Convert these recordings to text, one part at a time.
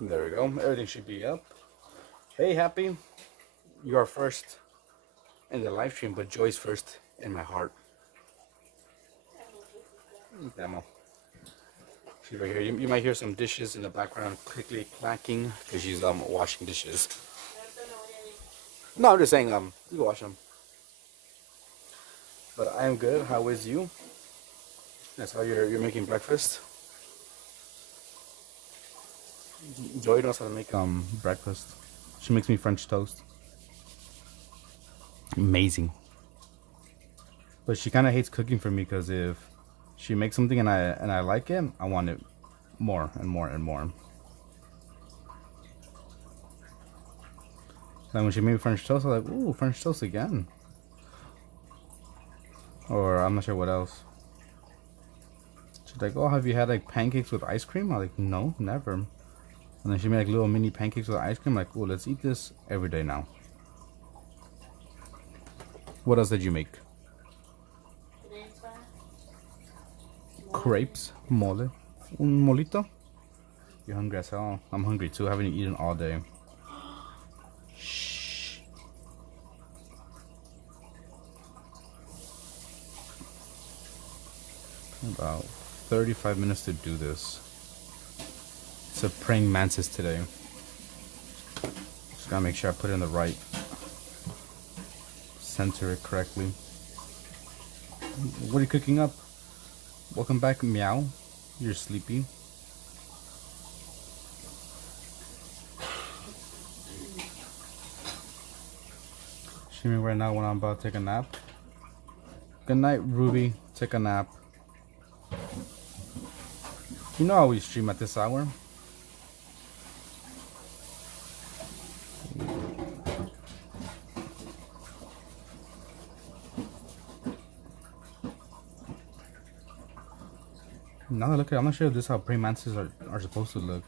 There we go. Everything should be up. Hey, Happy. You are first in the live stream, but Joy's first in my heart. Demo. She's right here. You might hear some dishes in the background quickly clacking because she's washing dishes. No, I'm just saying you can wash them. But I am good. How is you? That's how you're making breakfast. Joy knows how to make breakfast. She makes me French toast. Amazing. But she kind of hates cooking for me because if she makes something and I like it, I want it more and more and more. Like when she made French toast, I was like, ooh, French toast again. Or I'm not sure what else. She's like, oh, have you had like pancakes with ice cream? I'm like, no, never. And then she made like little mini pancakes with ice cream. I'm like, oh, let's eat this every day now. What else did you make? Crepes, mole, un molito. You're hungry as hell. I'm hungry too. I haven't eaten all day. Shh. About 35 minutes to do this. It's a praying mantis today. Just gotta make sure I put it in the right. Center it correctly. What are you cooking up? Welcome back, Meow. You're sleepy. Streaming right now when I'm about to take a nap. Good night, Ruby. Take a nap. You know how we stream at this hour. Now that I look at it, I'm not sure if this is how praying mantises are supposed to look.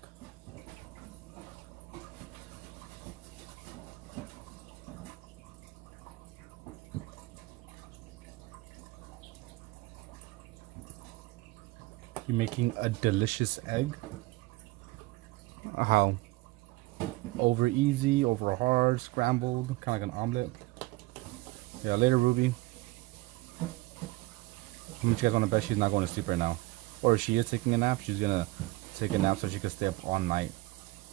You're making a delicious egg? How? Over easy, over hard, scrambled, kind of like an omelet. Yeah, later, Ruby. How much you guys want to bet she's not going to sleep right now? Or if she is taking a nap, she's gonna take a nap so she can stay up all night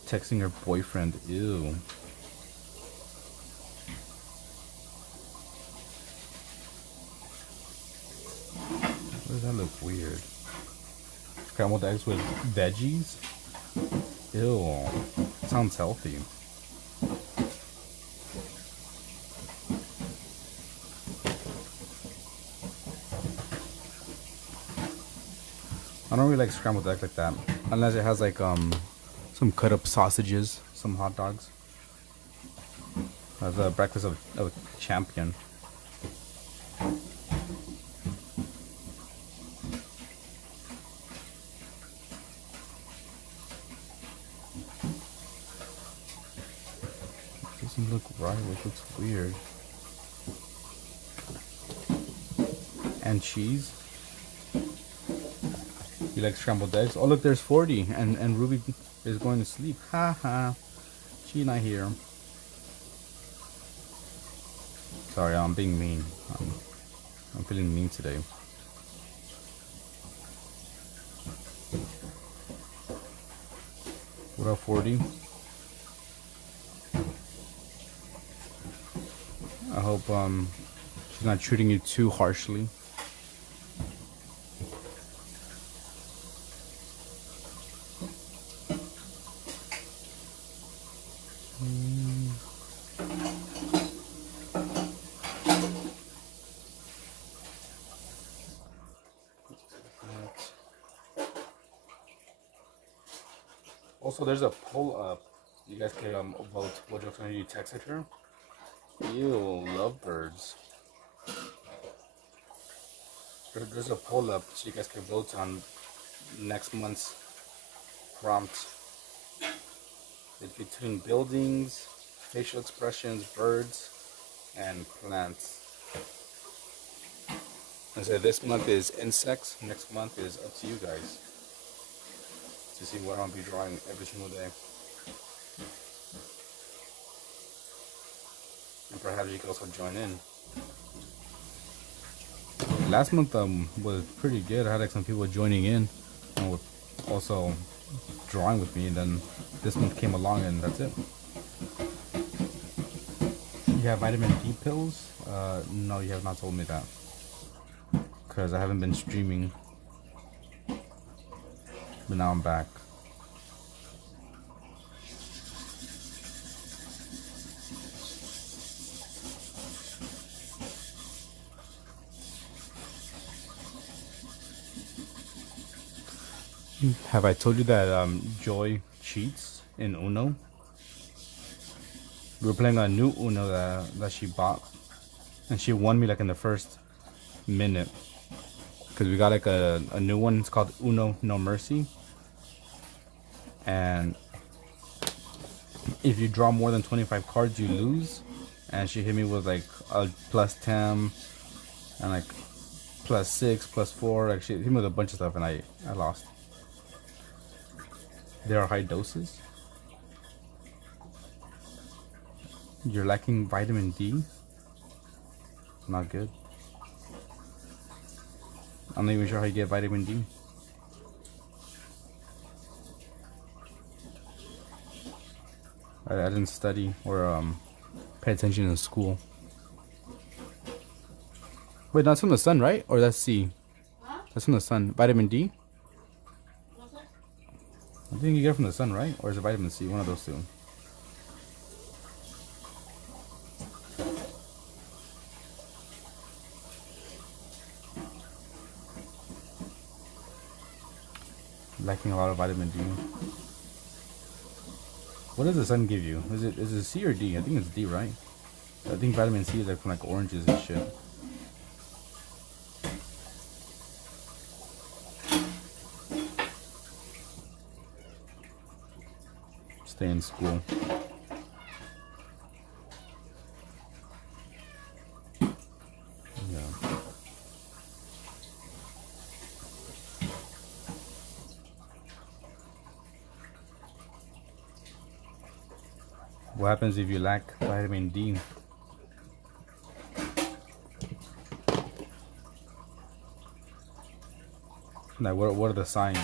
texting her boyfriend. Ew. Why does that look weird? Scrambled eggs with veggies? Ew. Sounds healthy. I don't really like scrambled eggs like that. Unless it has like some cut up sausages, some hot dogs. That's the breakfast of a champion. It doesn't look right, it looks weird. And cheese. You like scrambled eggs? Oh look, there's 40 and Ruby is going to sleep. Ha ha. She's not here. Sorry, I'm being mean. I'm feeling mean today. What up, 40? I hope she's not treating you too harshly. Also, there's a poll up. You guys can vote what jokes you texted her. Ew, lovebirds. There's a poll up so you guys can vote on next month's prompt. It's between buildings, facial expressions, birds, and plants. And so this month is insects. Next month is up to you guys to see what I'll be drawing every single day. And perhaps you could also join in. Last month was pretty good. I had like some people joining in and with also drawing with me, and then this month came along and that's it. You have vitamin D pills? No, you have not told me that. Because I haven't been streaming. But now I'm back. Have I told you that Joy cheats in Uno? We were playing a new Uno that she bought, and she won me like in the first minute. Because we got like a new one. It's called Uno No Mercy. And if you draw more than 25 cards, you lose. And she hit me with like a +10 and like +6, +4. Like she hit me with a bunch of stuff, and I lost. There are high doses. You're lacking vitamin D. Not good. I'm not even sure how you get vitamin D. I didn't study or pay attention in school. Wait, that's from the sun, right? Or that's C? Huh? That's from the sun. Vitamin D? I think you get it from the sun, right? Or is it vitamin C? One of those two. Lacking a lot of vitamin D. What does the sun give you? Is it C or D? I think it's D, right? I think vitamin C is like from like oranges and shit. Stay in school. Yeah. What happens if you lack vitamin D? Like what are the signs?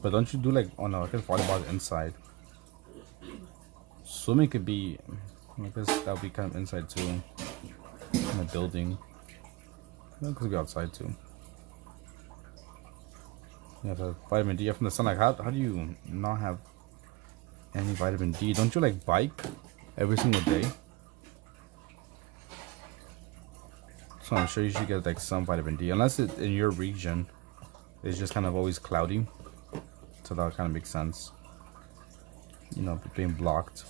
But don't you do like, oh no, I guess volleyball is inside. Swimming could be, I guess that would be kind of inside too. In a building. It could be outside too. Yeah, the vitamin D from the sun. Like how do you not have any vitamin D? Don't you like bike every single day? So I'm sure you should get like some vitamin D. Unless it, in your region, it's just kind of always cloudy. So that kind of makes sense. You know, being blocked.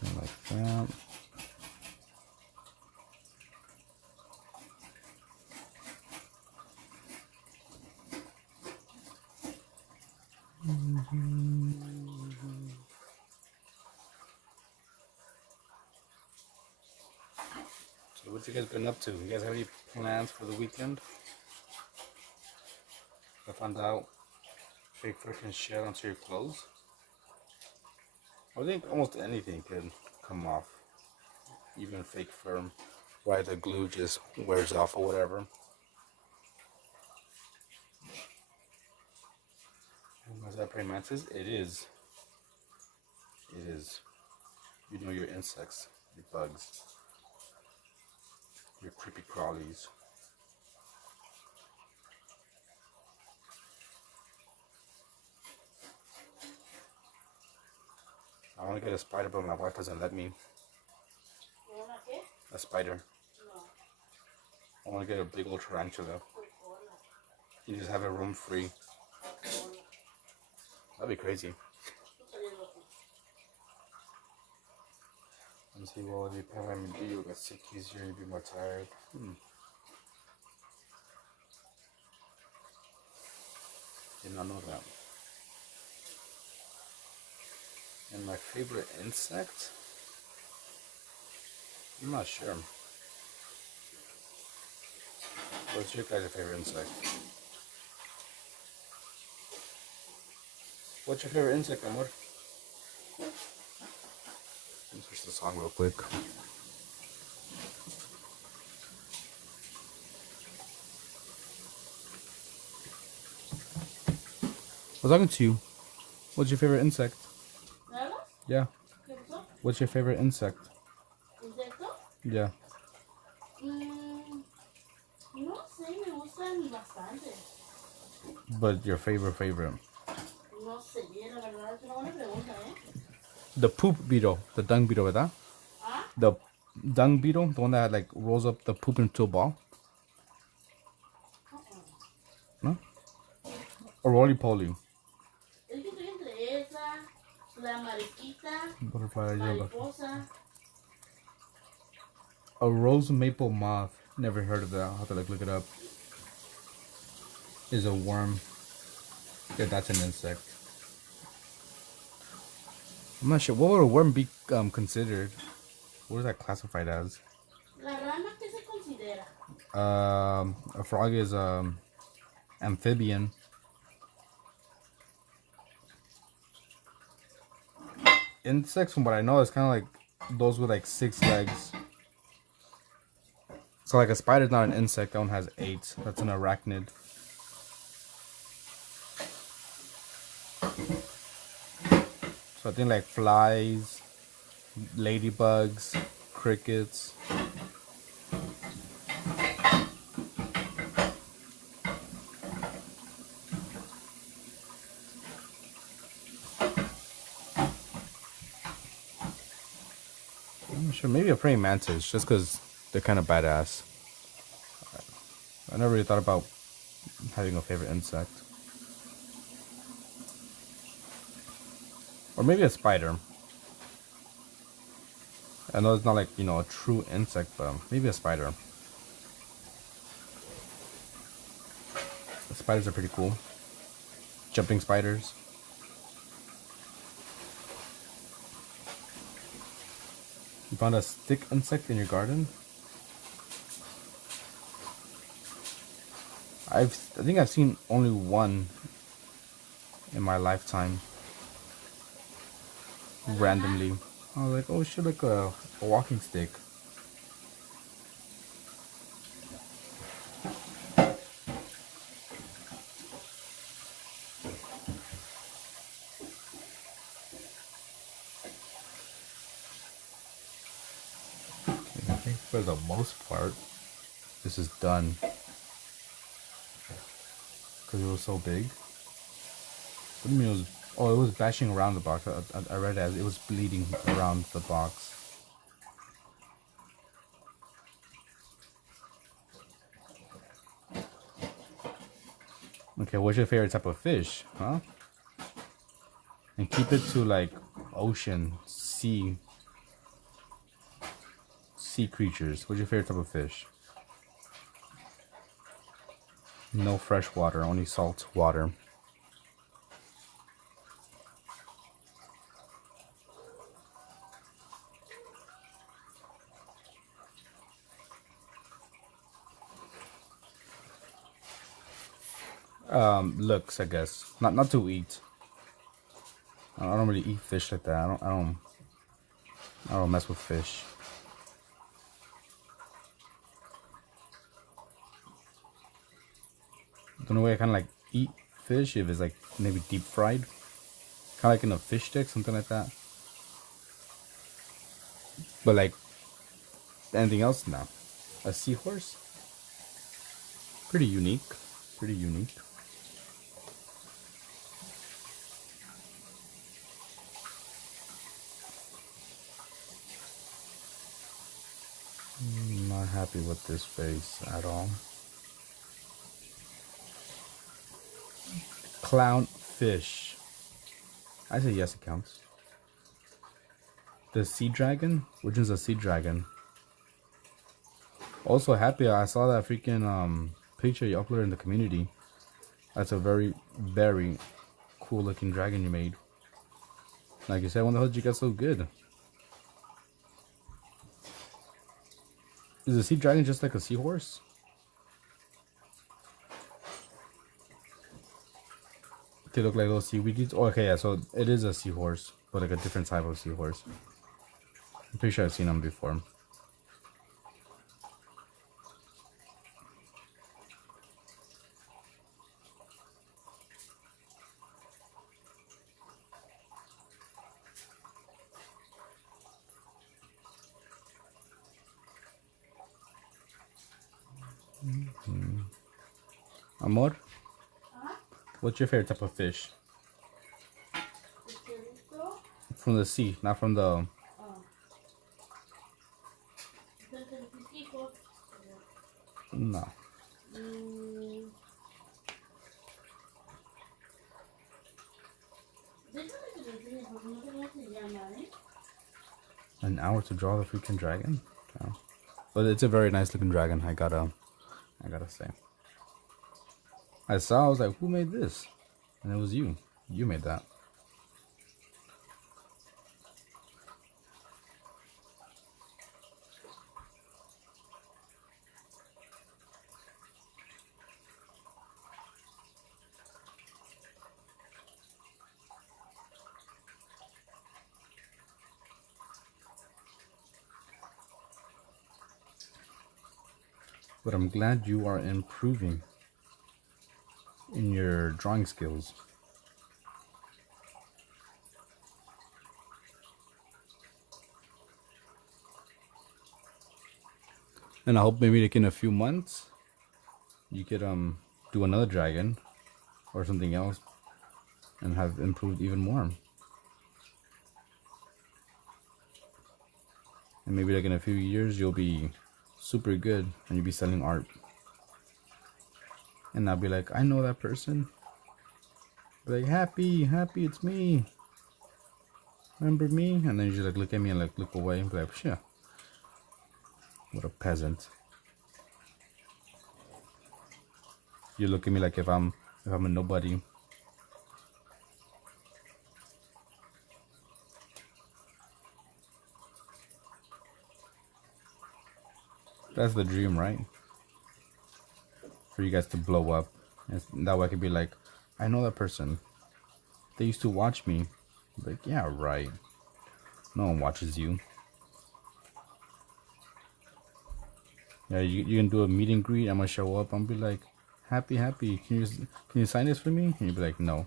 Something like that. So what you guys been up to? You guys have any plans for the weekend? I found out fake fur can shed onto your clothes. I think almost anything can come off, even fake fur. Why the glue just wears off or whatever. Is that praying mantis? It is. It is. You know your insects, your bugs, your creepy crawlies. I want to get a spider, but my wife doesn't let me. A spider. I want to get a big old tarantula. You just have a room free. That'd be crazy. And see, well, if you have vitamin D, you'll get sick easier and you'll be more tired. Did not know that. And my favorite insect? I'm not sure. What's your guys' favorite insect? What's your favorite insect, amor? Let me switch the song real quick. I was talking to you. What's your favorite insect? Yeah. What's your favorite insect? ¿Insecto? Yeah. No sé, me gustan bastante. But your favorite? No sé, la verdad es una buena pregunta, The poop beetle, the dung beetle, ¿verdad? ¿Ah? The dung beetle, the one that like rolls up the poop into a ball. No? Or roly poly. Es que estoy entre esa, la mariquita, Butterfly, mariposa. a rose maple moth. Never heard of that. I'll have to like look it up. Is a worm. Yeah, that's an insect. I'm not sure. What would a worm be considered? What is that classified as? La rana, ¿qué se considera? A frog is amphibian. Insects, from what I know, is kind of like those with like 6 legs. So like a spider's not an insect. That one has 8. That's an arachnid. So I think like flies, ladybugs, crickets. I'm not sure. Maybe a praying mantis, just because they're kind of badass. I never really thought about having a favorite insect. Or maybe a spider. I know it's not like, you know, a true insect, but maybe a spider. The spiders are pretty cool. Jumping spiders. You found a stick insect in your garden? I think I've seen only one in my lifetime. Randomly. I was like, oh shit, like a walking stick. I think for the most part, this is done. Because it was so big. What do you mean it was... Oh, it was bashing around the box. I read it as it was bleeding around the box. Okay, what's your favorite type of fish, huh? And keep it to like ocean, sea creatures. What's your favorite type of fish? No fresh water, only salt water. Looks, I guess. Not to eat. I don't really eat fish like that. I don't mess with fish. The only way I kind of like eat fish if it's like maybe deep fried, kind of like in a fish stick, something like that. But like anything else, no. A seahorse, pretty unique. Pretty unique. Not happy with this face at all. Clownfish. I say yes, it counts. The sea dragon? Which one's a sea dragon? Also happy I saw that freaking picture you uploaded in the community. That's a very, very cool looking dragon you made. Like you said, when the hell did you get so good? Is a sea dragon just like a seahorse? They look like little seaweeds. Oh, okay, yeah, so it is a seahorse, but like a different type of seahorse. I'm pretty sure I've seen them before. Amor, what's your favorite type of fish? From the sea, not from the... No. An hour to draw the freaking dragon? Oh. But it's a very nice looking dragon, I gotta say. I saw, I was like, who made this? And it was you. You made that. But I'm glad you are improving in your drawing skills. And I hope maybe like in a few months you could do another dragon or something else and have improved even more. And maybe like in a few years you'll be super good and you'll be selling art. And I'll be like, I know that person. Be like, happy, it's me. Remember me? And then you just like look at me and like look away and be like, yeah. What a peasant. You look at me like if I'm a nobody. That's the dream, right? For you guys to blow up. And that way I could be like, I know that person. They used to watch me. Like, yeah, right. No one watches you. Yeah, you can do a meet and greet. I'm gonna show up. I'm gonna be like, happy. Can you sign this for me? And you'll be like, no.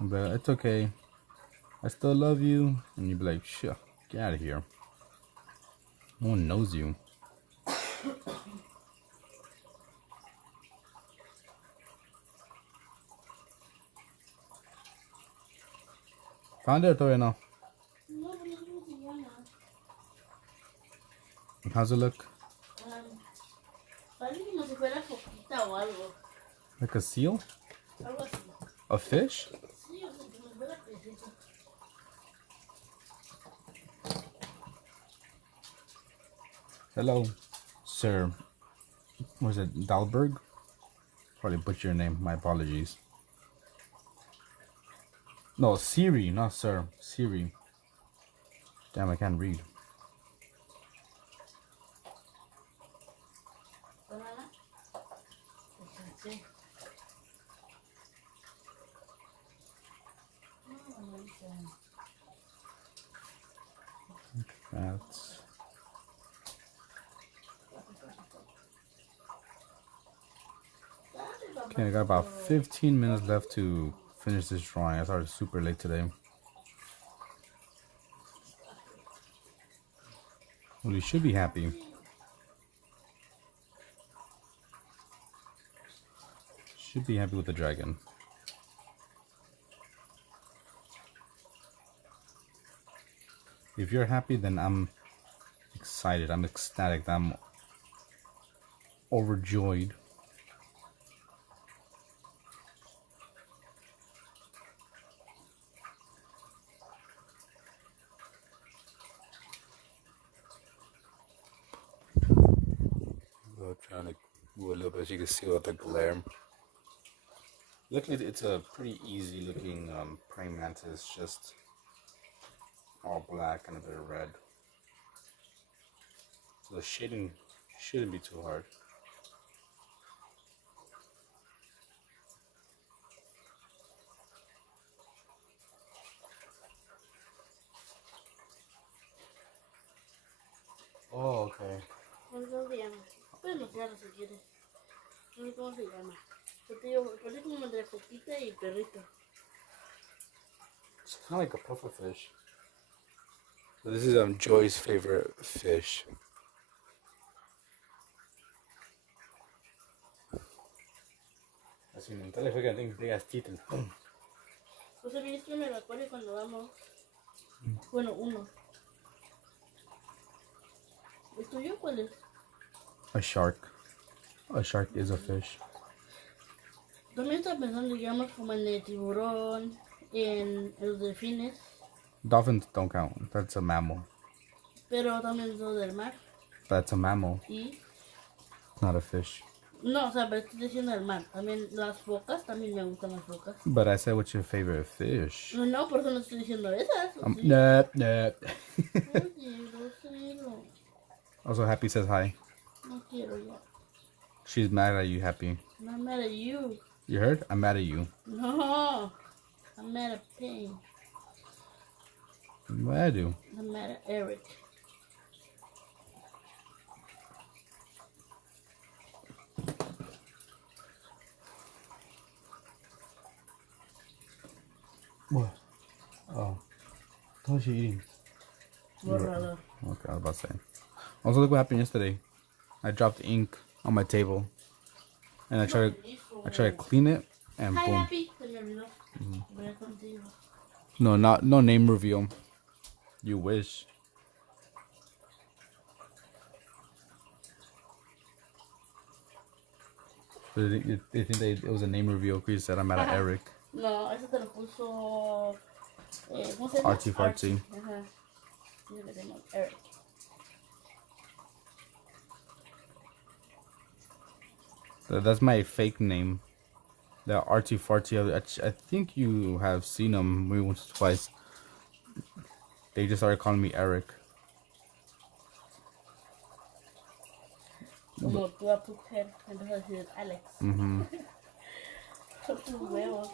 I'm like, it's okay. I still love you. And you'll be like, sure, get out of here. No one knows you. Found it or no? How's it look? Like a seal? A fish? Hello, sir. Was it Dahlberg? Probably butchered your name. My apologies. No, Siri, not sir. Siri. Damn, I can't read. That's... Okay, I got about 15 minutes left to finish this drawing. I started super late today. Well, you should be happy. Should be happy with the dragon. If you're happy, then I'm excited. I'm ecstatic. I'm overjoyed. little bit so you can see all the glare. Luckily, it's a pretty easy looking praying mantis, just all black and a bit of red. So the shading shouldn't be too hard. Oh, okay. ¿Cómo se llama? Puedes mostrarlo si quieres. No sé cómo se llama. Yo te digo, parece como entre foquita y perrito. It's kind of like a pufferfish. So this is Joy's favorite fish. Así mental fue que tengo big ass teeth. Pues he visto en el acuario cuando vamos. Bueno, uno. ¿El tuyo cuál es? A shark. A shark is a fish. También estaba pensando, digamos, como en el tiburón, en los delfines. Dolphins don't count. That's a mammal. Pero también los del mar. That's a mammal. Y... Not a fish. No, o sea, pero estoy diciendo el mar. También las focas, también me gustan las focas. But I said, what's your favorite fish? No, por eso no estoy diciendo esas. ¿O sí? Nah. Oye, grosero. Also, Happy says hi. No quiero ya. She's mad at you, Happy. I'm mad at you. You heard? I'm mad at you. No. I'm mad at Pain. What I do? I'm mad at Eric. What? Oh. What was she eating? Borrador. Okay, I was about to say. Also, look what happened yesterday. I dropped ink on my table, and I tried to clean it, and Hi, boom. Happy. Se me olvidó. Voy a contigo. No name reveal. You wish. But they think that it was a name reveal because you said I'm mad at Eric. No, eso te lo puso. ¿Cómo se llama? Artsy Fartsy. Ajá. Yo le tengo Eric. That's my fake name. The Artsy Fartsy. I think you have seen them maybe once or twice. They just started calling me Eric. Como tú a Puckhead, entonces a decir Alex. Son tus huevos.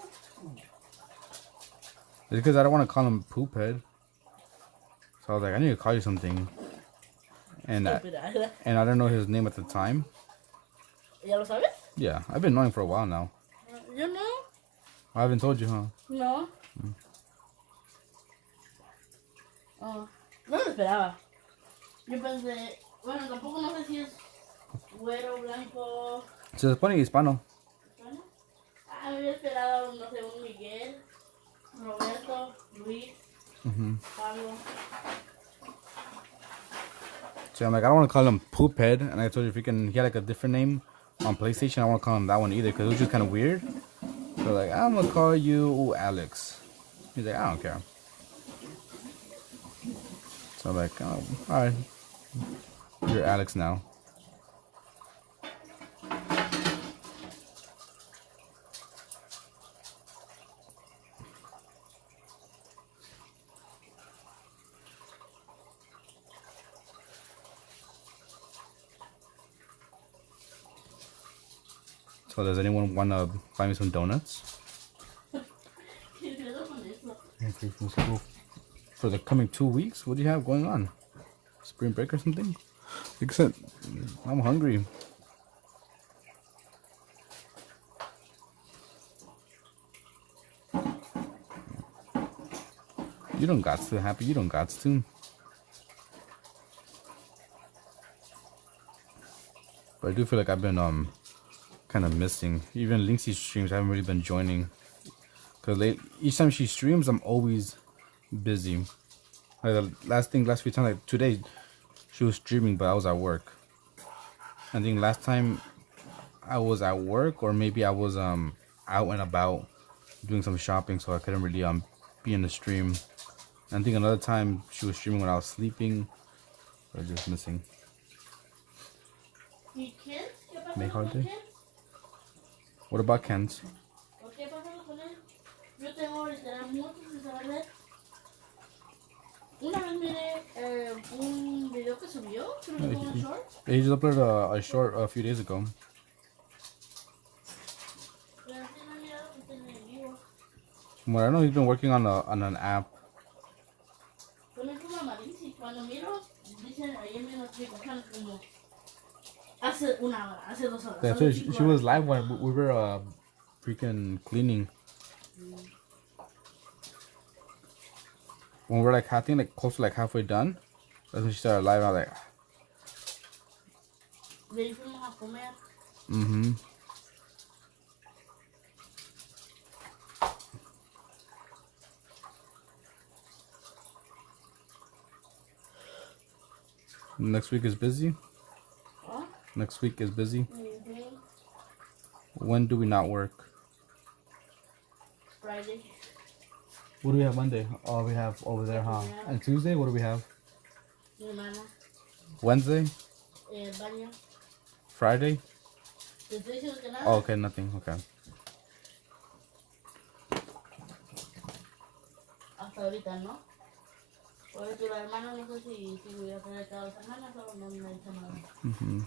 It's because I don't want to call him Poophead. So I was like, I need to call you something. And I don't know his name at the time. ¿Ya lo sabes? Yeah, I've been knowing for a while now. Yo no. I haven't told you, huh? No. Oh, no lo esperaba. Yo pensé, bueno, tampoco no sé si es güero, blanco. Se supone hispano. ¿Hispano? Ah, me había esperado, no sé, un Miguel, Roberto, Luis, Pablo. So I'm like, I don't want to call him Poophead. And I told you he had like a different name on PlayStation. I don't want to call him that one either because it was just kind of weird. So like, I'm going to call you Alex. He's like, I don't care. So I'm like, oh, alright. You're Alex now. So does anyone want to buy me some donuts? Okay, from school. For the coming 2 weeks? What do you have going on? Spring break or something? Like I said, I'm hungry. You don't got to, Happy. You don't got to. But I do feel like I've been kind of missing. Even Linksay's streams, I haven't really been joining. Cause each time she streams, I'm always busy. Like the last few times, like today, she was streaming, but I was at work. I think last time I was at work, or maybe I was out and about doing some shopping, so I couldn't really be in the stream. And I think another time she was streaming when I was sleeping. So I was just missing. Make con holiday? Ken? What about Ken's? ¿Por qué pasamos con él? Yo tengo literal mucho sin saber. Una vez miré un video que subió, creo que fue un short. He just uploaded a short a few days ago. Pero sí no he mirado que esté en vivo. From what I know, he's been working on an app. También como amarillo, cuando miro, dicen ahí en mi notificación como hace una hora, hace 2 horas. That's hace it. 5 She was horas. live when we were freaking cleaning. When we were like, I think like close to like halfway done, that's when she started live. I was like, De ahí fuimos a comer. mm-hmm. Next week is busy. Huh? Next week is busy. Mm-hmm. When do we not work? Friday. What do we have Monday? Oh, we have over there, huh? Yeah. And Tuesday, what do we have? Mi hermana. Wednesday? El baño. Friday? Te estoy diciendo que nada. Oh, okay, nothing. Okay. Hasta ahorita, ¿no? Por eso la hermana no sé si voy a tener cada 2 semanas o no me ha dicho nada. Mm-hmm.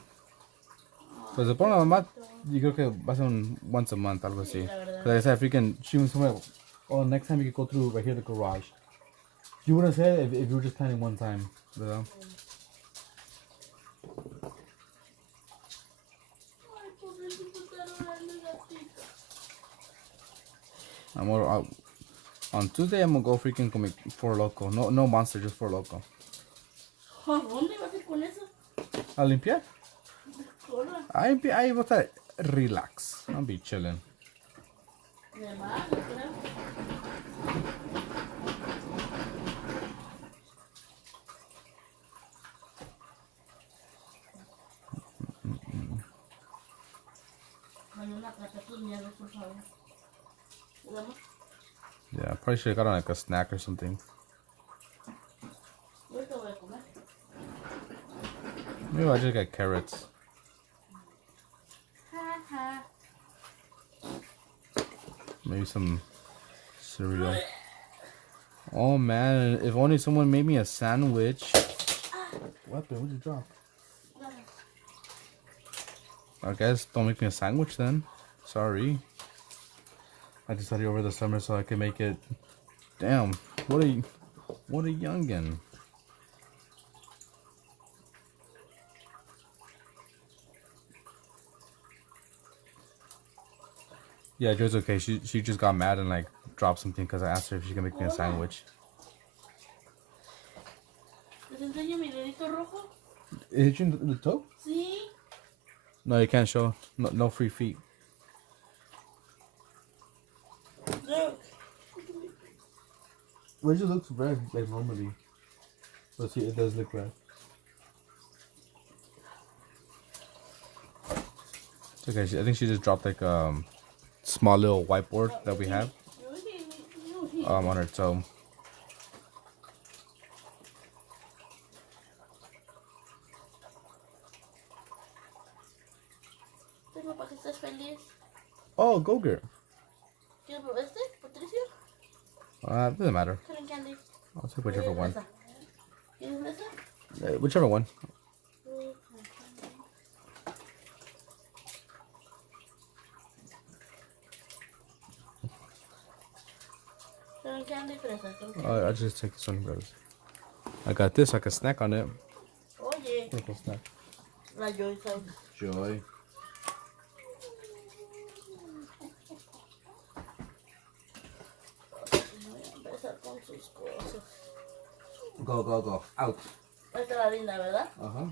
Pues se pone mamá, yo creo que va a ser un once a month, algo así. La verdad. Like I said, freaking, she was somewhere, oh, next time you could go through right here, the garage. You would have said if you were just planning one time, you know? Ay, pobrecito, está llorando el gatito. I'm gonna, on Tuesday, I'm gonna go freaking comic for loco. No monster, just for loco. ¿A dónde vas a ir con eso? A limpiar? Sola. I will say relax. I'll be chilling. Mi hermana, creo. Hay una plata tus mierdas, por favor. ¿Vamos? Yeah, I probably should have got on like a snack or something. Ahorita voy a comer. Maybe I just got carrots. Ja, ja. Maybe some cereal. Oh man, if only someone made me a sandwich. What the? What did you drop? I guess don't make me a sandwich then. Sorry. I just had it over the summer so I can make it. Damn, what a youngin'. Yeah, Joe's okay. She just got mad and like dropped something because I asked her if she can make me a sandwich. ¿Les enseño mi dedito rojo? It hit you in the toe? Sí. No, you can't show. No free feet. No. Well, it just looks red like normally. But see, it does look red. It's okay. I think she just dropped like small little whiteboard that we have on her toe. Tengo para que estés feliz. Oh, go girl. ¿Quieres probar este, Patricio? Doesn't matter. Cotton candy. I'll take whichever one. ¿Quieres esa? Whichever one. Cotton candy, fresa. I'll just take this one, brothers. I got this. I can snack on it. Oye, Purple snack. la Joy sabe. Joy. Voy a empezar con sus cosas. Go. Out. Esta es la linda, ¿verdad? Uh-huh.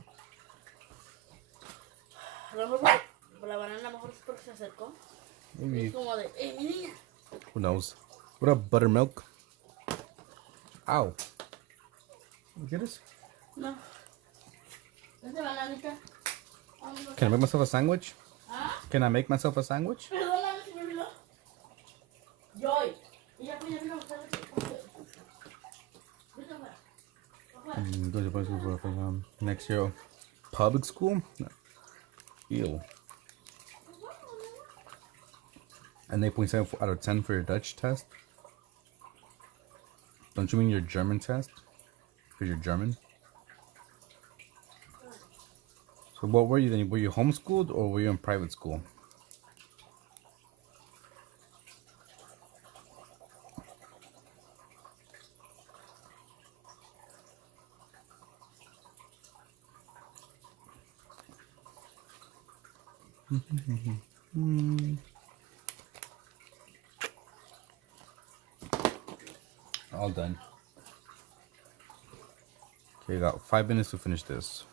A lo mejor la banana mejor es porque se acercó. Maybe. Es como de, mi niña. Who knows? What up, buttermilk? Ow. You get this? No. Esta bananita. Can I make myself a sandwich? ¿Ah? Can I make myself a sandwich? Perdóname si me olvidó. Joy. Ella vino a buscar el Vete afuera. Those are supposed to be for next year. Public school? Ew. An 8.7 out of 10 for your Dutch test. Don't you mean your German test? Because you're German. So what were you then? Were you homeschooled or were you in private school? All done. Okay, you got 5 minutes to finish this.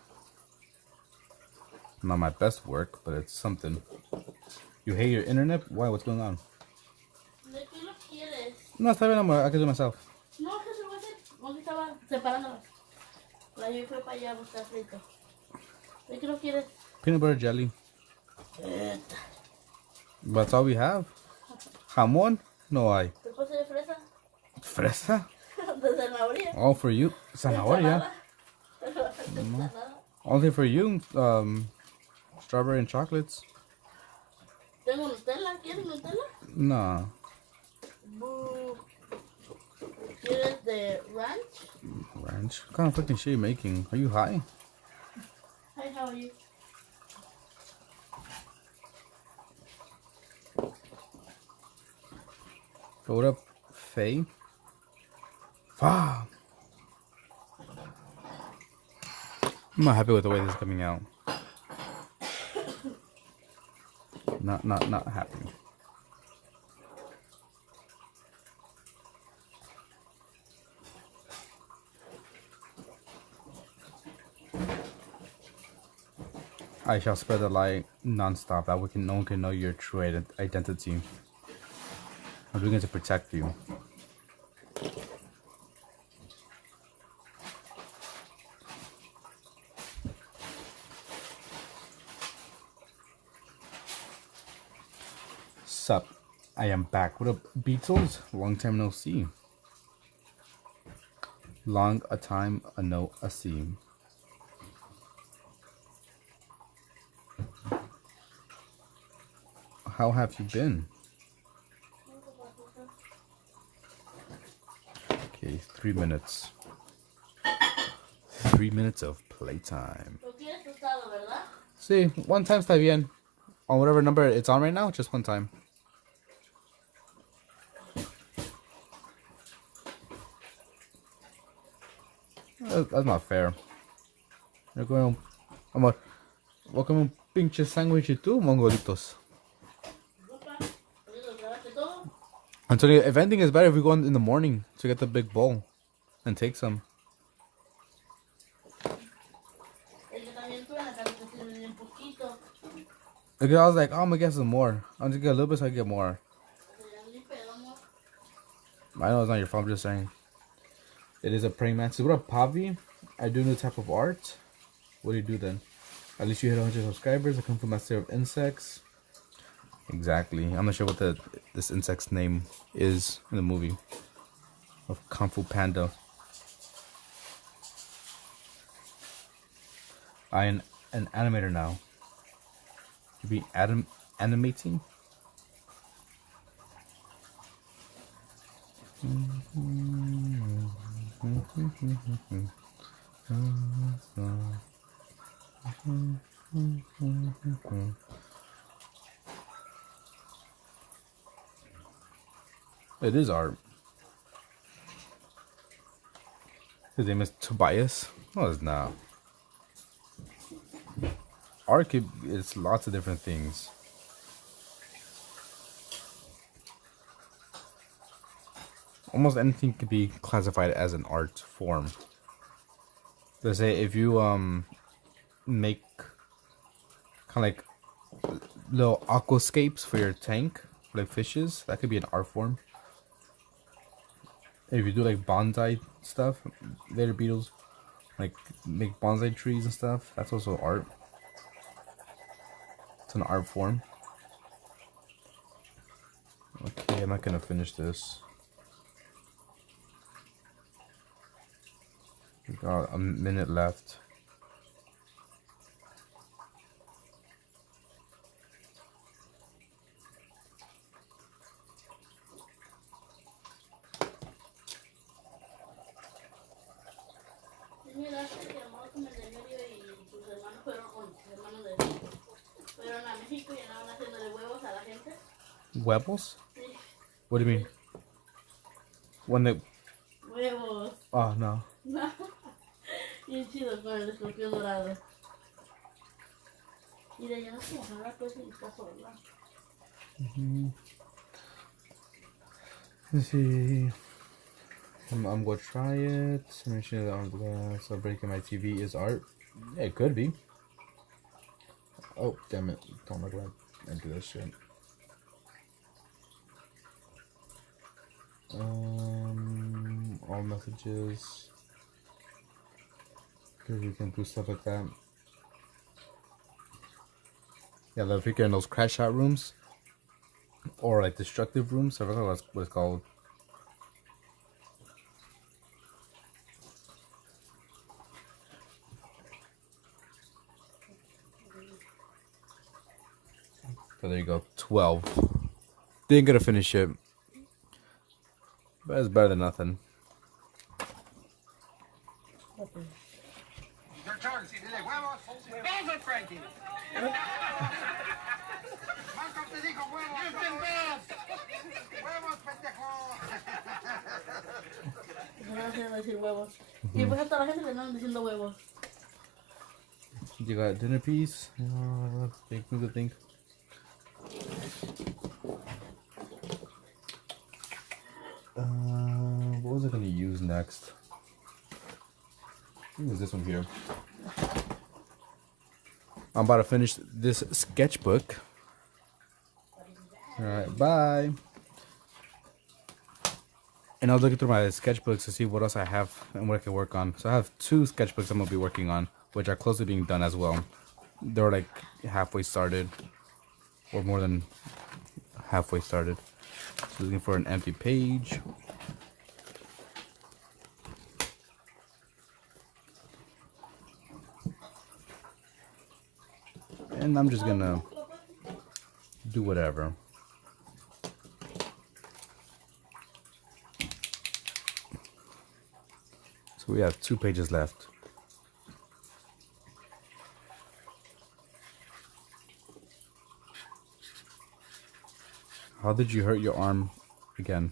Not my best work, but it's something. You hate your internet? Why? What's going on? ¿De qué lo quieres? No, está bien, amor. I can do it myself. No, ¿qué se lo voy a hacer? ¿Dónde estaba separándolas? La llevé fue para allá a buscar frito. ¿De qué lo quieres? Peanut butter jelly. Eta. That's all we have. Jamón? No hay. ¿Te puedo hacer de fresa? Fresa? De zanahoria. All for you. Zanahoria. Ensalada. Only for you. Strawberry and chocolates. ¿Tengo Nutella? ¿Quieres Nutella? Nah. Boo. ¿Quieres de ranch? Ranch? What kind of fucking shit are you making? Are you high? Hi, how are you? What up, Faye? Fuck. I'm not happy with the way this is coming out. Not happy. I shall spread the light non-stop. That no one can know your true identity. I'm doing it to protect you. Sup, I am back. What up, Beatles? Long time no see. Long a time a no a see. How have you been? Okay, 3 minutes. 3 minutes of playtime. ¿Lo quieres tostado, verdad? See, one time está bien. On whatever number it's on right now, just one time. That's not fair. You're going, amor, welcome un pinche sándwich y tú, mongolitos. Antonio, if anything, is better if we go in the morning to get the big bowl and take some. Because I was like, oh, I'm gonna get some more. I'm gonna get a little bit so I get more. I know it's not your fault, I'm just saying. It is a praying mantis. What up, Pavi? I do a new type of art. What do you do then? At least you hit 100 subscribers. I come from Master of Insects. Exactly. I'm not sure what this insect's name is in the movie of Kung Fu Panda. I am an animator now. You be animating? It is art. His name is Tobias. No, it's not. Art is lots of different things. Almost anything could be classified as an art form. Let's say if you make kind of like little aquascapes for your tank, like fishes, that could be an art form. If you do like bonsai stuff, later beetles, like make bonsai trees and stuff, that's also art. It's an art form. Okay, I'm not gonna finish this. We got a minute left. Huevos? What do you mean? When they... Huevos. Oh, no. No. Bien chido con el escorpión dorado. Mira, ya no sé mojar la cosa y está sola. Let's see. I'm gonna try it. Mention on glass. So breaking my TV is art. Yeah, it could be. Oh, damn it. Don't look like I do that shit. All messages. Because we can do stuff like that. Yeah, the figure in those crash out rooms. Or like destructive rooms. I forgot what it's called. So there you go. 12. Didn't get to finish it. But it's better than nothing. Your turn, si dile huevos. Huevos, Frankie. Marco te dijo huevos. Huevos, pendejo. No sé decir huevos. Y después hasta la gente le andan diciendo huevos. You got dinner piece. Make me think. What was I gonna use next? I think it was this one here. I'm about to finish this sketchbook. Alright, bye. And I was looking through my sketchbooks to see what else I have and what I can work on. So I have 2 sketchbooks I'm gonna be working on, which are close to being done as well. They're like halfway started, or more than halfway started. So looking for an empty page. And I'm just gonna do whatever. So we have 2 pages left. How did you hurt your arm again?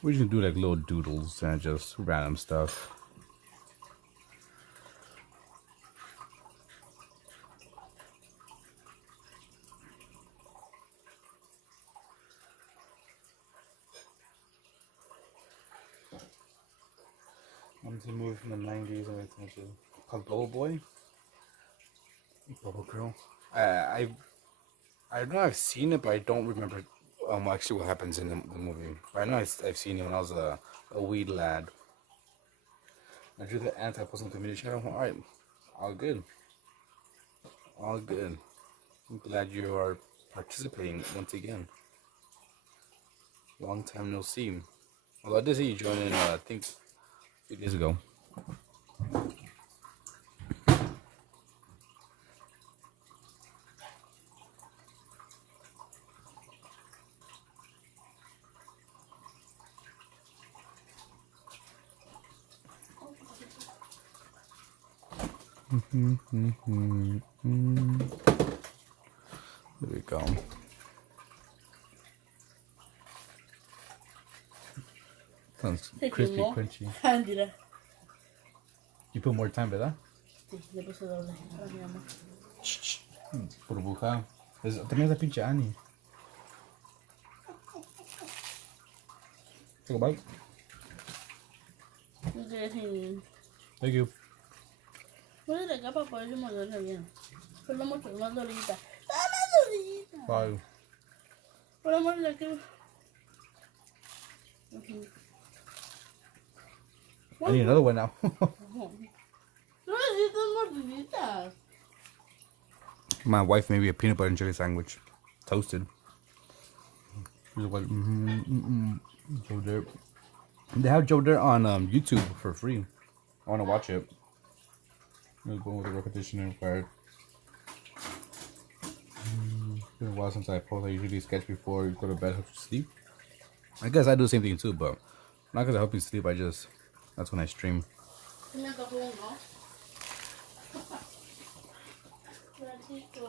We can do like little doodles and just random stuff. One's a movie from the 90s and it's called Bubble Boy. Bubble Girl. I know I've seen it, but I don't remember actually what happens in the movie. But I know I've seen it when I was a wee lad. I drew the ants. I put some community channel. Alright, all good. All good. I'm glad you are participating once again. Long time no see. Although I did see you join in, I think, a few days ago. There we go. Sounds crispy, crunchy. Mira. You put more time, ¿verdad? Sí, le puse doble. Para mi amor. Burbuja. También es pinche Annie. Take a bite. Thank you. Pone la capa para poder morderla bien. Ponla mucho más dorita. ¡Ah, más dorita! Bye. Ponla más la que... I need another one now. No necesitas mordiditas. My wife made me a peanut butter and jelly sandwich. Toasted. She's like, Joe Dirt. They have Joe Dirt on YouTube for free. I want to watch it. There's one with the air conditioner required. It's been a while since I post. I usually sketch before you go to bed, help you sleep. I guess I do the same thing too, but not because I help you sleep. That's when I stream. Se me antojó uno. Ratito.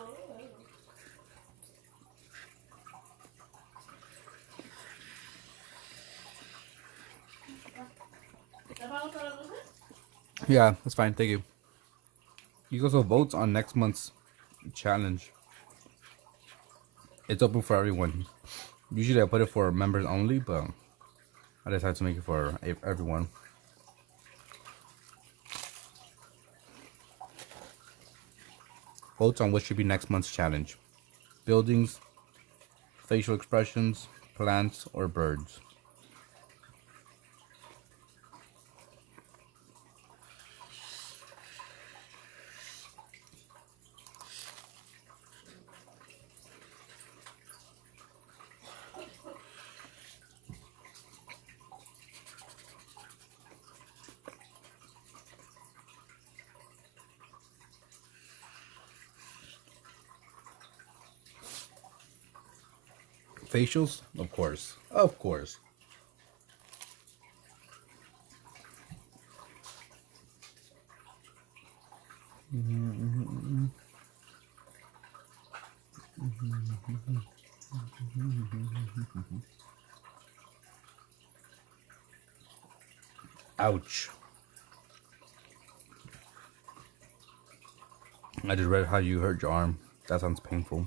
¿Te va a gustar la dulce? Yeah, that's fine. Thank you. You also vote on next month's challenge. It's open for everyone. Usually I put it for members only, but I decided to make it for everyone. Votes on what should be next month's challenge. Buildings, facial expressions, plants, or birds. Facials? Of course. Of course. Ouch. I just read how you hurt your arm. That sounds painful.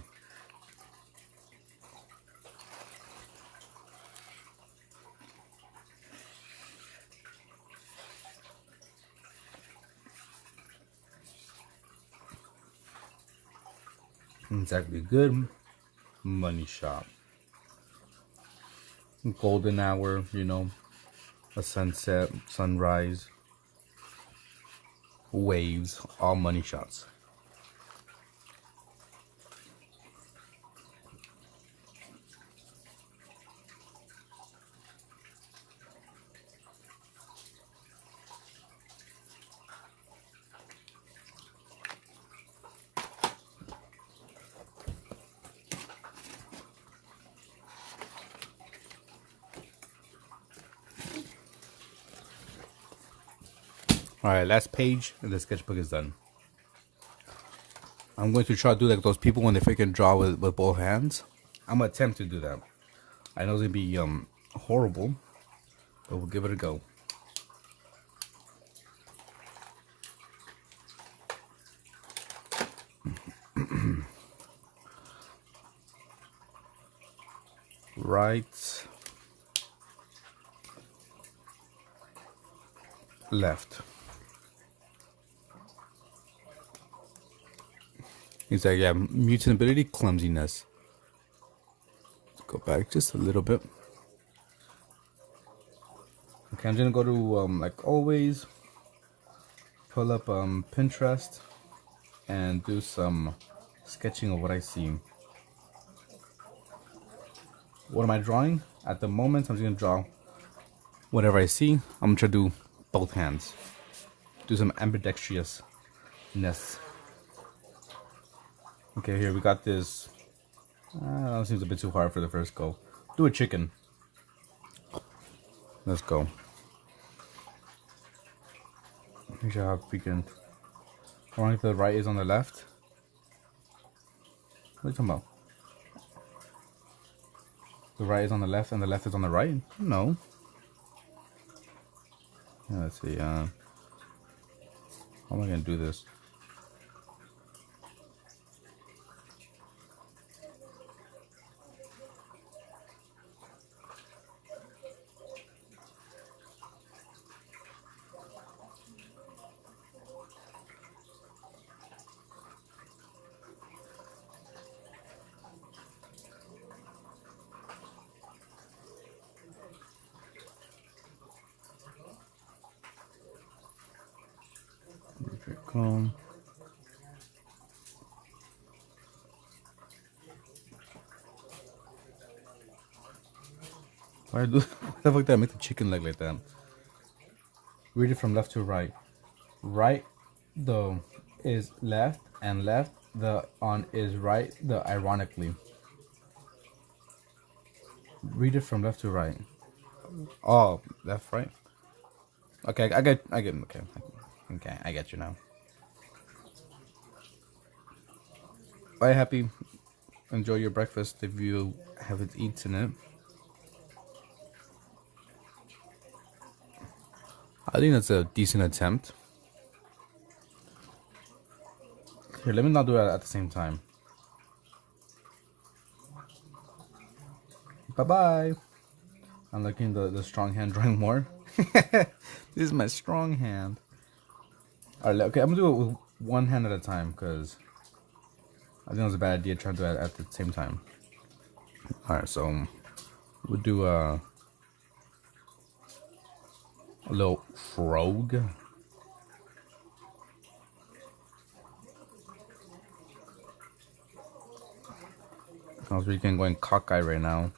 Exactly. Good money shot. Golden hour, a sunset, sunrise, waves, all money shots. Alright, last page and the sketchbook is done. I'm going to try to do like those people when they freaking draw with both hands. I'm gonna attempt to do that. I know it's gonna be horrible, but we'll give it a go. Right, left. He's like, yeah, mutant ability, clumsiness. Let's go back just a little bit. Okay, I'm gonna go to like always, pull up Pinterest and do some sketching of what I see. What am I drawing? At the moment, I'm just gonna draw whatever I see. I'm gonna try to do both hands. Do some ambidextrousness. Okay, here we got this. That seems a bit too hard for the first go. Do a chicken. Let's go. Make sure how to begin. Wrong if the right is on the left. What are you talking about? The right is on the left and the left is on the right? No. Yeah, let's see. How am I gonna do this? Why do stuff like that? Make the chicken leg like that. Read it from left to right. Right, the is left and left. The on is right. The ironically. Read it from left to right. Oh, left, right. Okay, I get. Okay, I get you now. Bye, happy. Enjoy your breakfast if you haven't eaten it. I think that's a decent attempt. Here, let me not do it at the same time. Bye-bye. I'm liking the strong hand drawing more. This is my strong hand. Alright, okay, I'm gonna do it with one hand at a time because I think it was a bad idea trying to do it at the same time. Alright, so we'll do a little frog. I was really going cockeyed right now.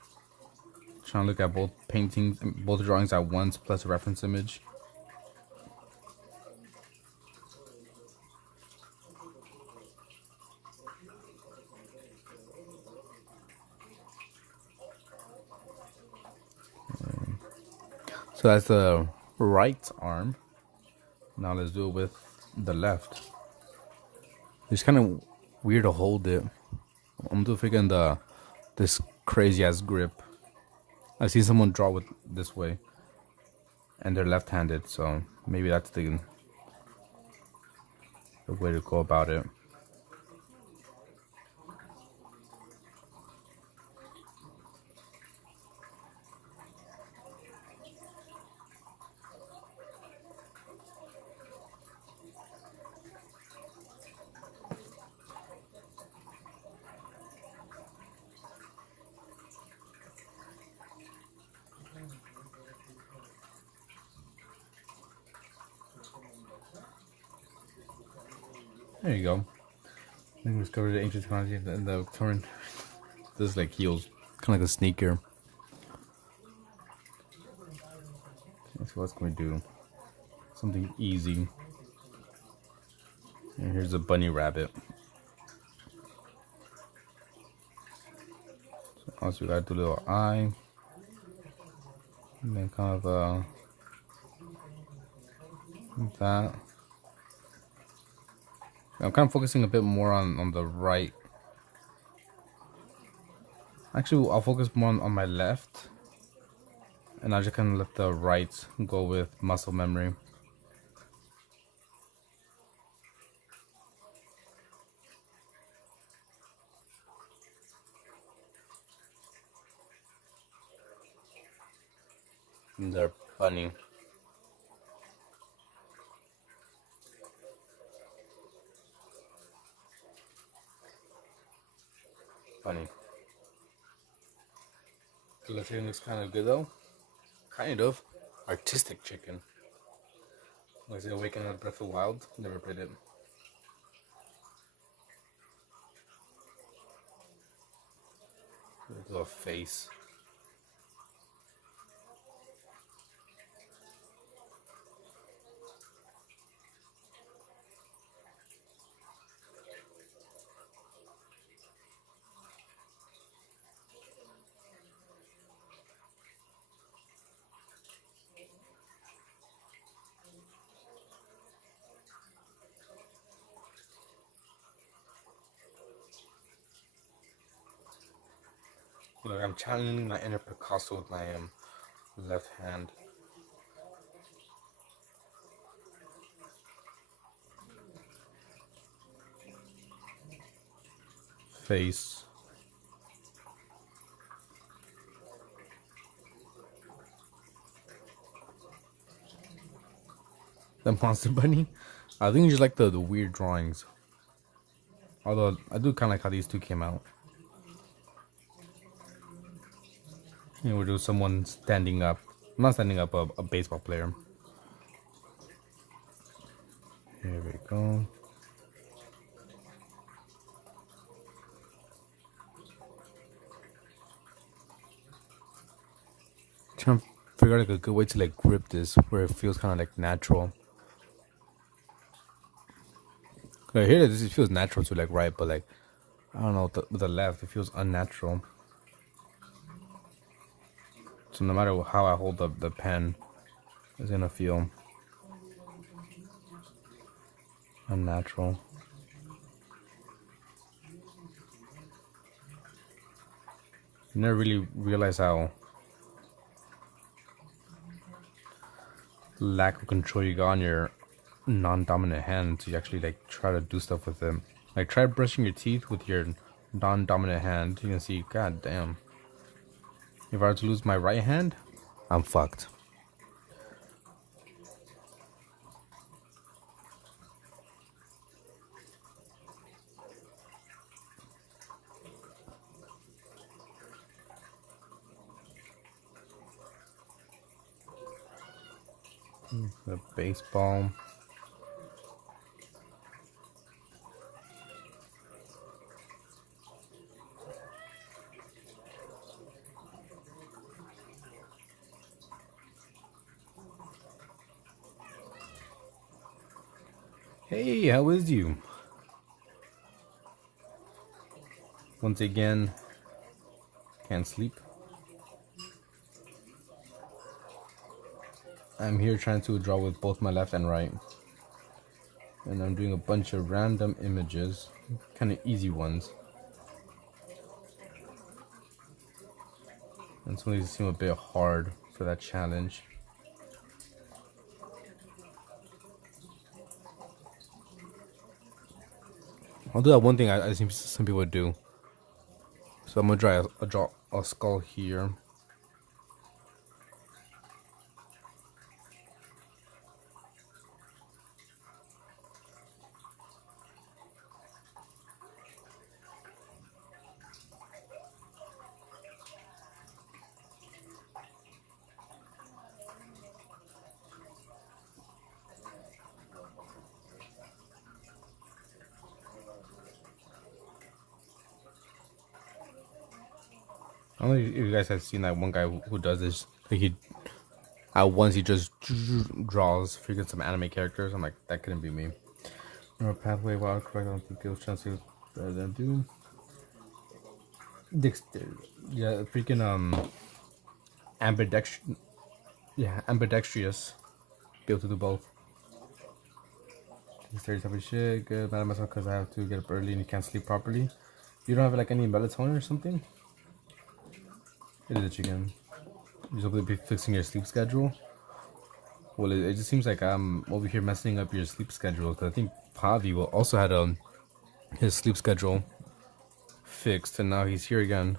Trying to look at both paintings, both drawings at once, plus a reference image. So that's the right arm. Now let's do it with the left. It's kind of weird to hold it. I'm doing freaking this crazy ass grip. I see someone draw with this way, and they're left-handed, so maybe that's the way to go about it. There you go. I think we discovered the ancient technology in the current. This is like heels, kind of like a sneaker. So what can we do? Something easy. And here's a bunny rabbit. So also we gotta do a little eye. And then kind of that. I'm kind of focusing a bit more on the right. Actually, I'll focus more on my left. And I'll just kind of let the right go with muscle memory. And they're funny. Funny. The chicken looks kind of good though. Kind of. Artistic chicken. Was it Awakened at Breath of the Wild? Never played it. Little face. Look, I'm channeling my inner Picasso with my left hand. Face. The monster bunny. I think you just like the weird drawings. Although I do kind of like how these two came out. And we'll do someone standing up. Not standing up, a baseball player. Here we go. Trying to figure out like a good way to like grip this where it feels kind of like natural. Like here, it feels natural to like write, but like I don't know, with the left, it feels unnatural. So no matter how I hold the pen, it's gonna feel unnatural. You never really realize how lack of control you got on your non-dominant hand to actually like try to do stuff with it. Like try brushing your teeth with your non-dominant hand. You can see, god damn. If I were to lose my right hand, I'm fucked. The baseball. Hey, how is you? Once again, can't sleep. I'm here trying to draw with both my left and right. And I'm doing a bunch of random images, kind of easy ones. And some of these seem a bit hard for that challenge. I'll do that one thing I see some people do. So I'm gonna draw a skull here. I don't know if you guys have seen that one guy who does this. Like he, at once he just draws freaking some anime characters. I'm like, that couldn't be me. Or a pathway while correct, I don't think it was chances better than do. Yeah, freaking ambidextrous. Yeah, ambidextrous. Be able to do both. This type of shit. Good, mad at myself because I have to get up early and you can't sleep properly. You don't have like any melatonin or something? It is a chicken. You're supposed to be fixing your sleep schedule. Well, it just seems like I'm over here messing up your sleep schedule. Because I think Pavi also had his sleep schedule fixed, and now he's here again.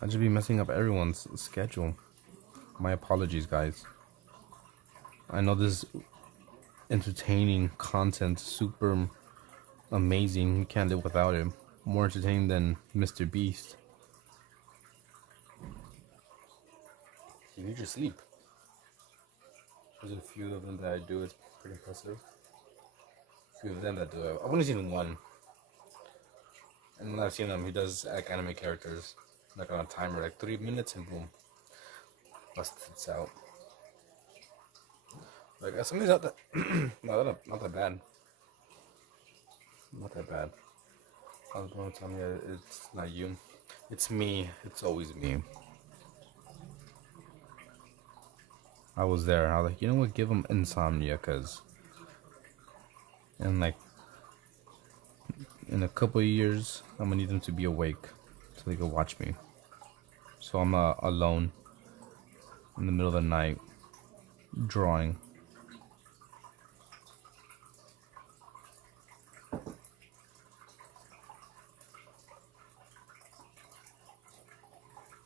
I just be messing up everyone's schedule. My apologies, guys. I know this entertaining content, super amazing. You can't live without it. More entertaining than Mr. Beast. You need your sleep. There's a few of them that I do. It's pretty impressive. A few of them that do it. I've only seen one. And when I've seen him, he does like anime characters. Like on a timer, like 3 minutes and boom. Busts out. Like something's not that not that bad. Not that bad. I was going to tell me it's not you. It's me. It's always me. I was there. I was like, you know what? Give him insomnia, cause in a couple of years, I'm gonna need them to be awake so they can watch me. So I'm alone in the middle of the night drawing.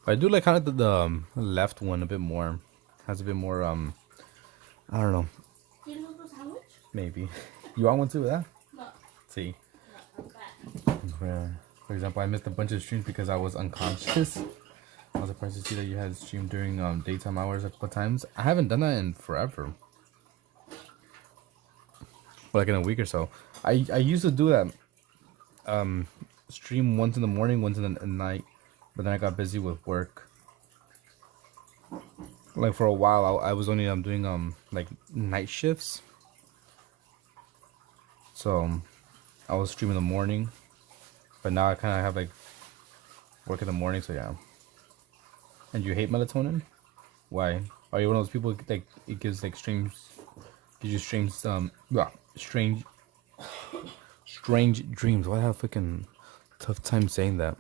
I do like kind of the left one a bit more. Has a bit more I don't know. You know the sandwich? Maybe. You want one too with that? No. See. No, I'm bad. For example, I missed a bunch of streams because I was unconscious. I was surprised to see that you had streamed during daytime hours a couple times. I haven't done that in forever. But like in a week or so. I used to do that. Stream once in the morning, once in the night. But then I got busy with work. Like for a while, I was only doing like night shifts. So I was streaming in the morning, but now I kind of have like work in the morning. So yeah. And you hate melatonin? Why? Are you one of those people like it gives like gives you strange dreams? Why have fucking tough time saying that?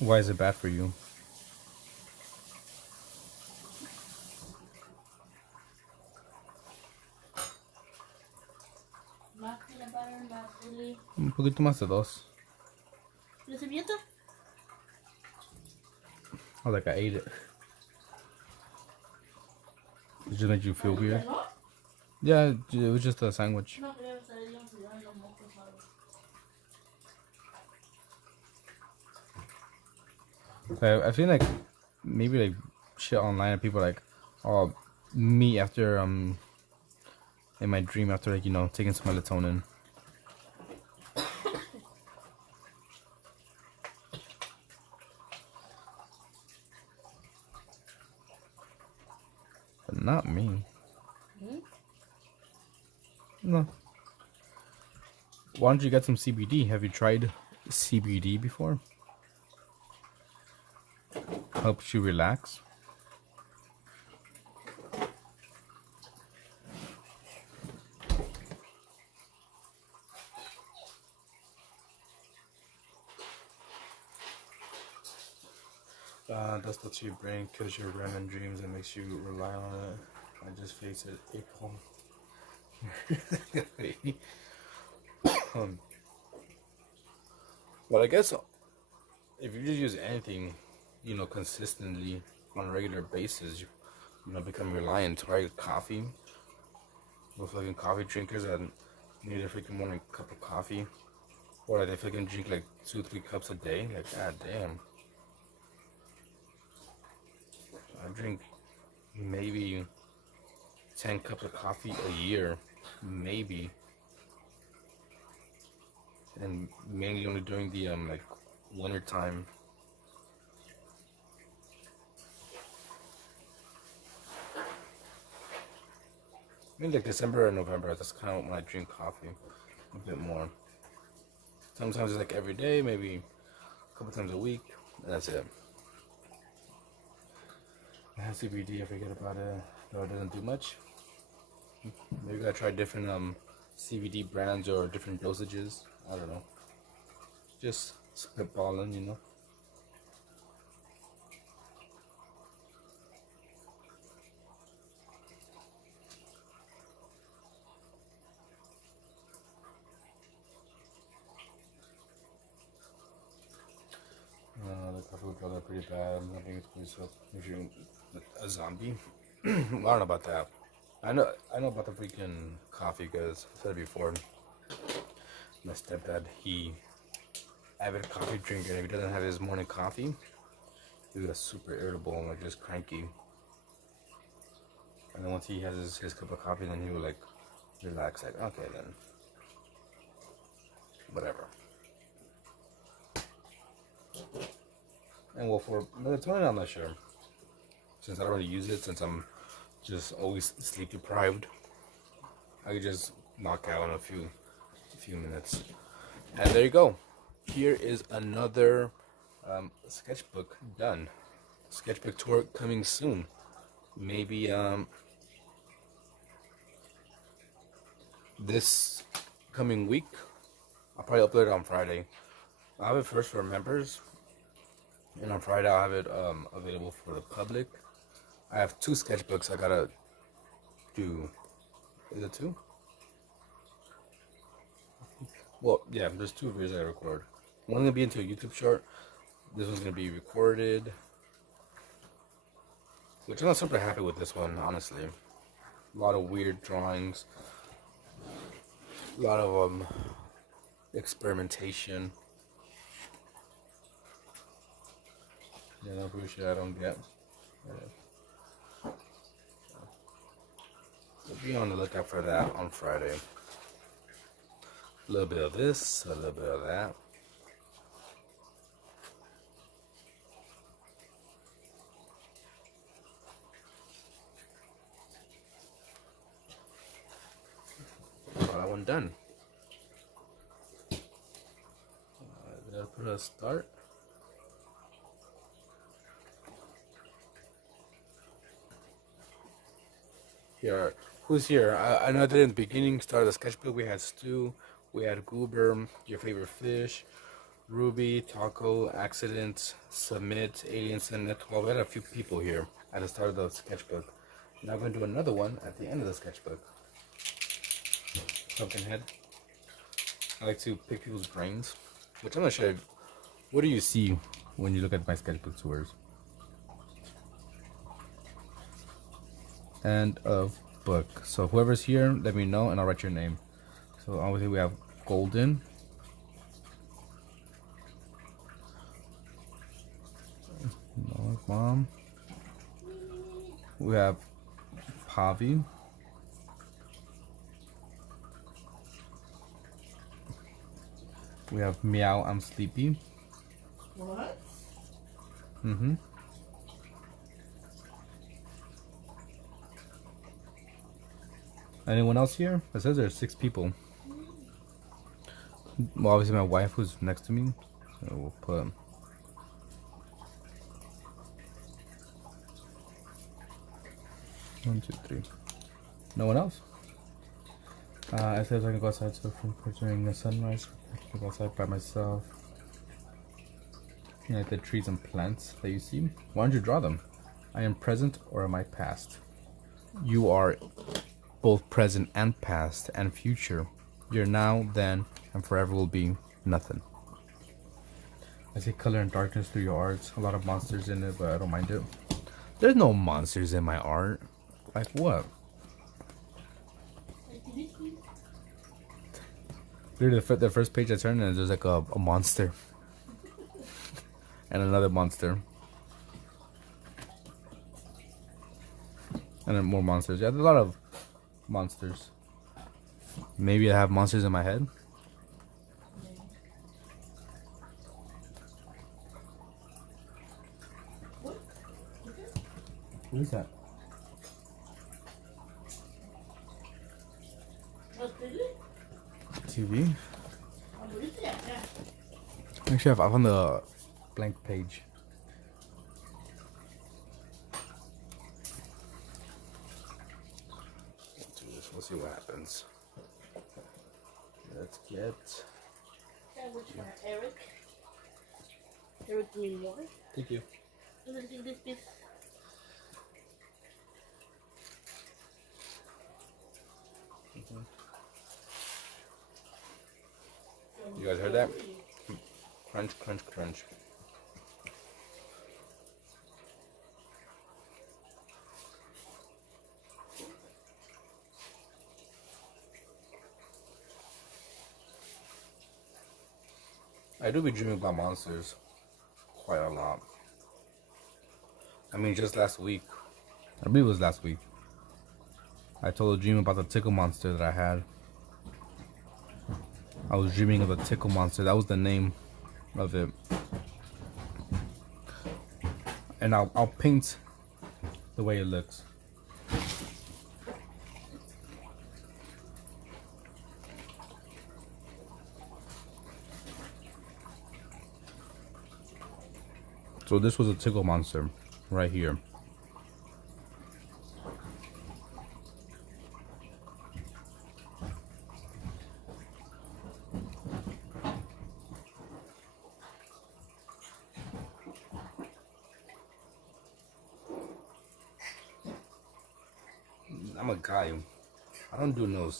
Why is it bad for you? Más peanut butter, más chili. Un poquito más de dos. ¿La servilleta? Oh, like I ate it. It just made you feel weird. ¿No? Yeah, it was just a sandwich. No creo que se le dieron cuidado en los mocos, ¿sabes? I feel like maybe like shit online and people are like, oh, me after in my dream after like taking some melatonin. But not me. No. Why don't you get some CBD? Have you tried CBD before? Helps you relax. That's what your brain kills your REM and dreams and makes you rely on it. I just face it, April. But I guess if you just use anything, consistently on a regular basis, you become reliant. Right? Coffee. With fucking coffee drinkers that need a freaking morning cup of coffee, or like they freaking drink like 2-3 cups a day. Like, god damn. I drink maybe 10 cups of coffee a year, maybe, and mainly only during the like winter time. I mean, like December and November, that's kind of when I drink coffee a bit more. Sometimes it's like every day, maybe a couple times a week, and that's it. I have CBD, I forget about it, though it doesn't do much. Maybe I try different CBD brands or different dosages. I don't know. Just spitballing. The coffee would go pretty bad. I think it's pretty so if you're a zombie. I don't know about that. I know about the freaking coffee because I said it before. My stepdad, he avid coffee drinker, and if he doesn't have his morning coffee, he gets super irritable and like just cranky. And then once he has his cup of coffee, then he will like relax, like okay then, whatever. And well, for melatonin, I'm not sure, since I don't really use it, since I'm just always sleep deprived. I could just knock out in a few minutes. And there you go. Here is another sketchbook done. Sketchbook tour coming soon. Maybe this coming week. I'll probably upload it on Friday. I'll have it first for members, and on Friday I'll have it available for the public. I have 2 sketchbooks I gotta do. Is it 2? Well, yeah, there's 2 videos I record. One's gonna be into a YouTube short. This one's gonna be recorded. Which I'm not super happy with this one, honestly. A lot of weird drawings. A lot of experimentation. Yeah, no bullshit I don't get. So be on the lookout for that on Friday. A little bit of this, a little bit of that. one done. Did I put a start? Here, who's here? I know that in the beginning, start of the sketchbook, we had Stu, we had Goober, your favorite fish, Ruby, Taco, Accident, Submit, Alienson, Net12. We had a few people here at the start of the sketchbook. Now I'm going to do another one at the end of the sketchbook. Pumpkinhead. I like to pick people's brains, which I'm not sure. What do you see when you look at my sketchbook tours? End of book. So whoever's here, let me know and I'll write your name. So obviously we have Golden. No, Mom. We have Pavi. We have Meow, I'm sleepy. What? Mm-hmm. Anyone else here? It says there's 6 people. Well, obviously my wife who's next to me. So we'll put... One, two, three. No one else? It says I can go outside so from picturing the sunrise. I can go outside by myself. You know, like the trees and plants that you see. Why don't you draw them? I am present or am I past? You are both present and past and future. You're now, then, and forever will be nothing. I see color and darkness through your art. A lot of monsters in it, but I don't mind it. There's no monsters in my art. Like what? Literally, the first page I turned and there's like a monster. And another monster. And then more monsters. Yeah, there's a lot of monsters. Maybe I have monsters in my head. What is that? TV? Actually, I found the blank page. Let's do this. We'll see what happens. Let's get. Which one? Eric? Eric, do you need more? Thank you. I'm gonna take this piece. You guys heard that? Crunch, crunch, crunch. I do be dreaming about monsters quite a lot. I mean, just last week, I believe it was last week, I told a dream about the tickle monster that I had. I was dreaming of a tickle monster. That was the name of it. And I'll paint the way it looks. So this was a tickle monster right here. I'm a guy. I don't do no,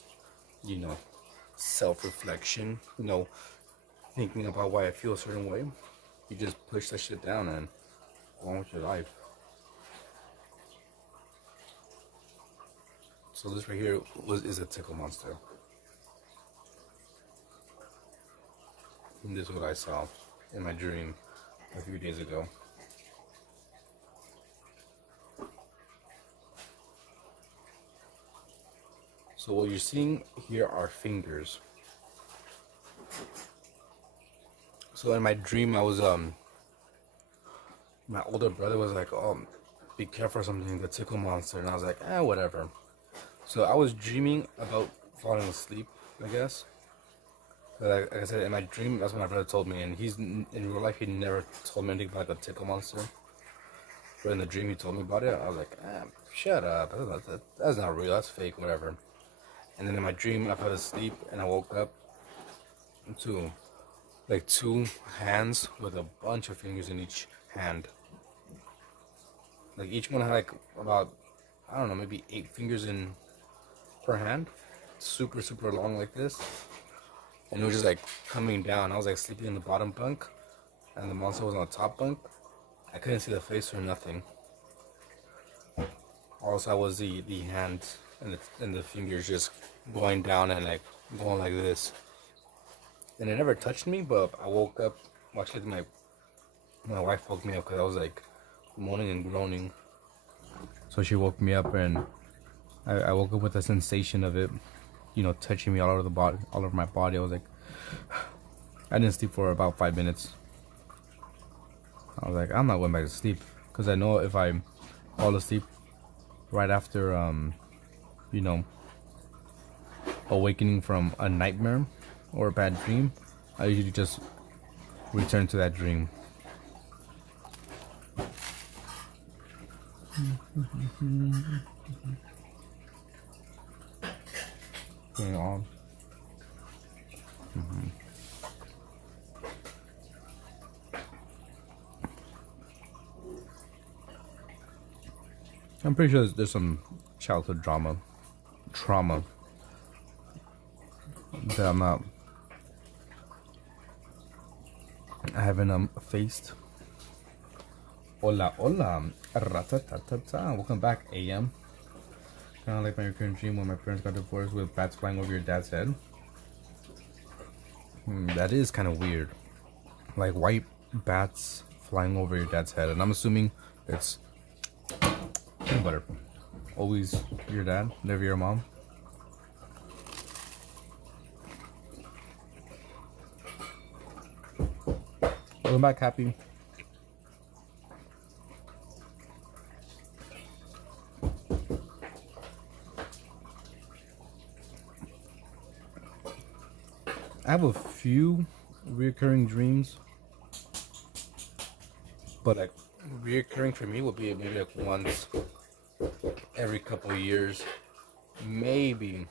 self-reflection, thinking about why I feel a certain way. You just push that shit down and go on with your life. So this right here is a tickle monster. And this is what I saw in my dream a few days ago. So what you're seeing here are fingers. So in my dream, I was my older brother was like, "Oh, be careful or something, the tickle monster," and I was like, "Ah, whatever." So I was dreaming about falling asleep I guess. Like I said, in my dream, that's what my brother told me, and in real life, he never told me anything about like a tickle monster. But in the dream, he told me about it. I was like, shut up. That's not real. That's fake, whatever. And then in my dream, I fell asleep, and I woke up to like two hands with a bunch of fingers in each hand. Like each one had like about, I don't know, maybe 8 fingers in per hand. Super, super long like this. And it was just like coming down. I was like sleeping in the bottom bunk, and the monster was on the top bunk. I couldn't see the face or nothing. All I saw was the hand and the fingers just going down and like going like this. And it never touched me, but I woke up. Actually, my wife woke me up because I was like moaning and groaning. So she woke me up, and I woke up with the sensation of it, you know, touching me all over the body, all over my body. I was like, I didn't sleep for about 5 minutes. I was like, I'm not going back to sleep, because I know if I fall asleep right after, you know, awakening from a nightmare or a bad dream, I usually just return to that dream. Going on. I'm pretty sure there's some childhood trauma that I haven't faced. Hola, hola, ratatatata. Welcome back, AM. Kind of like my recurring dream when my parents got divorced with bats flying over your dad's head. That is kind of weird. Like white bats flying over your dad's head, and I'm assuming it's peanut butter. Always your dad, never your mom. Welcome back, Happy. I have a few recurring dreams, but like reoccurring for me would be maybe like once every couple of years, maybe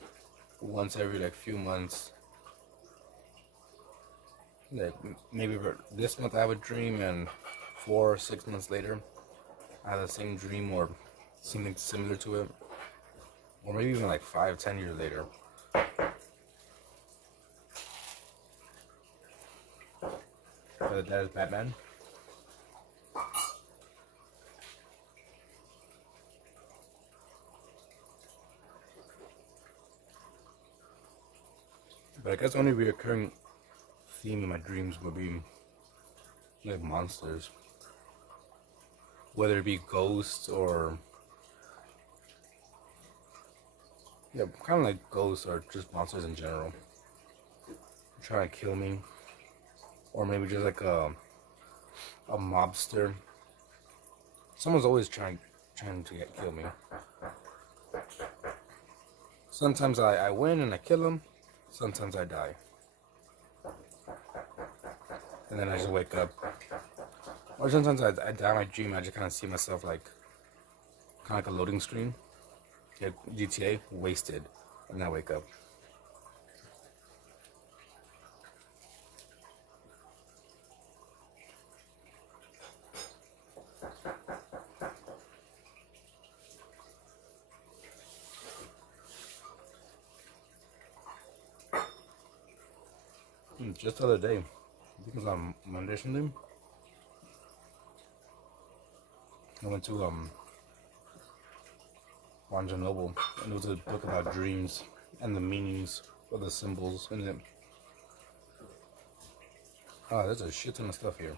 once every like few months. Like maybe this month I have a dream, and 4 or 6 months later I have the same dream or something similar to it, or maybe even like 5-10 years later. That is Batman. But I guess the only reoccurring theme in my dreams would be like monsters, whether it be ghosts or kind of like ghosts or just monsters in general, trying to kill me, or maybe just like a mobster. Someone's always trying to kill me. Sometimes I win and I kill them. Sometimes I die. And then I just wake up. Or sometimes I die in my dream. I just kind of see myself like, kind of like a loading screen. Like GTA, wasted. And I wake up. Just the other day, I think it was on Monday or something, I went to Barnes and Noble, and it was a book about dreams and the meanings of the symbols in it. Oh, there's a shit ton of stuff here.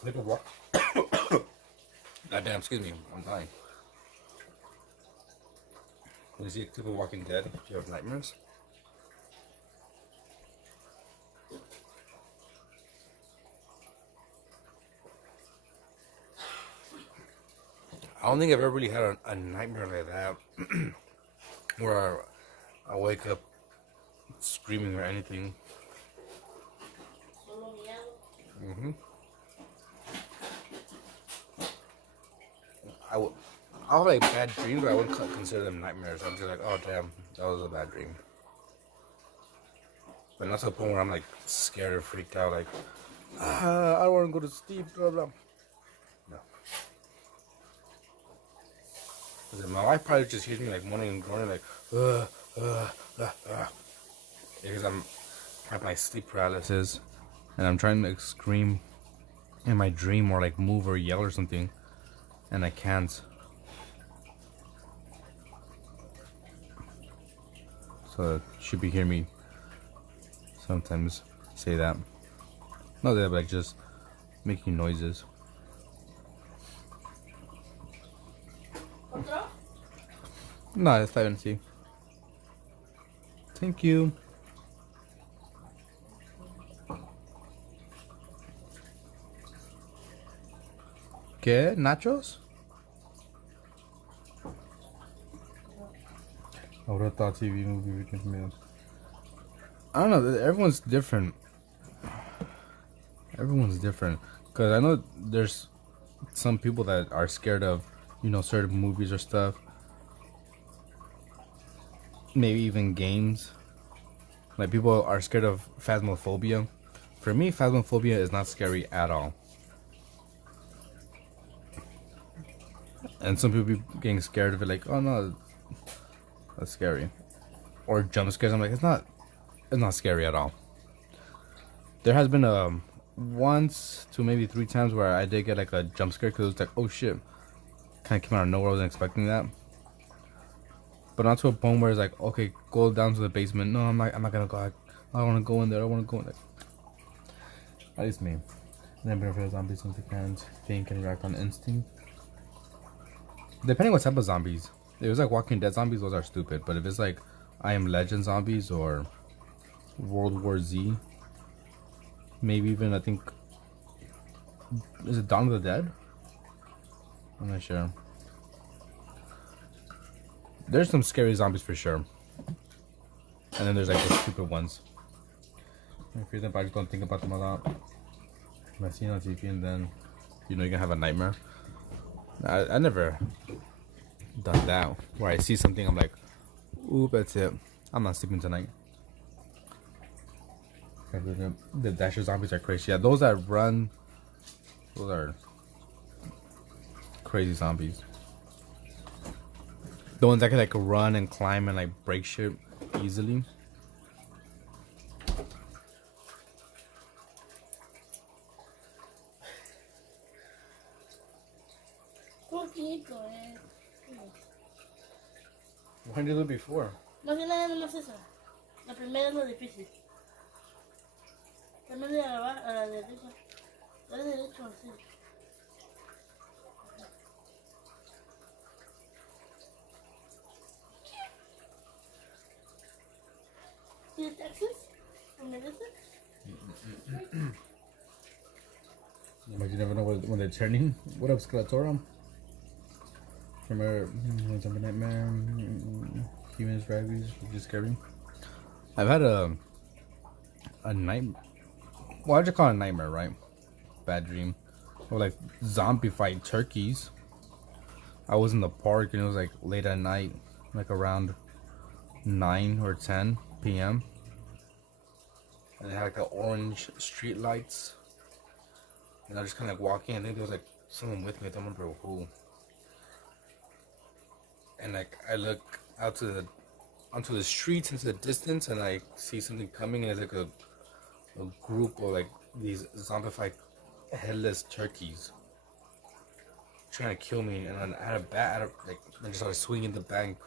Clip of walk. Goddamn, excuse me, I'm dying. When you see a clip of Walking Dead, do you have nightmares? I don't think I've ever really had a nightmare like that where I wake up screaming or anything. Mm-hmm. I'll have like bad dreams, but I wouldn't consider them nightmares. I'm just like, oh damn, that was a bad dream. But not to the point where I'm like scared or freaked out, like, I don't want to go to sleep, blah blah. No. My wife probably just hears me like moaning and groaning, like, because I have my sleep paralysis, and I'm trying to like, scream in my dream or like move or yell or something, and I can't. So should be hearing me sometimes say that. Not that, but like just making noises. ¿Otro? No, está bien, sí. Thank you. ¿Qué? ¿Nachos? I would have thought TV movie weekend meals. I don't know. Everyone's different. Everyone's different. Because I know there's some people that are scared of, you know, certain movies or stuff. Maybe even games. Like people are scared of phasmophobia. For me, phasmophobia is not scary at all. And some people be getting scared of it, like, oh no, that's scary. Or jump scares. I'm like, it's not scary at all. There has been once to maybe 3 times where I did get like a jump scare because it was like, oh shit, kind of came out of nowhere. I wasn't expecting that. But not to a point where it's like, okay, go down to the basement. No, I'm not gonna go. I don't want to go in there. I want to go in there. At least me. Then been afraid of zombies since they can't think and react on instinct. Depending what type of zombies. If it's like Walking Dead zombies, those are stupid. But if it's like I Am Legend zombies or World War Z, maybe even I think, is it Dawn of the Dead? I'm not sure. There's some scary zombies for sure. And then there's like the stupid ones. I fear them, but I just don't think about them a lot. I see it on TV and then, you know, you're gonna have a nightmare. I never done that. Where I see something, I'm like, ooh, that's it. I'm not sleeping tonight. The Dasher zombies are crazy. Yeah, those that run, those are crazy zombies. The ones that can like run and climb and like break shit easily. Poquito, eh. When did you do it before? No que nada más esa. La primera es lo difícil. También de a la derecha. A la derecha, así. ¿Y de Texas? ¿Me dices? Like you never know when they're turning. What up, Skeletora? Remember Zombie Nightmare, Humans, Rabies, just scary. I've had a night. Well, I just call it a nightmare, right? Bad dream. Or like zombie fight turkeys. I was in the park and it was like late at night, like around 9 or 10 p.m. And they had like the orange street lights. And I was just kind of like walking. I think there was like someone with me. I don't remember who. And like I look out to onto the streets into the distance, and I see something coming. And it's like a group of like these zombified headless turkeys trying to kill me. And then I had a bat. I just started swinging the bank,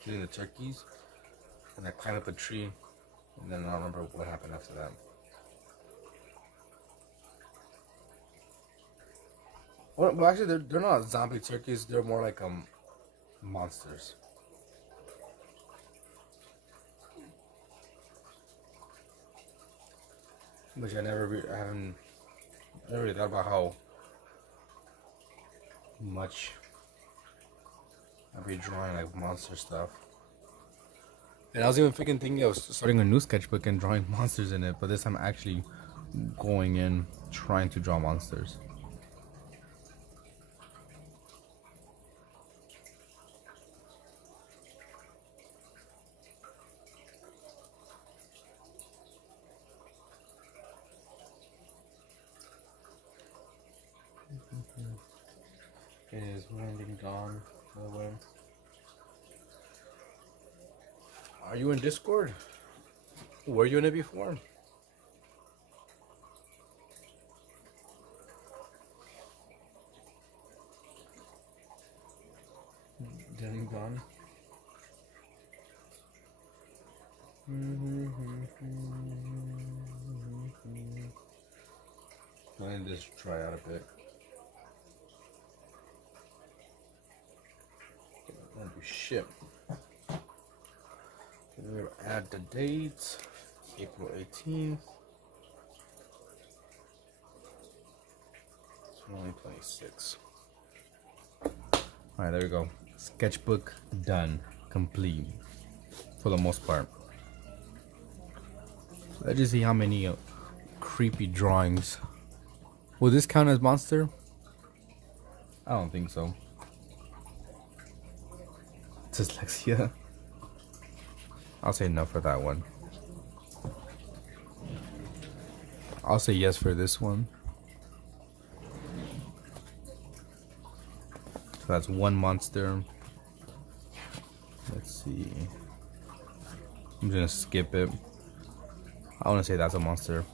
killing the turkeys. And I climbed up a tree. And then I don't remember what happened after that. Well, actually, they're not zombie turkeys. They're more like monsters. Which I haven't really thought about how much I'd be drawing like monster stuff. And I was even thinking of starting a new sketchbook and drawing monsters in it, but this time actually going in trying to draw monsters. It is winding dawn, by the way. Are you in Discord? Were you in it before? Winding dawn. Let this dry out a bit. Don't do shit. We'll add the date, April 18th, 2026. Alright, there we go. Sketchbook done. Complete. For the most part. Let's just see how many creepy drawings. Will this count as monster? I don't think so. Dyslexia. I'll say no for that one. I'll say yes for this one. So that's one monster. Let's see. I'm just gonna skip it. I want to say that's a monster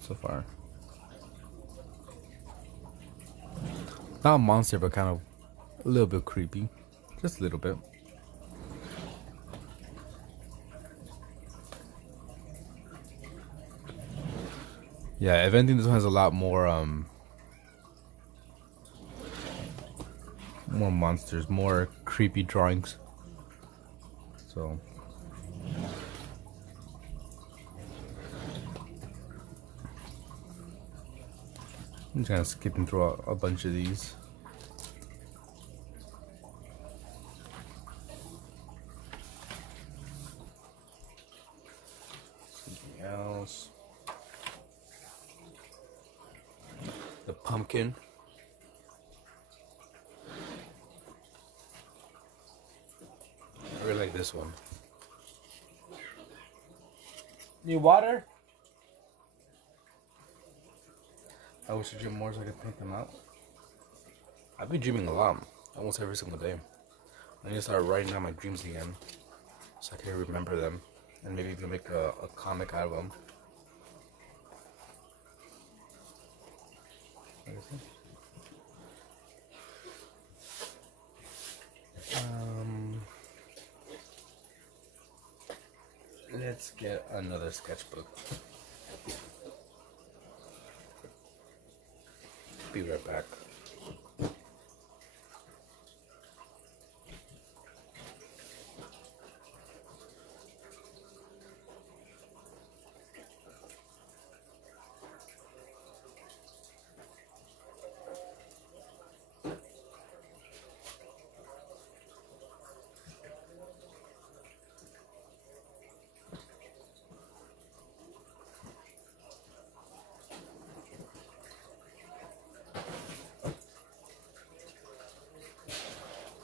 so far. Not a monster, but kind of a little bit creepy. Just a little bit. Yeah, if anything, this one has a lot more more monsters, more creepy drawings. So I'm just kind of skipping through a bunch of these. Something else. The pumpkin. I really like this one. Need water? I wish to dream more so I could paint them out. I've been dreaming a lot, almost every single day. I need to start writing down my dreams again, so I can remember them, and maybe even make a comic out of them. Let's get another sketchbook. Be right back.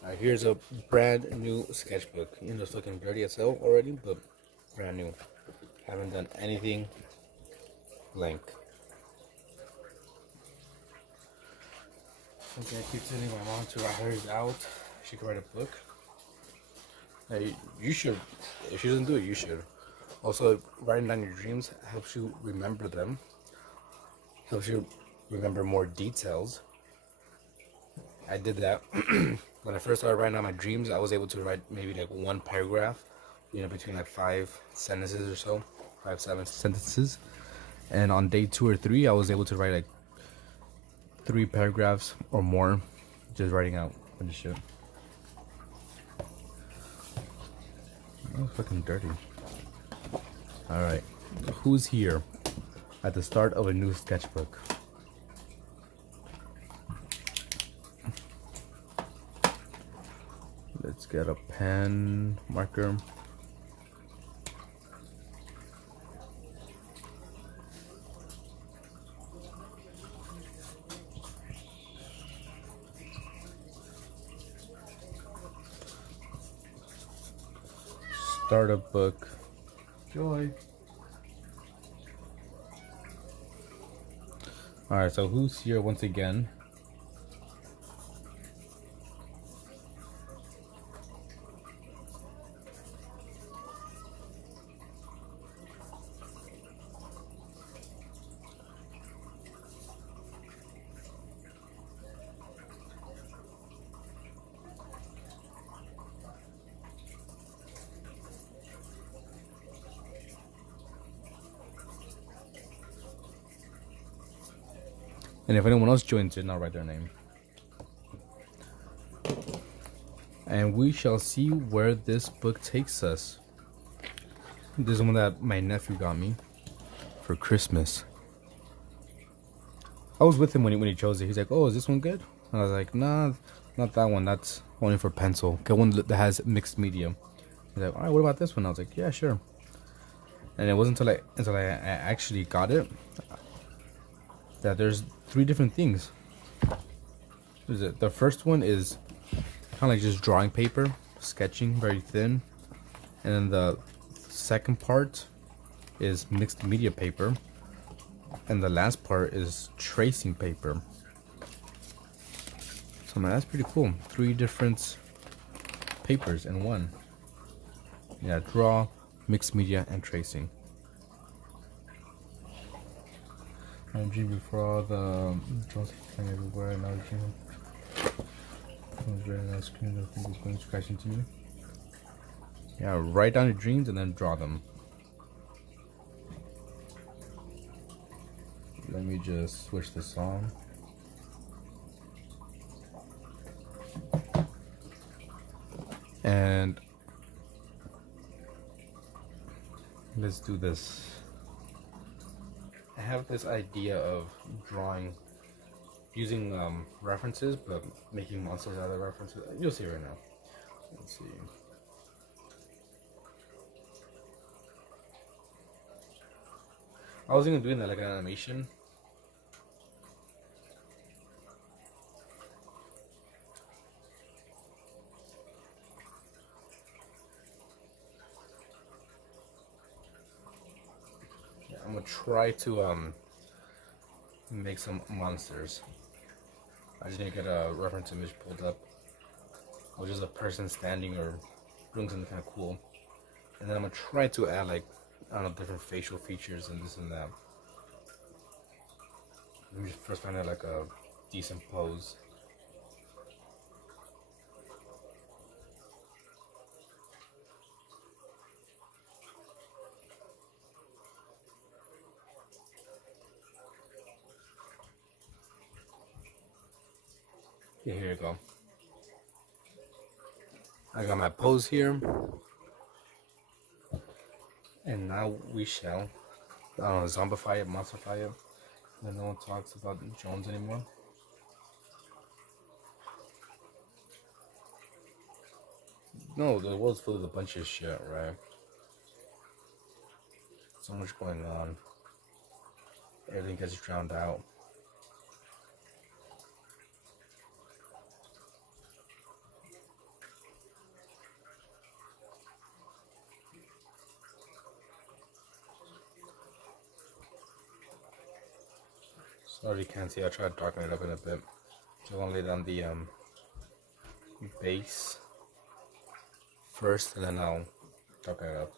Alright, here's a brand new sketchbook. You know, it's looking dirty as hell already, but brand new. Haven't done anything. Blank. Okay, I keep telling my mom to write hers out. She could write a book. Hey, you should. If she doesn't do it, you should. Also, writing down your dreams helps you remember them. Helps you remember more details. I did that. When I first started writing down my dreams, I was able to write maybe like one paragraph, you know, between like 5 sentences or so, 5, 7 sentences. And on day 2 or 3, I was able to write like 3 paragraphs or more, just writing out a bunch of shit. That was fucking dirty. Alright, who's here at the start of a new sketchbook? Let's get a pen, marker. Start a book. Joy. Alright, so who's here once again? And if anyone else joins in, I'll write their name. And we shall see where this book takes us. This is one that my nephew got me for Christmas. I was with him when he chose it. He's like, "Oh, is this one good?" And I was like, "Nah, not that one. That's only for pencil. Get one that has mixed media." He's like, "All right, what about this one?" I was like, "Yeah, sure." And it wasn't until I actually got it that there's 3 different things. What is it? The first one is kind of like just drawing paper, sketching, very thin. And then the second part is mixed media paper. And the last part is tracing paper. So man, that's pretty cool. 3 different papers in one. Yeah, draw, mixed media, and tracing. I dream before all the drones flying everywhere, and now dreaming. I was reading on the screen, I think it's going to crash into me. Yeah, write down your dreams and then draw them. Let me just switch the song. And let's do this. I have this idea of drawing using references, but making monsters out of the references. You'll see right now. Let's see. I was even doing that like an animation. Yeah, I'm gonna try to make some monsters. I just need to get a reference image pulled up, which is a person standing or doing something kind of cool. And then I'm gonna try to add like, I don't know, different facial features and this and that. Let me first find out like a decent pose. Yeah, here you go. I got my pose here. And now we shall, I don't know, zombify it, monsterify it. Then no one talks about Jones anymore. No, the world's full of a bunch of shit, right? So much going on. Everything gets drowned out. Sorry you can't see, I tried to darken it up in a bit. So I'm gonna lay down the base first, and then I'll darken it up.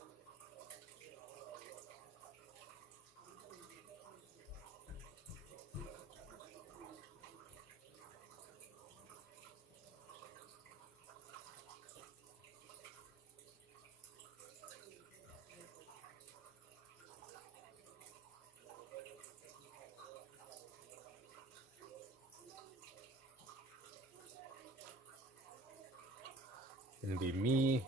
It'll be me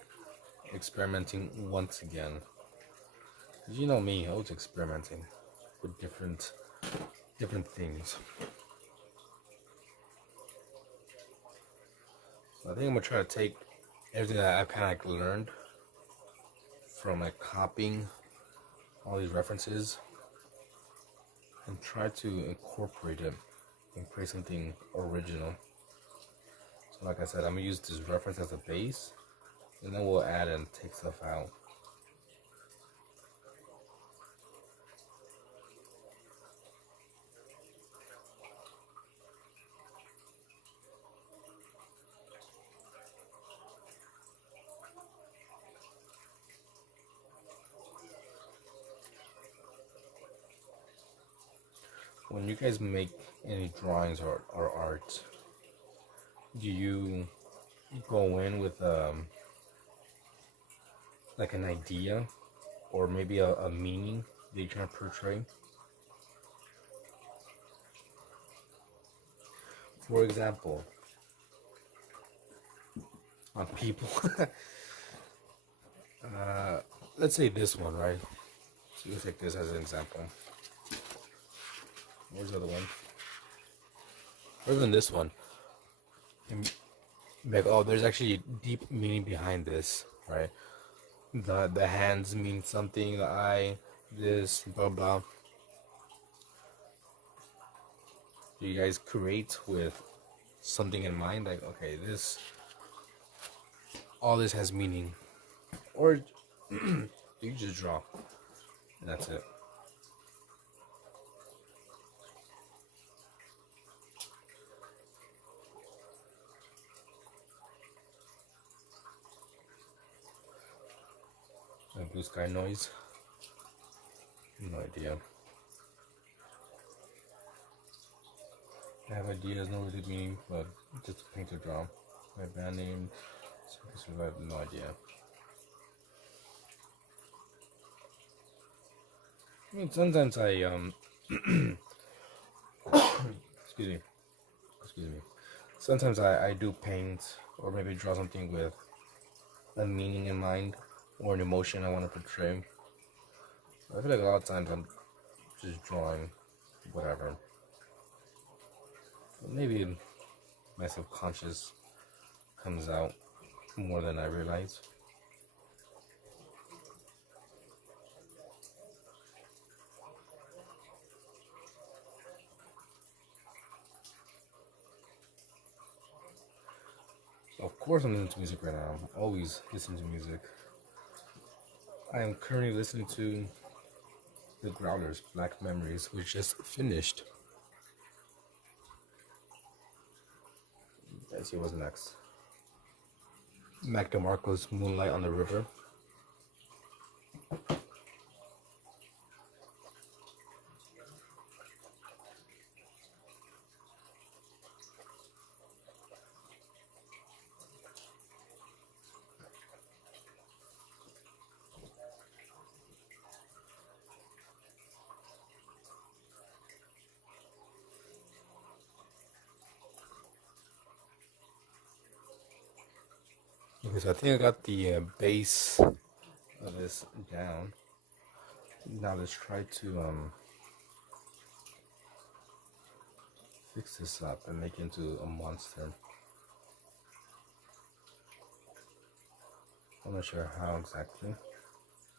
experimenting once again. You know me, always experimenting with different things. So I think I'm gonna try to take everything that I've kind of like learned from like copying all these references and try to incorporate it and create something original. So like I said, I'm gonna use this reference as a base, and then we'll add and take stuff out. When you guys make any drawings or art, do you go in with like an idea or maybe a meaning that you're trying to portray? For example, on people, let's say this one, right? So let's take this as an example. Where's the other one? Other than this one, and like, oh, there's actually deep meaning behind this, right? The hands mean something, the eye, this, blah blah. Do you guys create with something in mind? Like, okay, this, all this has meaning, or you just draw, and that's it. Like blue sky noise. No idea. I have ideas, no really meaning, but just paint or draw. My band name, I have no idea. I mean, sometimes I excuse me. Sometimes I do paint or maybe draw something with a meaning in mind or an emotion I want to portray. I feel like a lot of times I'm just drawing whatever. Maybe my subconscious comes out more than I realize. Of course I'm listening to music right now. I'm always listening to music. I am currently listening to The Growlers, Black Memories, which just finished. Let's see what's next. Mac DeMarco's Moonlight on the River. Okay, so I think I got the base of this down. Now let's try to fix this up and make it into a monster. I'm not sure how exactly,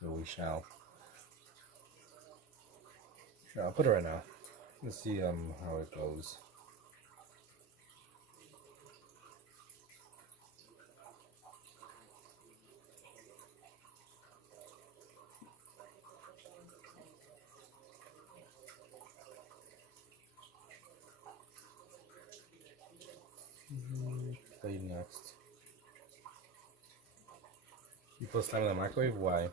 but we shall. Sure, I'll put it right now. Let's see how it goes. Play next. You put slime in the microwave? Why?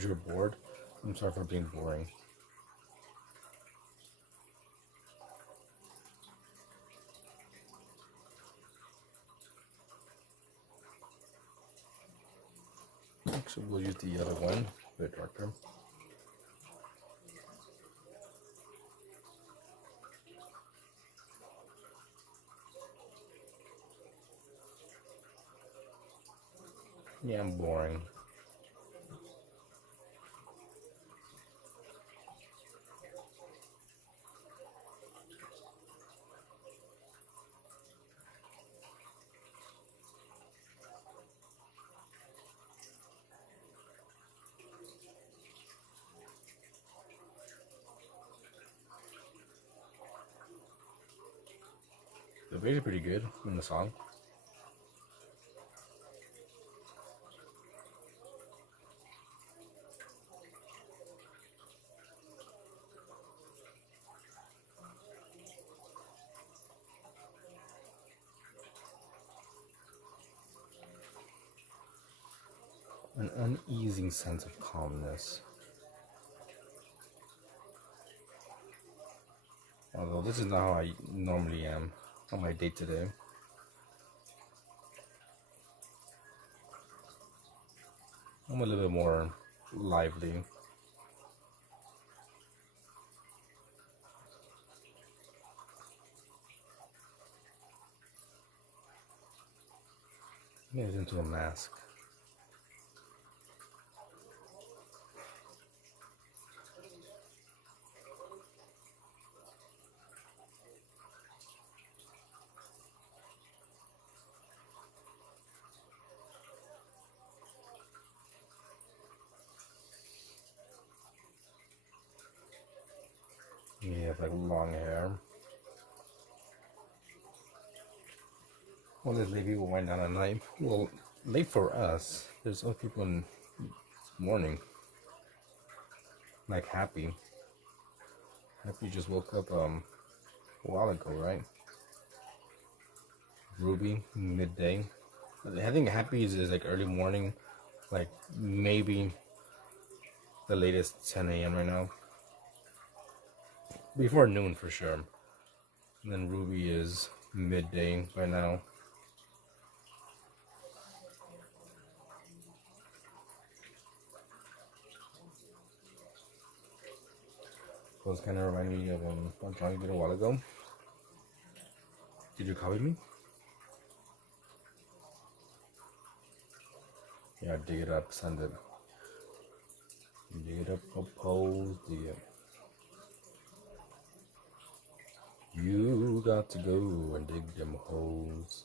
because you're bored. I'm sorry for being boring. Actually, we'll use the other one, a bit darker. Yeah, I'm boring. The bass is pretty good in the song. An uneasy sense of calmness. Although this is not how I normally am on my day to day. I'm a little bit more lively. Get it into a mask. You have like long hair. Well, there's late people wind down at night. Well, late for us. There's other people in the morning. Like Happy. Happy just woke up a while ago, right? Ruby, midday. I think Happy is like early morning. Like maybe the latest 10 a.m. right now. Before noon for sure. And then Ruby is midday by now. Those kind of remind me of one song you did a while ago. Did you copy me? Yeah, dig it up, send it. Dig it up, propose, dig it. You got to go and dig them holes.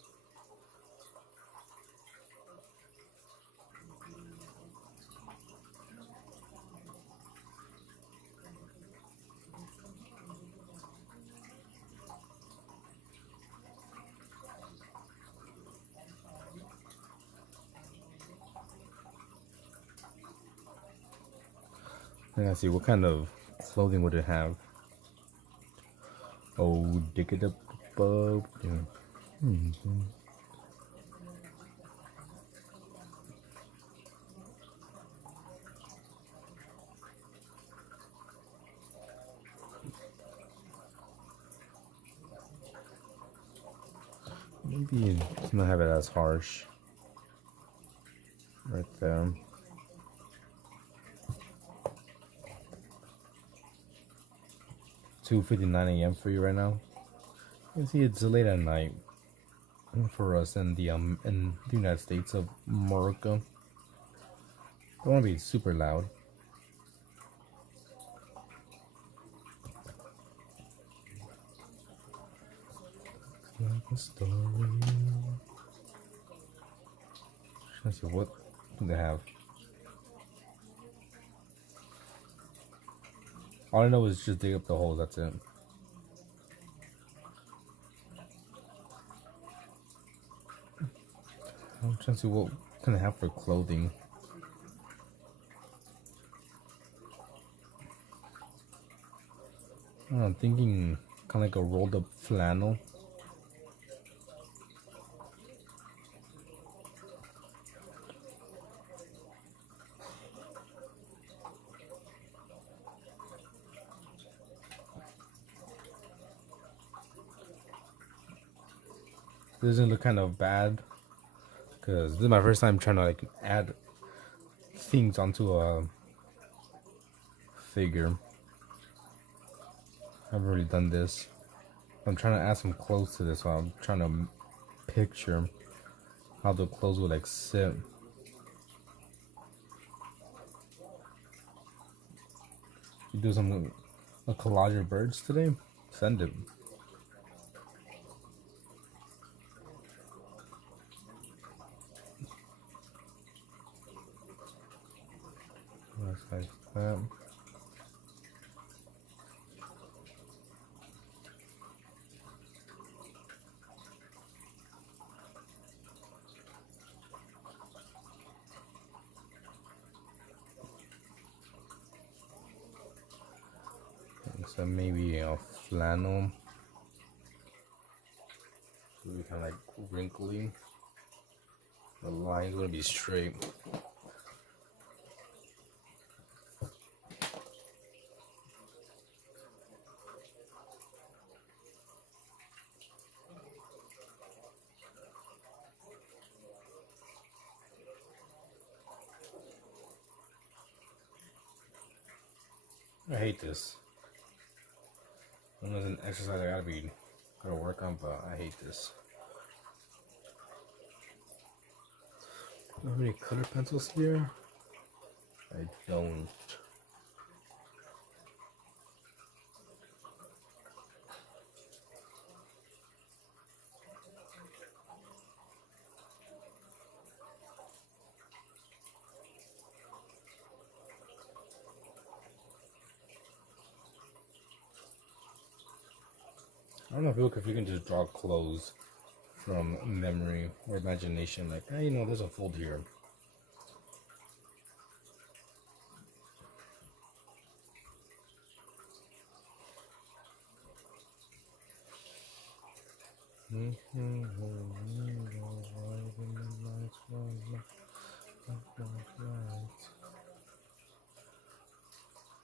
Let's see, what kind of clothing would it have? Oh, dig it up above. Yeah. Maybe not have it as harsh. Right there. $2:59 a.m. for you right now. You can see it's late at night for us in the United States of America. Don't want to be super loud. Like a story. Let's see, what do they have? All I know is just dig up the holes, that's it. I'm trying to see what can I have for clothing. I'm thinking kind of like a rolled up flannel. This doesn't look kind of bad because this is my first time trying to like add things onto a figure. I haven't really done this. I'm trying to add some clothes to this, so I'm trying to picture how the clothes would like sit. You do a collage of birds today? Send it. That's like that. So maybe a flannel. So we kind of like wrinkly. The line's gonna be straight. I hate this. I know it's an exercise I gotta work on, but I hate this. Do I have any color pencils here? I don't. I don't know if you can just draw clothes from memory or imagination. Like, hey, you know, there's a fold here.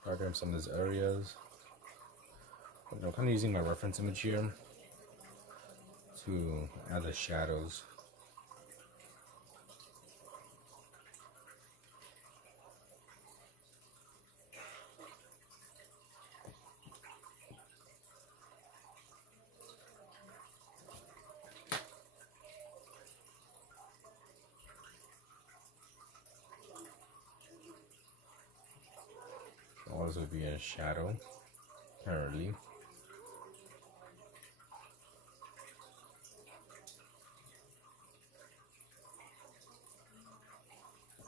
Diagram some of these areas. I'm kind of using my reference image here to add the shadows. All this would be a shadow, apparently.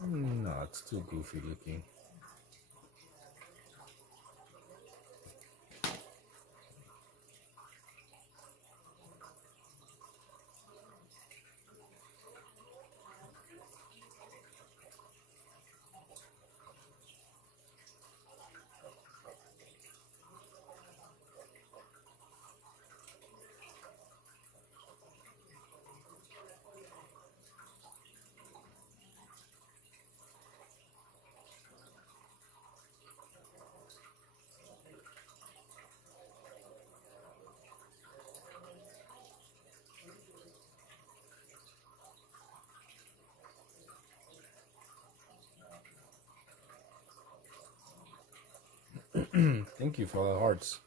No, it's too goofy looking. Thank you for all the hearts.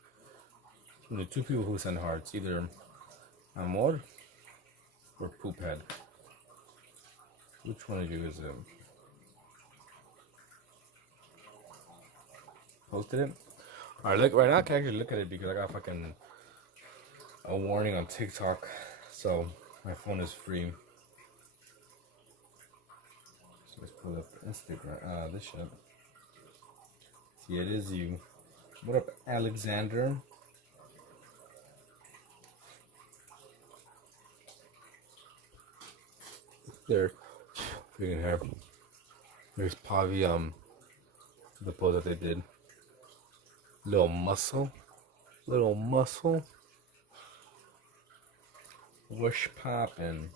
The two people who send hearts, either Amor or Poophead. Which one of you is it? Posted it? Alright, look, right now I can actually look at it because I got fucking a warning on TikTok. So my phone is free. So let's pull up Instagram. This shit. See, it is you. What up, Alexander? There. Freaking hair. There's Pavi, the pose that they did. Little muscle. Little muscle. Whoosh poppin'.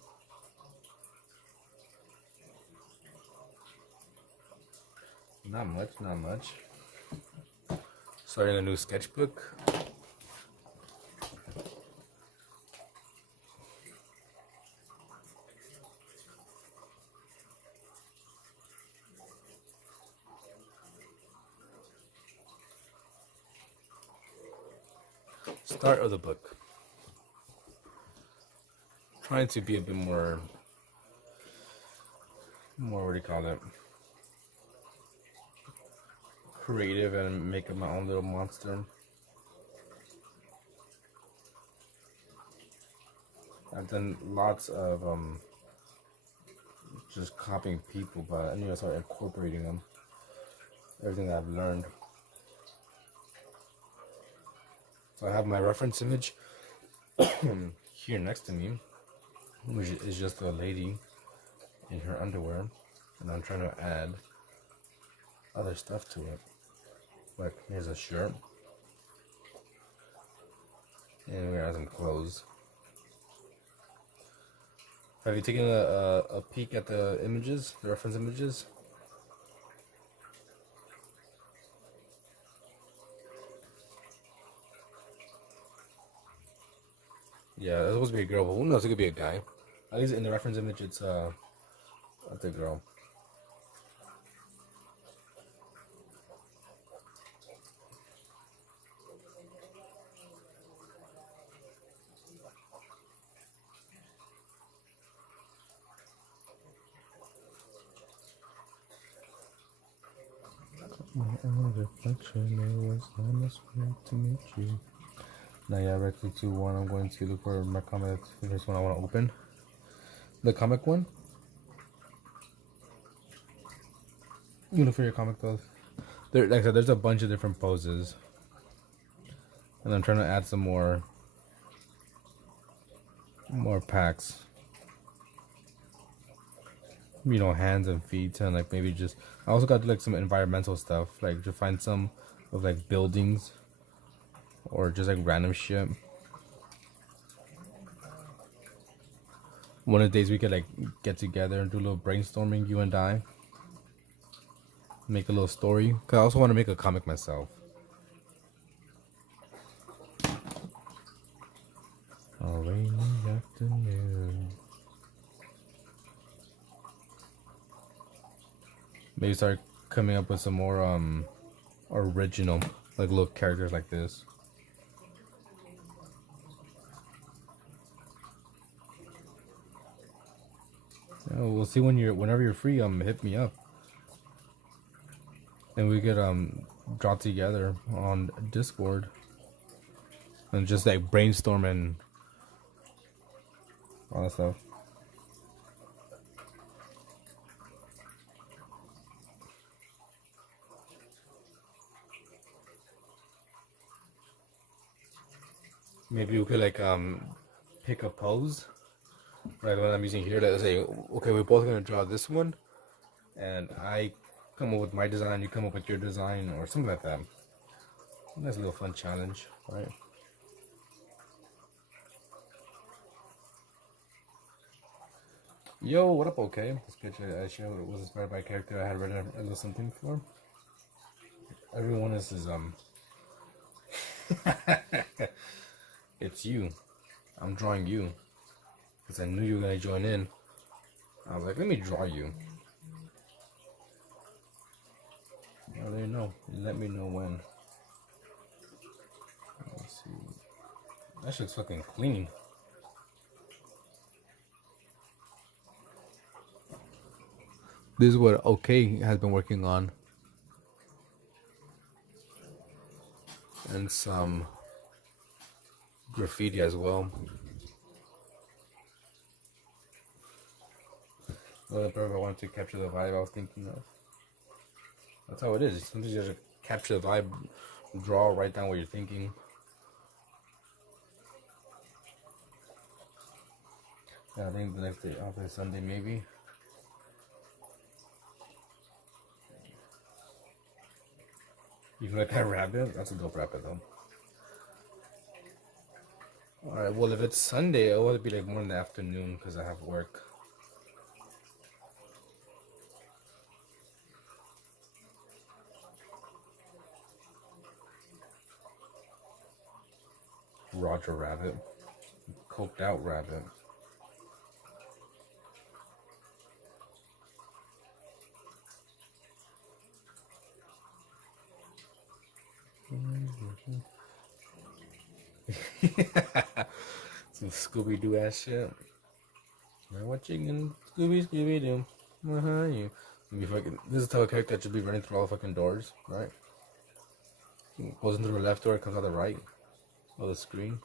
Not much, not much. Starting a new sketchbook. Start of the book. Trying to be a bit more what do you call it? Creative and make up my own little monster. I've done lots of just copying people, but I need to start incorporating them. Everything that I've learned. So I have my reference image here next to me, which is just a lady in her underwear, and I'm trying to add other stuff to it. Like here's a shirt, and we're adding some clothes. Have you taken a peek at the images, the reference images? Yeah, it's supposed to be a girl, but who knows? It could be a guy. At least in the reference image, it's a girl. My own reflection, it was honest way to meet you. Now, yeah, right 3, 2, 1. I'm going to look for my comic. The first one I want to open. The comic one. You look for your comic though. There, like I said, there's a bunch of different poses, and I'm trying to add some more packs. You know, hands and feet, and like maybe just. I also got to do like some environmental stuff, like to find some of like buildings, or just like random shit. One of the days we could like get together and do a little brainstorming, you and I. Make a little story, cause I also want to make a comic myself. A rainy afternoon. Maybe start coming up with some more original, like little characters like this. Yeah, we'll see whenever you're free. Hit me up, and we could draw together on Discord and just like brainstorm and all that stuff. Maybe we could like pick a pose, like what I'm using here. Let's say, okay, we're both gonna draw this one, and I come up with my design, you come up with your design, or something like that. Nice little fun challenge, right? Yo, what up? Okay, this picture I showed was inspired by a character I had read a little something for. Everyone is it's you. I'm drawing you because I knew you were gonna join in. I was like, let me draw you. I don't even know. Let me know when. Let's see. That shit's fucking clean. This is what OK has been working on. And some graffiti as well. Whatever I wanted to capture the vibe I was thinking of. That's how it is. Sometimes you have to capture the vibe, draw, write down what you're thinking. Yeah, I think the next day, after Sunday maybe. You feel like that rabbit? That's a dope rabbit though. Alright, well if it's Sunday, it'll be like more in the afternoon because I have work. Roger Rabbit. Coked out rabbit. Some Scooby Doo ass shit. Man, what chicken? Scooby Doo. You. This is the type of character that should be running through all the fucking doors, right? Goes into the left door, comes out the right of the screen.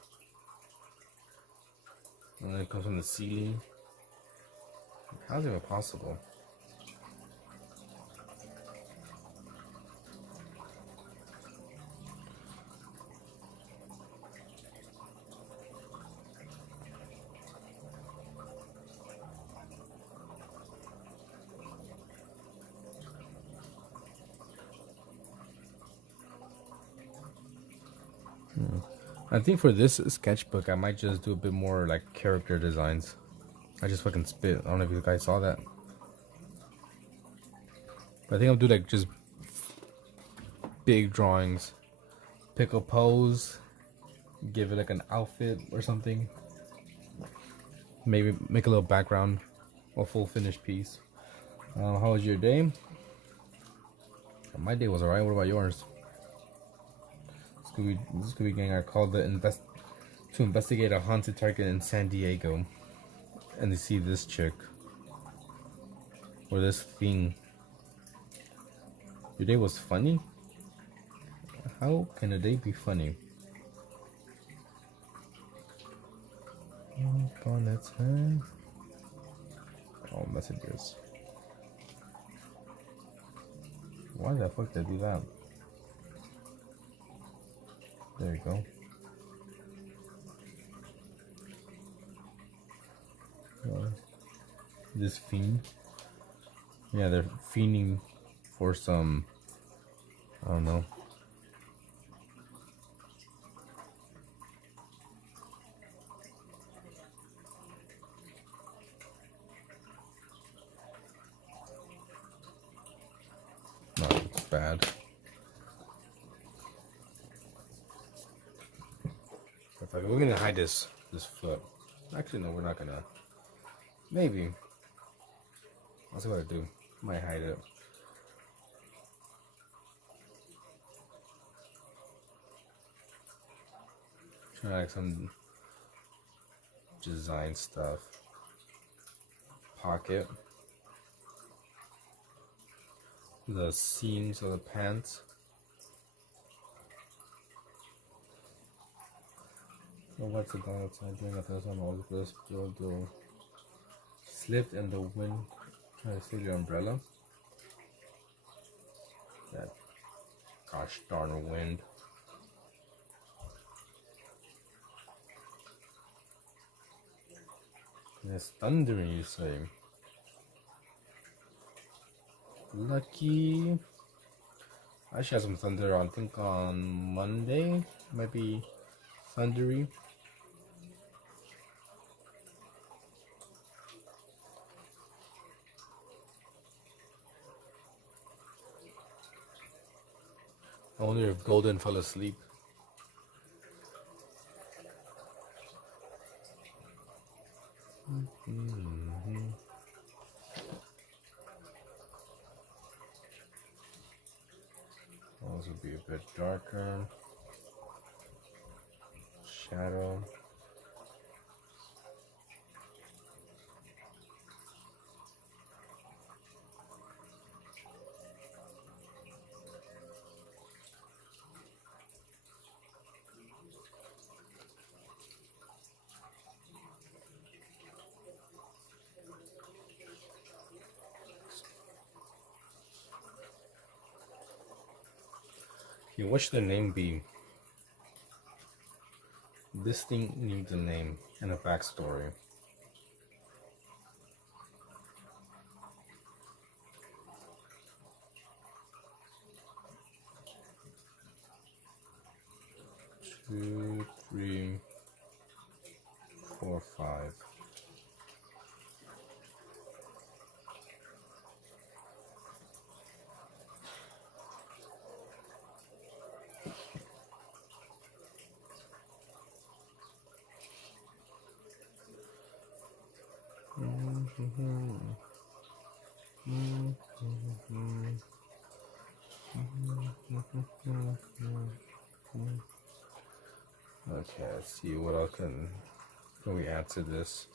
And then it comes from the ceiling. How's it even possible? I think for this sketchbook, I might just do a bit more like character designs. I just fucking spit. I don't know if you guys saw that. But I think I'll do like just big drawings. Pick a pose. Give it like an outfit or something. Maybe make a little background or full finished piece. How was your day? My day was alright. What about yours? Scooby Gang are called to investigate a haunted target in San Diego, and they see this chick or this thing. Your day was funny? How can a day be funny? On its head. Oh, messages. Why the fuck did I do that? There you go. This fiend. Yeah, they're fiending for some. I don't know. No, it's bad. We're gonna hide this foot. Actually, no, we're not gonna. Maybe. I'll see what I do. Might hide it. Try like some design stuff. Pocket. The seams of the pants. Oh, what's the dog outside doing? I thought on all this build slipped in the wind. Trying to steal your umbrella. That gosh darn wind. And it's thundering, you say? Lucky. I should have some thunder on, I think on Monday. Might be thundery. I wonder if Golden fell asleep. This will be a bit darker. Shadow. What should the name be? This thing needs a name and a backstory. Two, three, four, five. Okay, let's see what else can we add to this.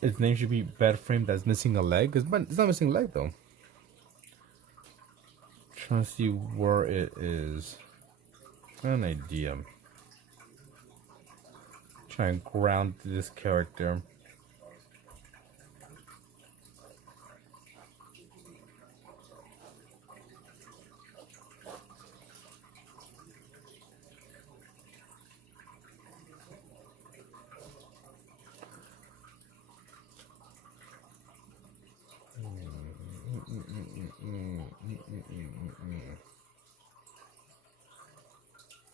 Its name should be Bed Frame That's Missing a Leg. It's not missing a leg though. Trying to see where it is. An idea. Try and ground this character.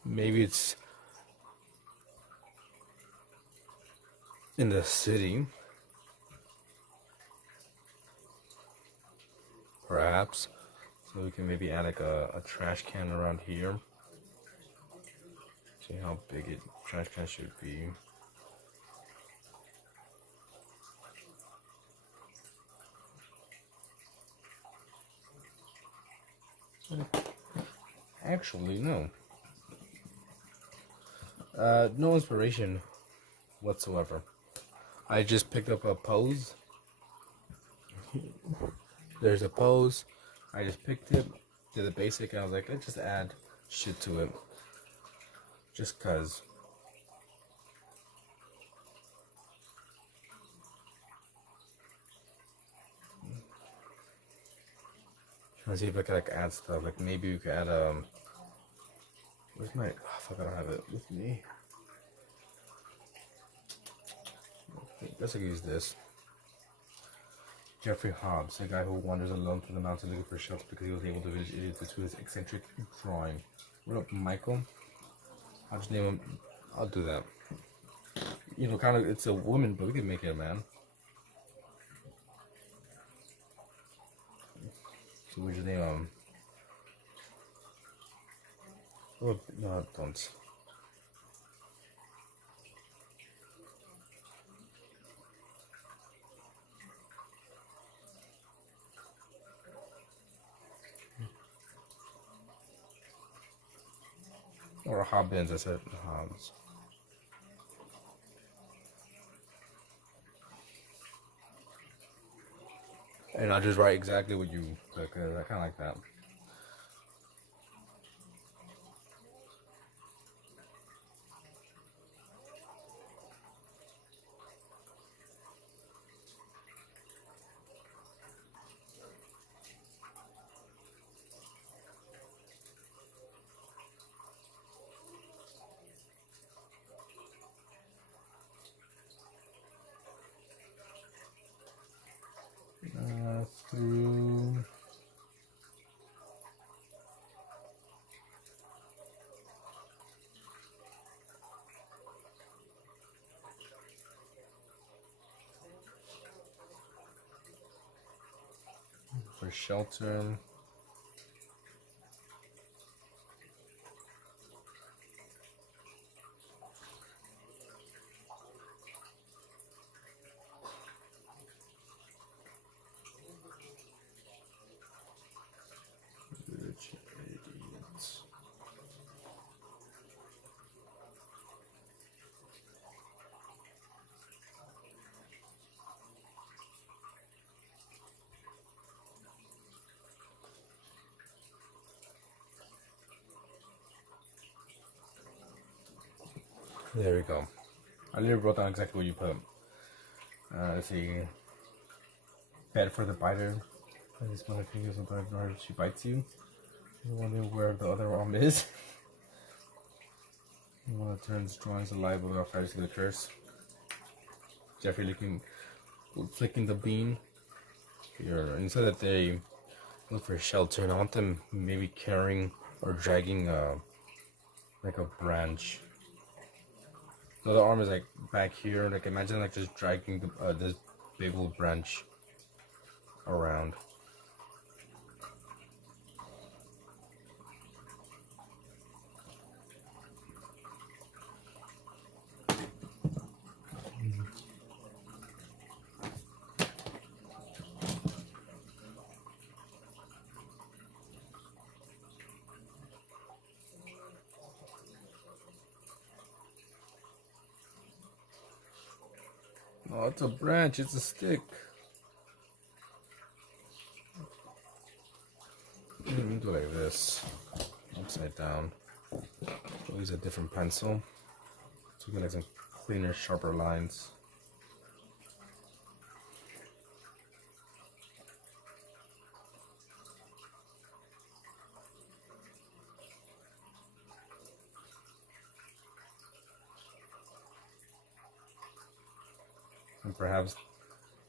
Maybe it's in the city. Perhaps. So we can maybe add like a trash can around here. See how big a trash can should be. Actually, no. No inspiration whatsoever. I just picked up a pose. There's a pose. I just picked it, did the basic, and I was like, let's just add shit to it. Just cause. Trying to see if I could like add stuff. Like maybe we could add where's my, oh, fuck, I don't have it with me. I guess I could use this. Jeffrey Hobbs, a guy who wanders alone through the mountains looking for shelter because he was able to village idiots to his eccentric drawing. What up, Michael? I'll just name him. I'll do that. You know, kind of, it's a woman, but we can make it a man. So we just name him. Oh, no, don't. Or Hobbins, I said Hobbs. And I'll just write exactly what you like. I kind of like that. Through for shelter. Idiots. There we go. I literally wrote down exactly what you put. Let's see. Bed for the biter. I just want to fingers on the arm. She bites you. You wonder where the other arm is. You want to turn drawings alive without fighting the curse. Jeffrey flicking the bean. Here, and so that they look for shelter, and I want them maybe carrying or dragging like a branch. The other arm is like back here. Like imagine like just dragging this big old branch around. Oh, it's a branch, it's a stick. Do it like this, upside down. I'll use a different pencil to get like some cleaner, sharper lines. And perhaps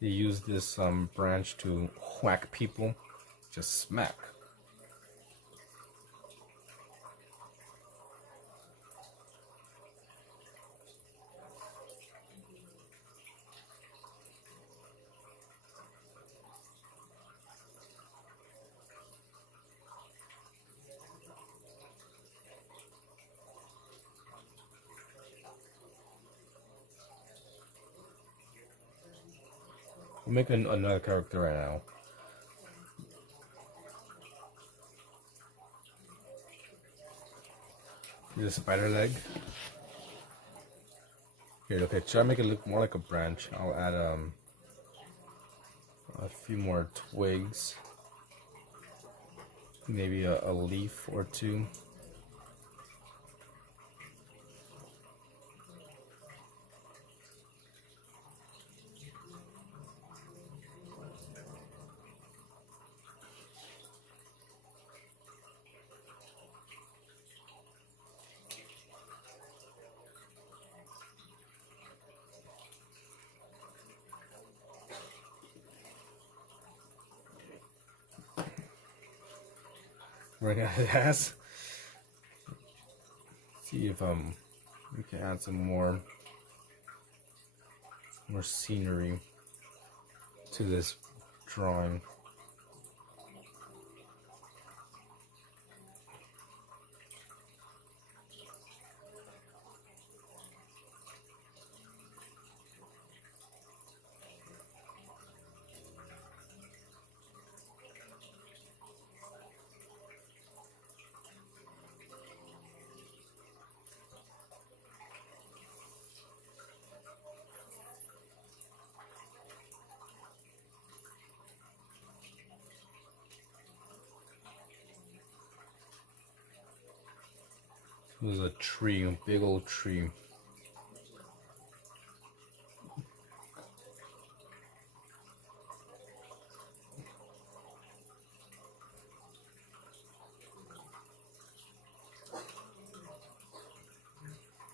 you use this branch to whack people, just smack. I'm making another character right now. Here's a spider leg. Here, okay, try to make it look more like a branch. I'll add a few more twigs. Maybe a leaf or two. Right out of ass. See if we can add some more scenery to this drawing. There's a tree, a big old tree.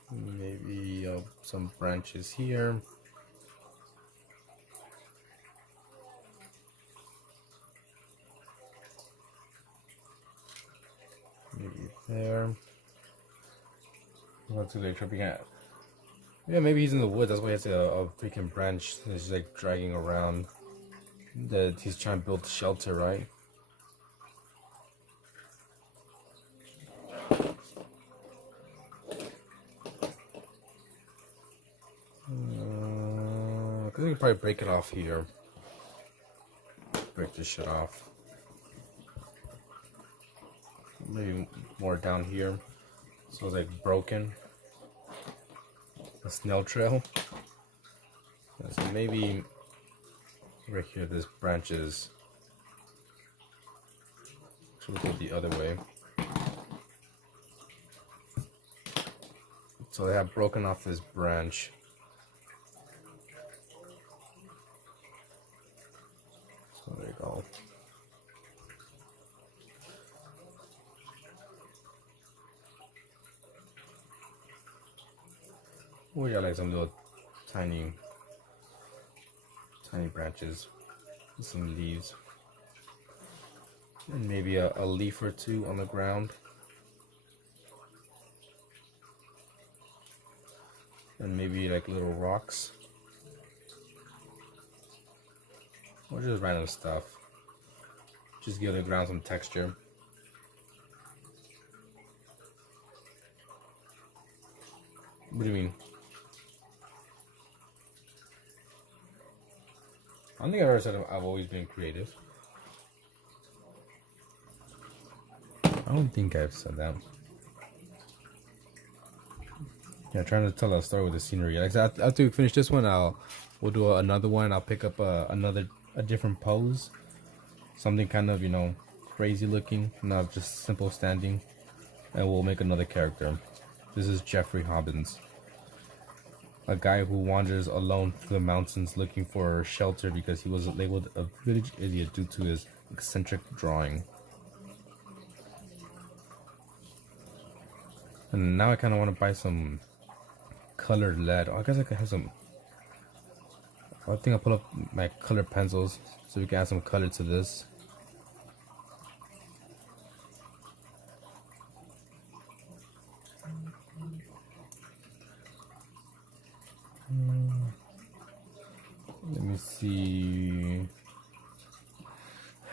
Maybe some branches here. Maybe there. What's the tripping at? Yeah, maybe he's in the woods. That's why he has a freaking branch that's like dragging around. That he's trying to build shelter, right? I think we can probably break it off here. Break this shit off. Maybe more down here. So it's like broken. A snail trail. Yeah, so maybe right here this branch is. So we'll go the other way. So they have broken off this branch. So there you go. We got like some little tiny branches, some leaves, and maybe a leaf or two on the ground, and maybe like little rocks, or just random stuff. Just give the ground some texture. What do you mean? I don't think I've ever said I've always been creative. I don't think I've said that. Yeah, trying to tell a story with the scenery. Like after we finish this one, I'll we'll do another one. I'll pick up a different pose, something kind of, you know, crazy looking, not just simple standing, and we'll make another character. This is Jeffrey Hobbins, a guy who wanders alone through the mountains looking for shelter because he was labeled a village idiot due to his eccentric drawing. And now I kind of want to buy some colored lead. Oh, I guess I could have some. I think I'll pull up my colored pencils so we can add some color to this. Let me see.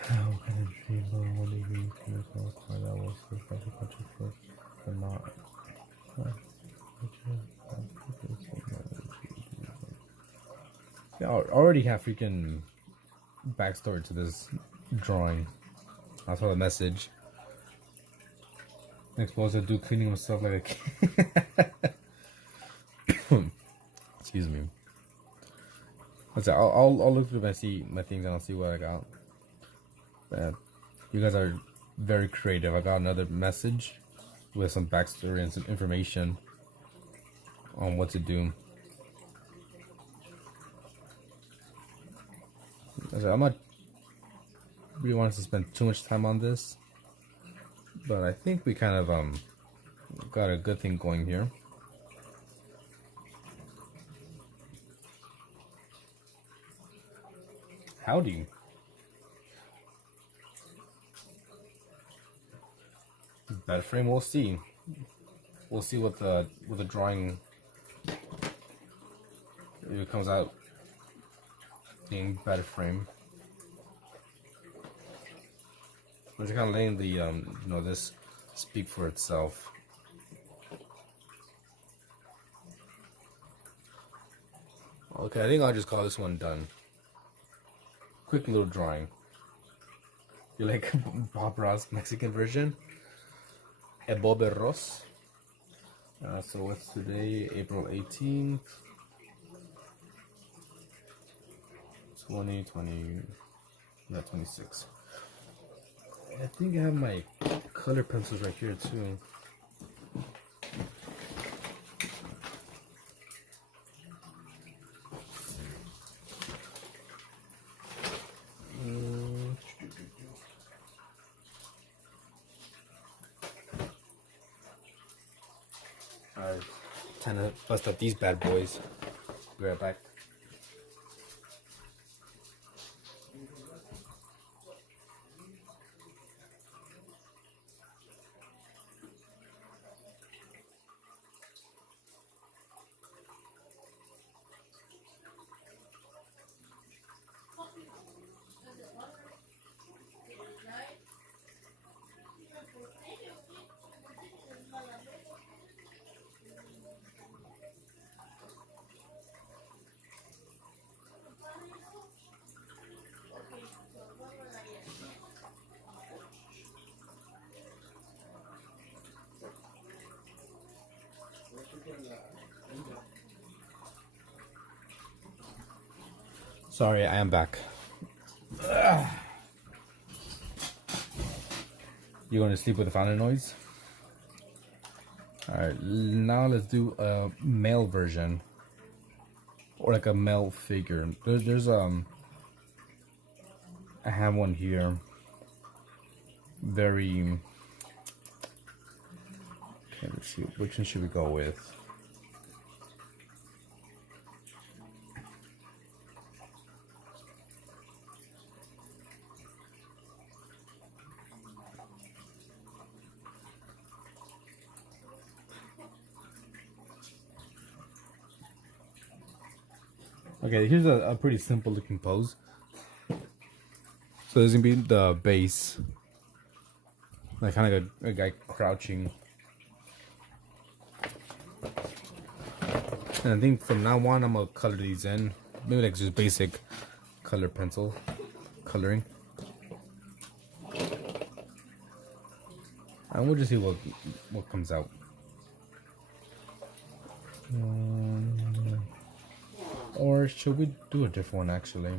How can I dream of what it means to myself? That was the special country for the not. Yeah, I already have freaking backstory to this drawing. I saw the message. Exposed to do cleaning himself like a excuse me. I'll look through my things and I'll see what I got. You guys are very creative. I got another message with some backstory and some information on what to do. I'm not really wanting to spend too much time on this, but I think we kind of got a good thing going here. Howdy. Bed frame, we'll see. We'll see what the drawing, if it comes out being bed frame. I'm just kind of letting the you know, this speak for itself. Okay, I think I'll just call this one done. Quick little drawing. You like Bob Ross Mexican version? El Bob Ross. So what's today? April 18th. 2020. Not 26. I think I have my color pencils right here too. Alright, time to bust up these bad boys. Be right back. Sorry, I am back. You going to sleep with the fountain noise? Alright, now let's do a male version. Or like a male figure. There's I have one here. Very... Okay, let's see, which one should we go with? Okay, here's a pretty simple looking pose. So there's gonna be the base, like kind of a guy crouching. And I think from now on I'm gonna color these in, maybe like just basic color pencil coloring. And we'll just see what comes out. Or should we do a different one actually?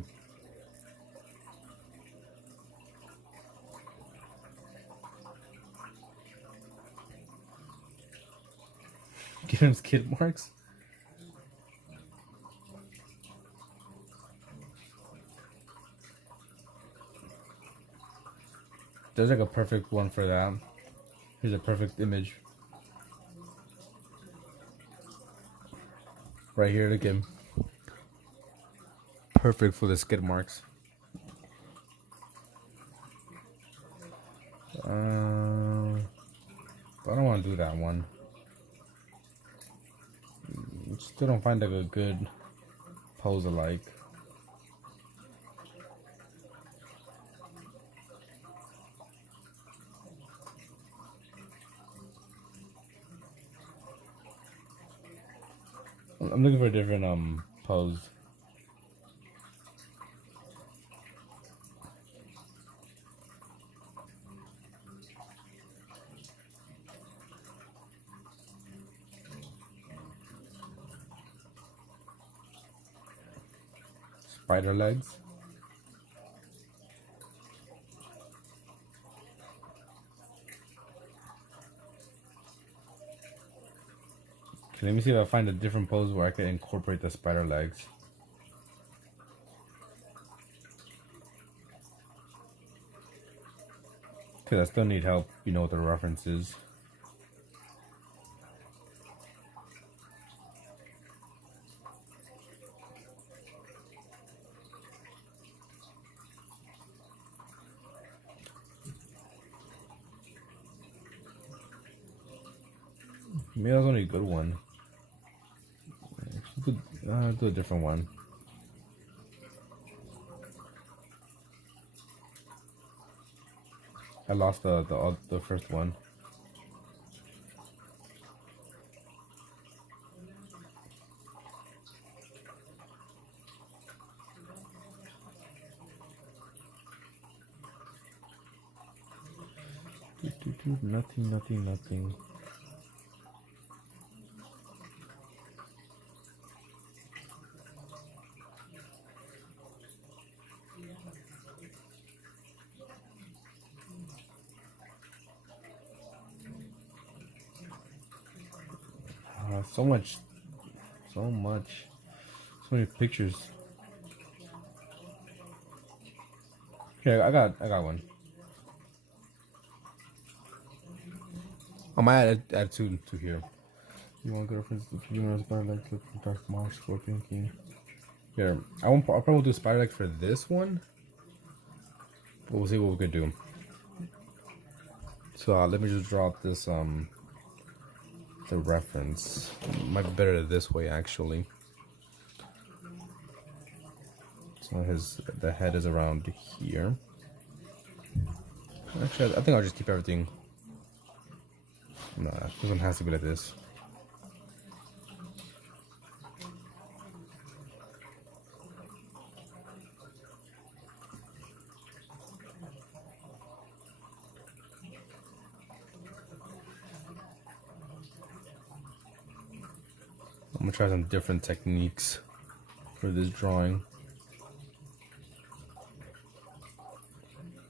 Give him skid marks? There's like a perfect one for that. Here's a perfect image. Right here, look at him. Perfect for the skid marks. But I don't want to do that one. Still don't find like a good pose alike. I'm looking for a different pose. Spider legs. Okay, let me see if I find a different pose where I can incorporate the spider legs. Because I still need help, you know, with the references. Maybe that was only a good one. Do a different one. I lost the first one. Nothing. So many pictures. Okay, I got one. I might add two to here. You want to go reference the female spider leg clip from Dark Marsh, Scorpion King. Here, I'll probably do spider leg for this one. But we'll see what we could do. So let me just draw up this the reference. Might be better this way actually. So the head is around here. Actually, I think I'll just keep everything. Nah, this one has to be like this. I'm gonna try some different techniques for this drawing.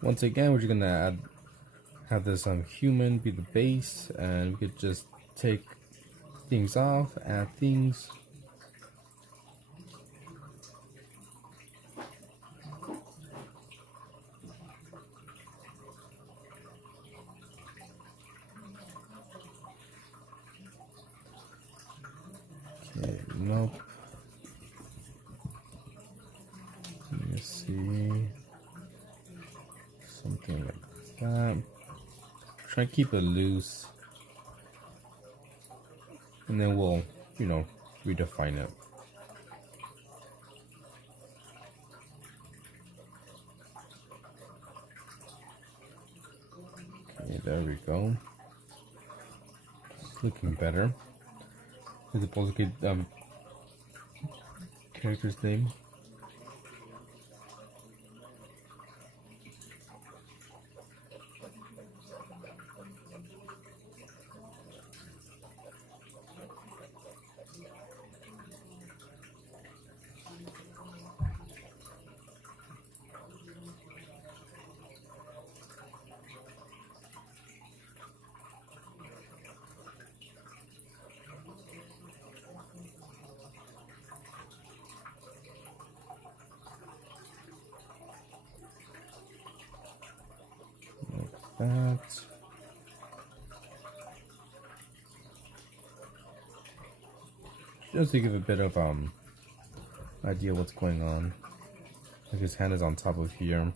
Once again, we're just gonna have this human be the base, and we could just take things off, add things. Okay, nope. Let's see. Something like that. Try to keep it loose. And then we'll, you know, redefine it. Okay, there we go. It's looking better. Is it supposed to get character's name? that. Just to give a bit of idea what's going on. Like his hand is on top of here.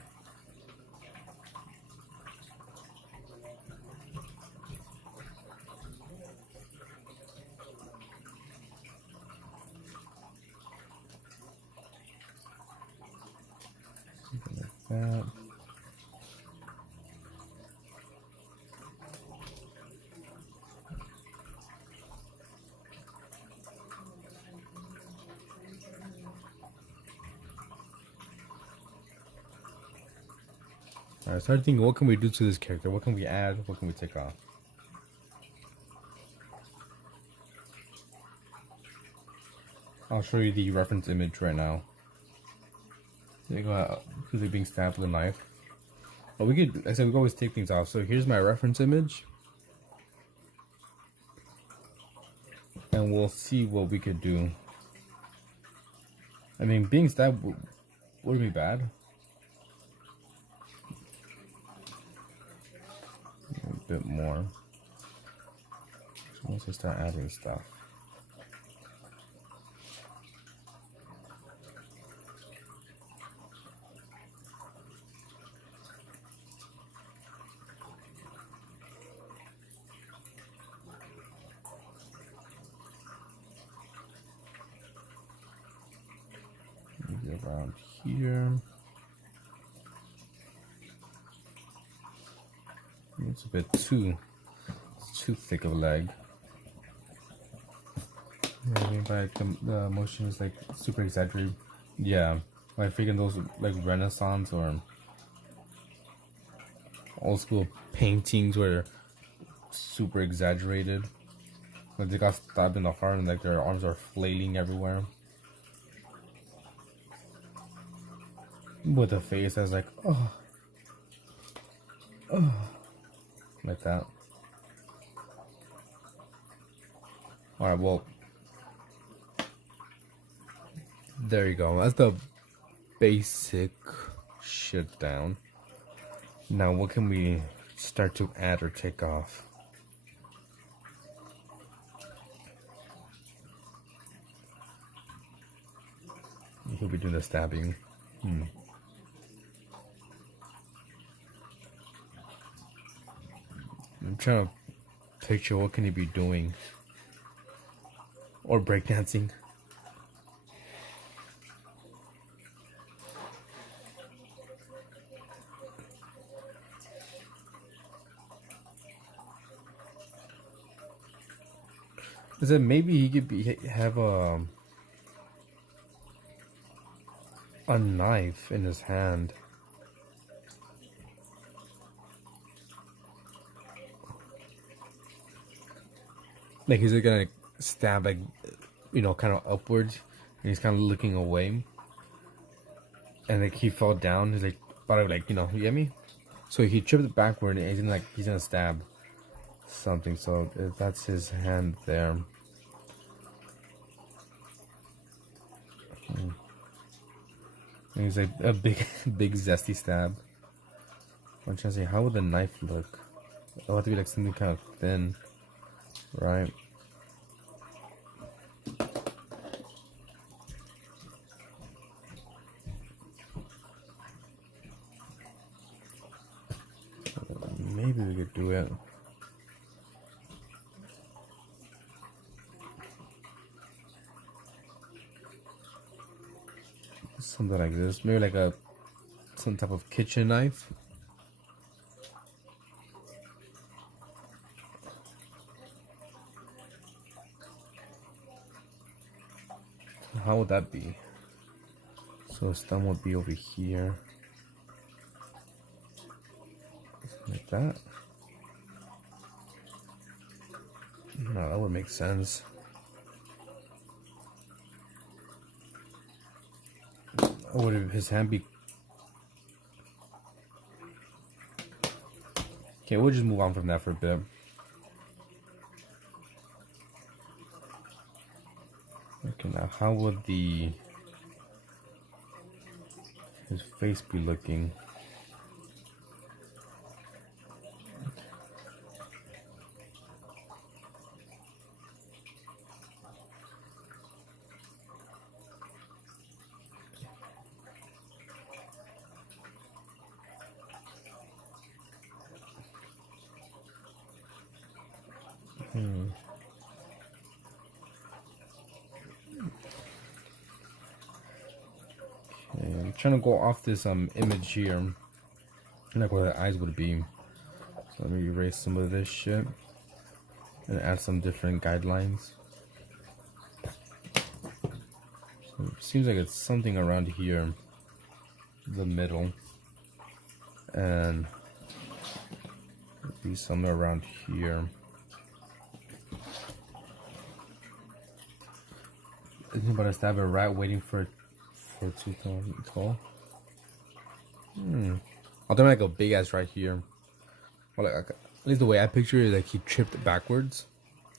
Something like that. Alright, start thinking, what can we do to this character? What can we add? What can we take off? I'll show you the reference image right now. There you go, because being stabbed with a knife. But we could, like I said, we can always take things off. So here's my reference image. And we'll see what we could do. I mean, being stabbed wouldn't be bad. A bit more. So once I start adding stuff. Maybe around here. It's a bit too thick of a leg. I mean by the motion is like super exaggerated. Yeah, like freaking those like Renaissance or old school paintings where they're super exaggerated. Like they got stabbed in the heart and like their arms are flailing everywhere. With a face that's like, oh, like that. Alright, well, there you go. That's the basic shit down. Now, what can we start to add or take off? He'll be doing the stabbing. I'm trying to picture what can he be doing. Or breakdancing. I said maybe he could have a knife in his hand. Like he's gonna stab, like, you know, kind of upwards, and he's kind of looking away, and like he fell down. He's like, about to, like, you know, you get me? So he tripped backward, and he's gonna stab something. So that's his hand there. And he's like a big zesty stab. I'm trying to say, how would the knife look? It'll have to be like something kind of thin, right? Maybe we could do it. Something like this. Maybe like some type of kitchen knife. How would that be? So his thumb would be over here. Like that. No, that would make sense. Or would his hand be... Okay, we'll just move on from that for a bit. Okay, now how would his face be looking? trying to go off this image here, like where the eyes would be. So let me erase some of this shit and add some different guidelines. So it seems like it's something around here, the middle, and maybe somewhere around here. Isn't about to stab a rat waiting for 2012. I'll do like a big ass right here. Or like at least the way I picture it, like he tripped backwards,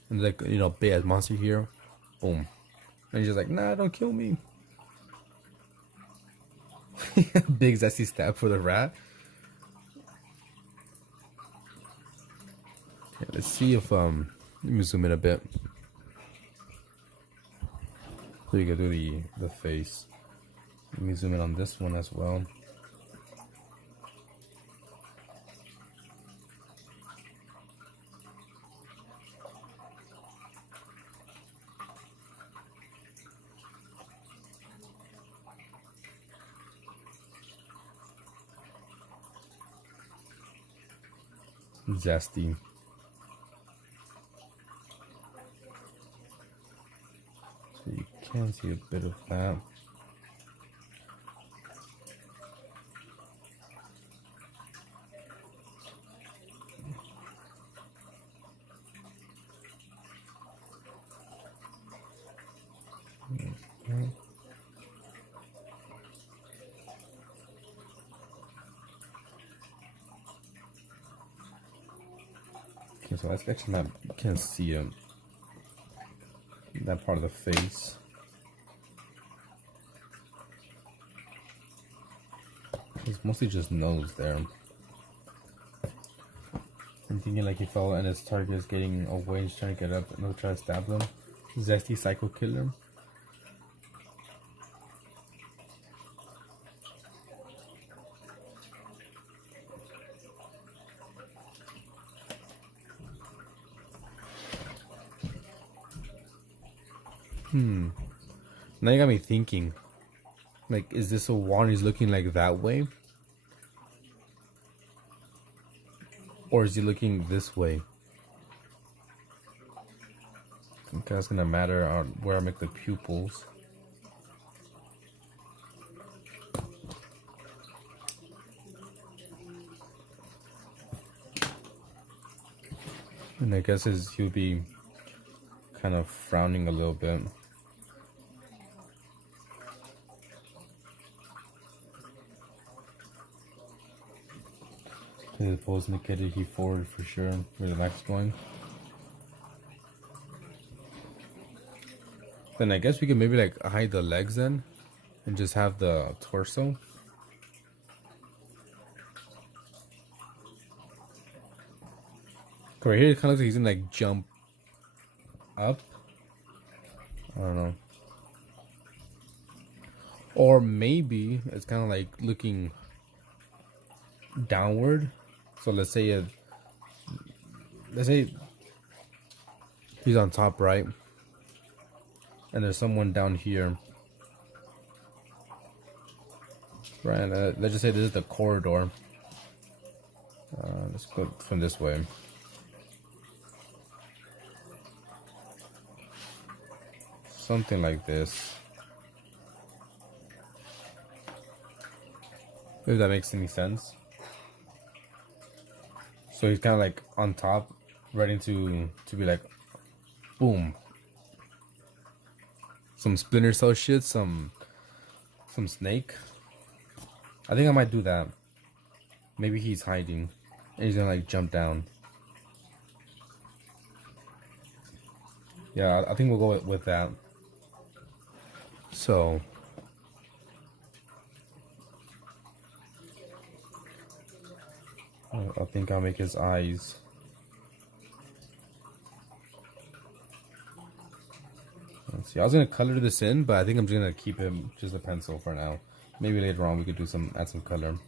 and like, you know, big ass monster here, boom, and he's just like, nah, don't kill me. Big zesty stab for the rat. Okay, let's see if let me zoom in a bit so you can do the face. Let me zoom in on this one as well. Zesty. So you can see a bit of that. Okay, so that's actually not, you can't see that part of the face. It's mostly just nose there. I'm thinking like he fell and his target is getting away and he's trying to get up and he'll try to stab them. Zesty psycho killer. Now you got me thinking, like, is this a wand he's looking like that way? Or is he looking this way? Okay, that's gonna matter on where I make the pupils. And I guess he'll be kind of frowning a little bit. The pose indicated he forward for sure, where the back's going. Then I guess we could maybe like hide the legs then and just have the torso. Right here it kind of looks like he's gonna like jump up. I don't know. Or maybe it's kind of like looking downward. So let's say he's on top, right? And there's someone down here. Right, let's just say this is the corridor. Let's go from this way. Something like this. If that makes any sense. So he's kind of like on top, ready to be like, boom. Some Splinter Cell shit, some Snake. I think I might do that. Maybe he's hiding and he's gonna like jump down. Yeah, I think we'll go with that. So I think I'll make his eyes. Let's see. I was gonna color this in, but I think I'm just gonna keep him just a pencil for now. Maybe later on we could do add some color.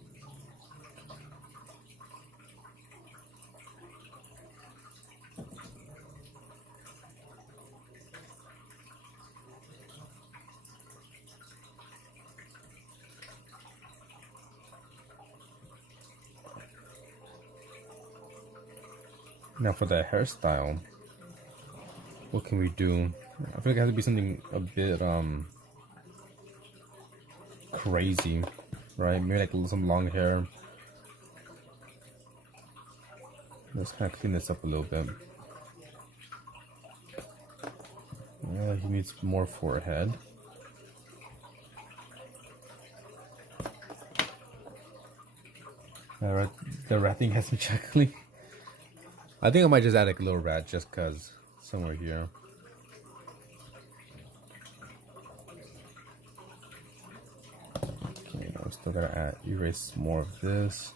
Now for the hairstyle, what can we do? I feel like it has to be something a bit crazy, right? Maybe like some long hair. Let's kind of clean this up a little bit. Yeah, he needs more forehead. Alright, the rat thing has me chuckling. I think I might just add like a little rat just cause somewhere here. Okay, now we still gotta erase more of this.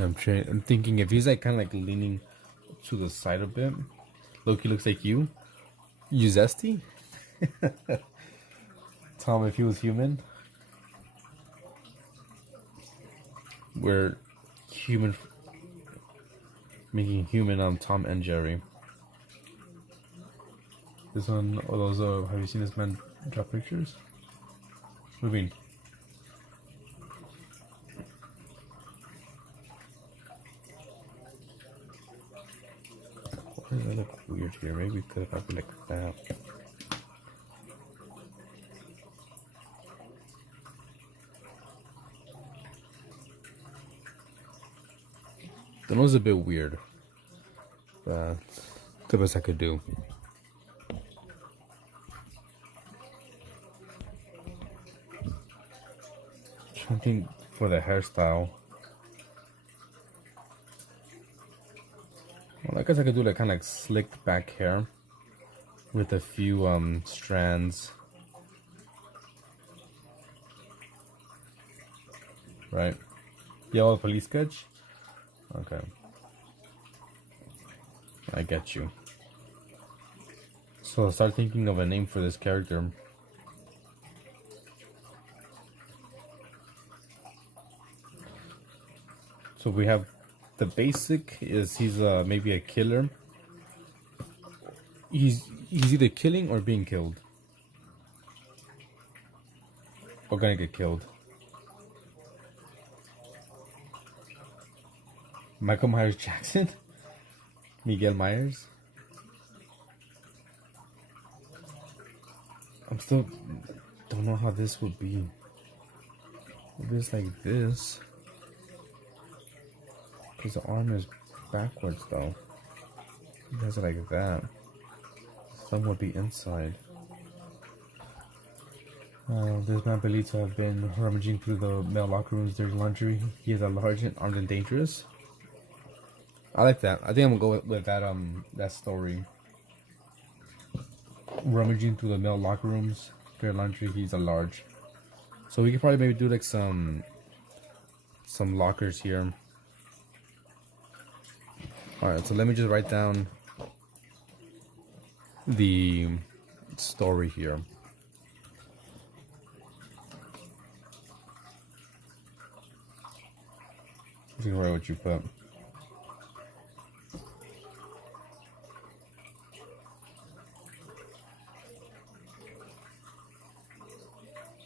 I'm thinking if he's like kind of like leaning to the side a bit, Loki looks like you. You zesty? Tom, if he was human, we're human, making human Tom and Jerry. This one, all those. Have you seen this man draw pictures? What do you mean? Why does that look weird here? Maybe we could have it like that. The nose is a bit weird, but the best I could do. I think for the hairstyle, well, I guess I could do like kind of like slicked back hair with a few strands, right? Yellow police sketch. Okay, I get you. So I'll start thinking of a name for this character. So we have the basic is he's maybe a killer. He's either killing or being killed. Or gonna get killed. Michael Myers Jackson? Miguel Myers? I'm still don't know how this would be. If it's like this. Because the arm is backwards though. He has it like that. Some would be inside. This man believed to have been rummaging through the male locker rooms. There's laundry. He is a large and armed and dangerous. I like that. I think I'm gonna go with that that story. Rummaging through the male locker rooms. There's laundry. He's a large. So we could probably maybe do like some lockers here. Alright, so let me just write down the story here. I'm just gonna write what you put.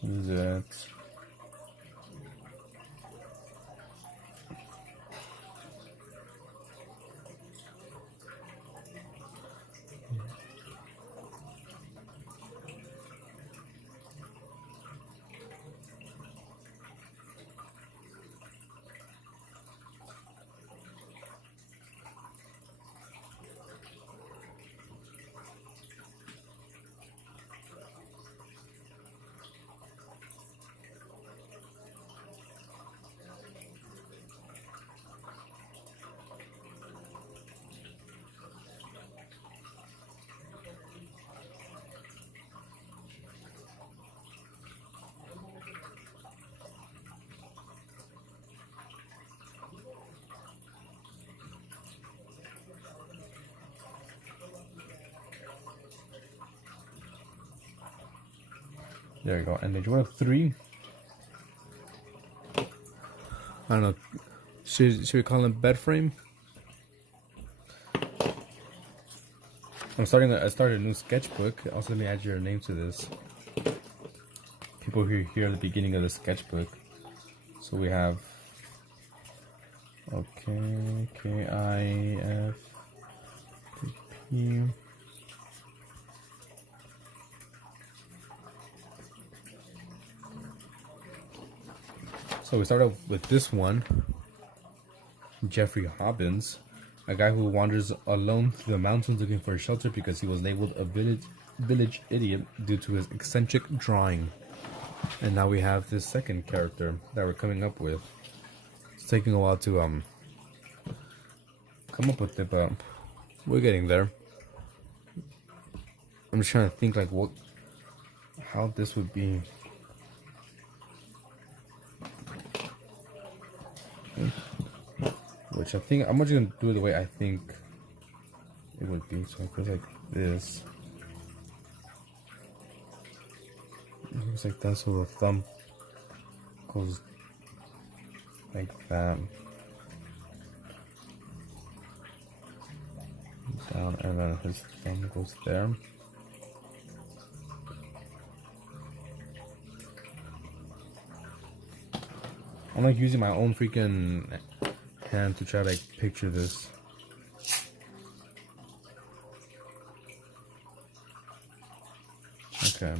Is it? There you go. And did you want 3? I don't know. Should we call him bed frame? I started a new sketchbook. Also, let me add your name to this. People who are here at the beginning of the sketchbook. So we have okay, KIFP. So we start off with this one, Jeffrey Hobbins, a guy who wanders alone through the mountains looking for shelter because he was labeled a village idiot due to his eccentric drawing. And now we have this second character that we're coming up with. It's taking a while to come up with it, but we're getting there. I'm just trying to think like how this would be. Which I think I'm just gonna do it the way I think it would be. So it goes like this. It looks like that, so the thumb goes like that. Down, and then his thumb goes there. I'm like using my own freaking hand to try to like picture this. Okay.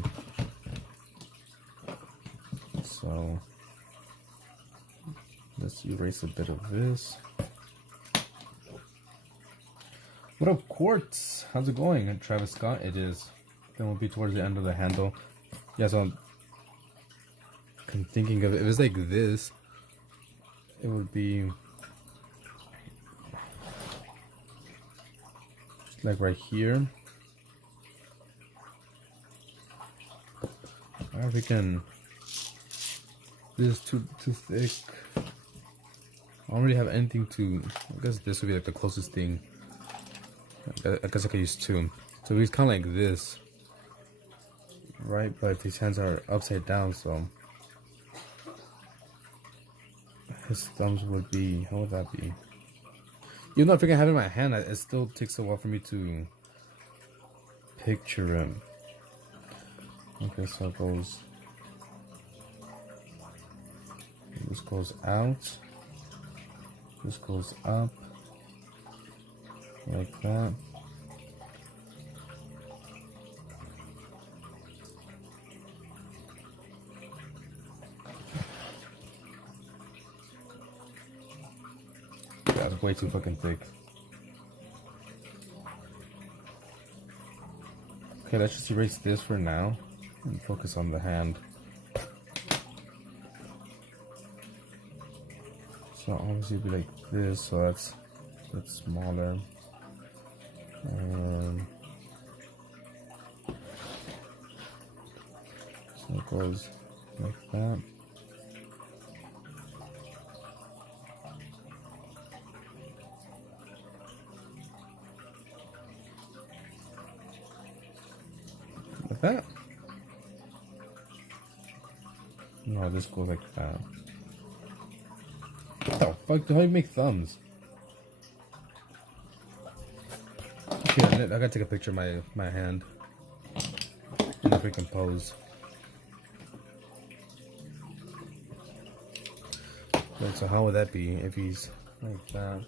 So let's erase a bit of this. What up, Quartz? How's it going? And Travis Scott, it is. Then we'll be towards the end of the handle. Yeah, so I'm thinking of it. If it's like this, it would be like right here. I don't know if we can. This is too thick. I don't really have anything to. I guess this would be like the closest thing. I guess I could use two. So he's kind of like this, right? But his hands are upside down, so his thumbs would be. How would that be? Even though if I can have it in my hand, it still takes a while for me to picture him. Okay, so it goes. This goes out. This goes up. Like that. That's way too fucking thick. Okay, let's just erase this for now and focus on the hand. So obviously it'd be like this, so that's smaller. So it goes like that. Like that. No, this goes like that. What the fuck? How do you make thumbs? Okay, I gotta take a picture of my hand and if we can pose. Right, so how would that be if he's like that?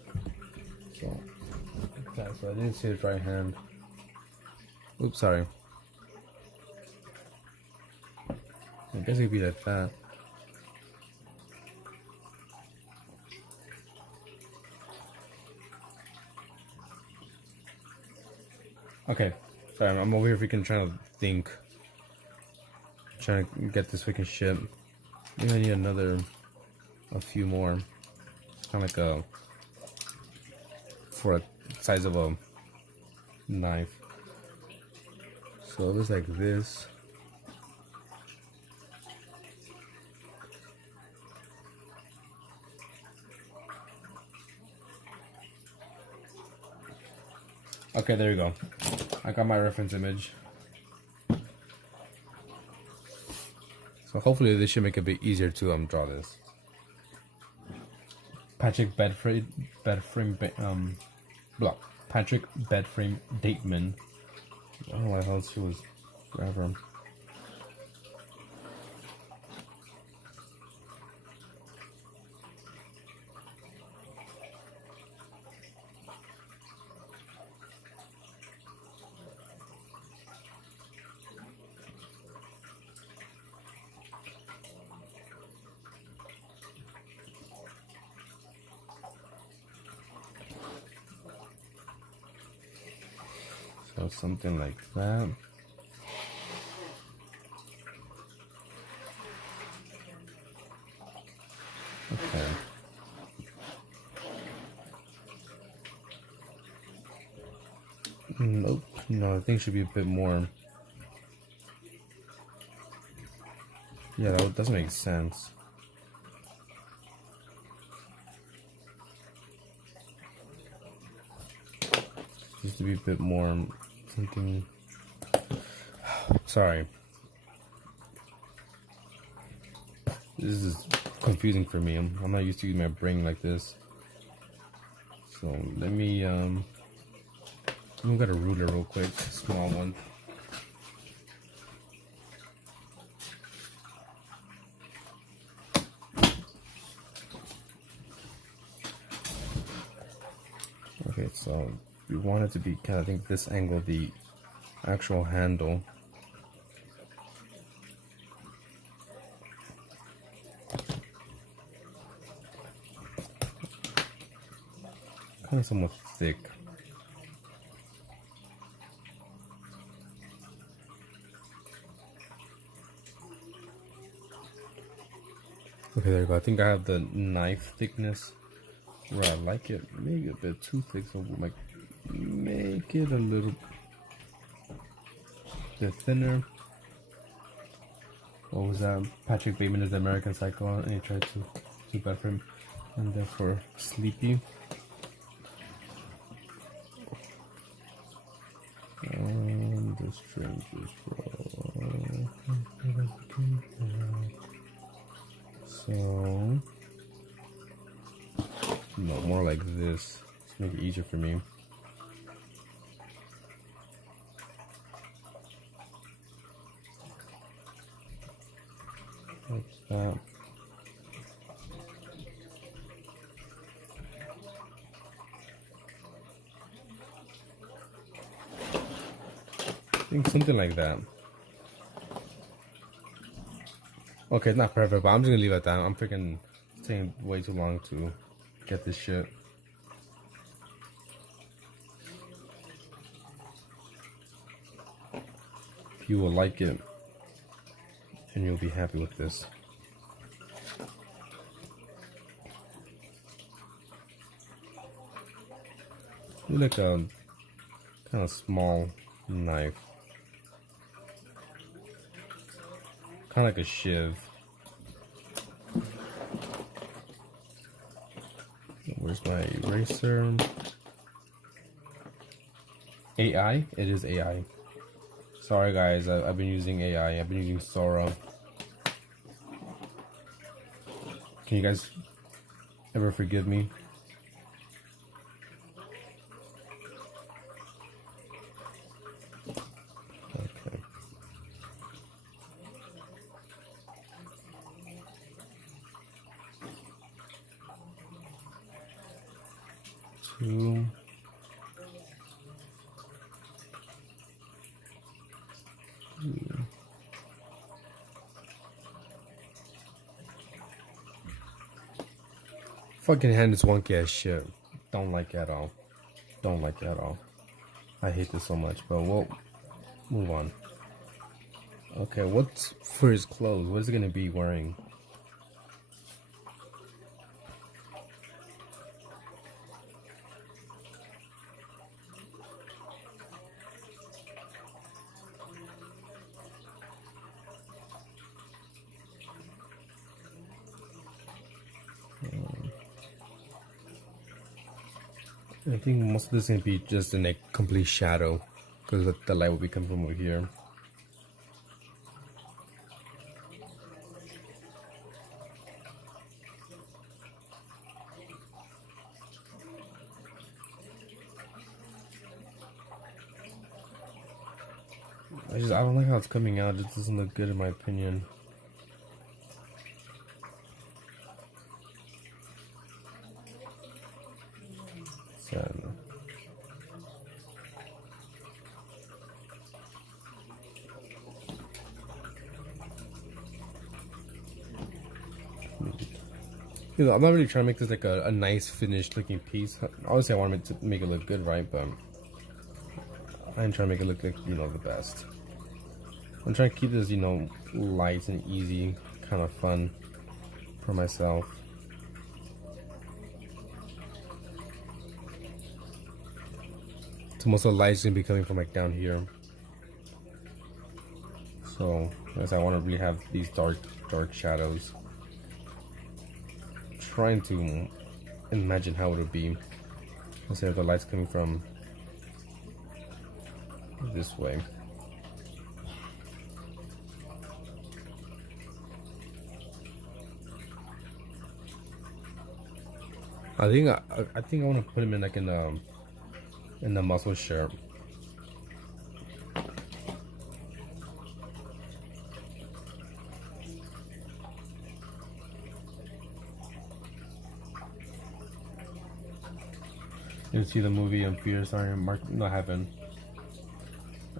So like that. So I didn't see his right hand. Oops, sorry. I guess it'd be like that. Okay, sorry, I'm over here freaking trying to think. Trying to get this freaking shit. Maybe I need a few more. Kind of like for a size of a knife. So it was like this. Okay, there you go. I got my reference image. So hopefully this should make it a bit easier to draw this. Patrick Bedframe Dateman I don't like how she was forever. So something like that. Okay. Nope. No, I think it should be a bit more. Yeah, that doesn't make sense. Used to be a bit more something. Sorry. This is confusing for me. I'm not used to using my brain like this. So let me get a ruler real quick, small one. Okay, so we want it to be kind of, I think, this angle, the actual handle. Kind of somewhat thick. Okay, there you go. I think I have the knife thickness where I like it. Maybe a bit too thick, so we'll make it a little bit thinner. What was that? Patrick Bateman is the American Psycho, and he tried to do bad for him, and therefore Sleepy. And the strangers roll. So no, more like this to make it easier for me. Like that. I think something like that. Okay, it's not perfect, but I'm just gonna leave it at that. I'm freaking taking way too long to get this shit. You will like it, and you'll be happy with this. You like a kind of small knife, kind of like a shiv. Where's my eraser? AI? It is AI. Sorry guys, I've been using AI. I've been using Sora. Can you guys ever forgive me? Okay. Two. Fucking hand is wonky as shit. Don't like it at all. Don't like it at all. I hate this so much, but we'll move on. Okay, what's for his clothes? What is he gonna be wearing? I think most of this is going to be just in a complete shadow because the light will be coming from over here. I don't like how it's coming out. It just doesn't look good in my opinion. Sad. You know, I'm not really trying to make this like a nice finished looking piece. Obviously I want to make it look good, right? But I'm trying to make it look like, you know, the best. I'm trying to keep this, you know, light and easy, kind of fun for myself. So most of the light's gonna be coming from like down here. So as I want to really have these dark shadows. Trying to imagine how it would be. Let's say if the light's coming from this way. I think I want to put him in like in the muscle shirt. You see the movie Fear? Sorry, Mark. No, I haven't.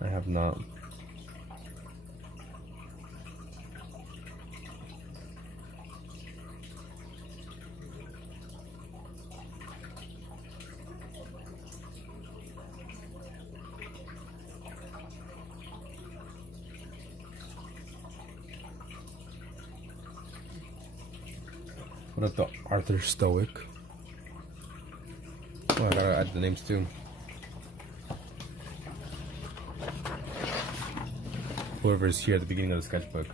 I have not. What up, the Arthur Stoic? Oh, I gotta add the names too. Whoever is here at the beginning of the sketchbook.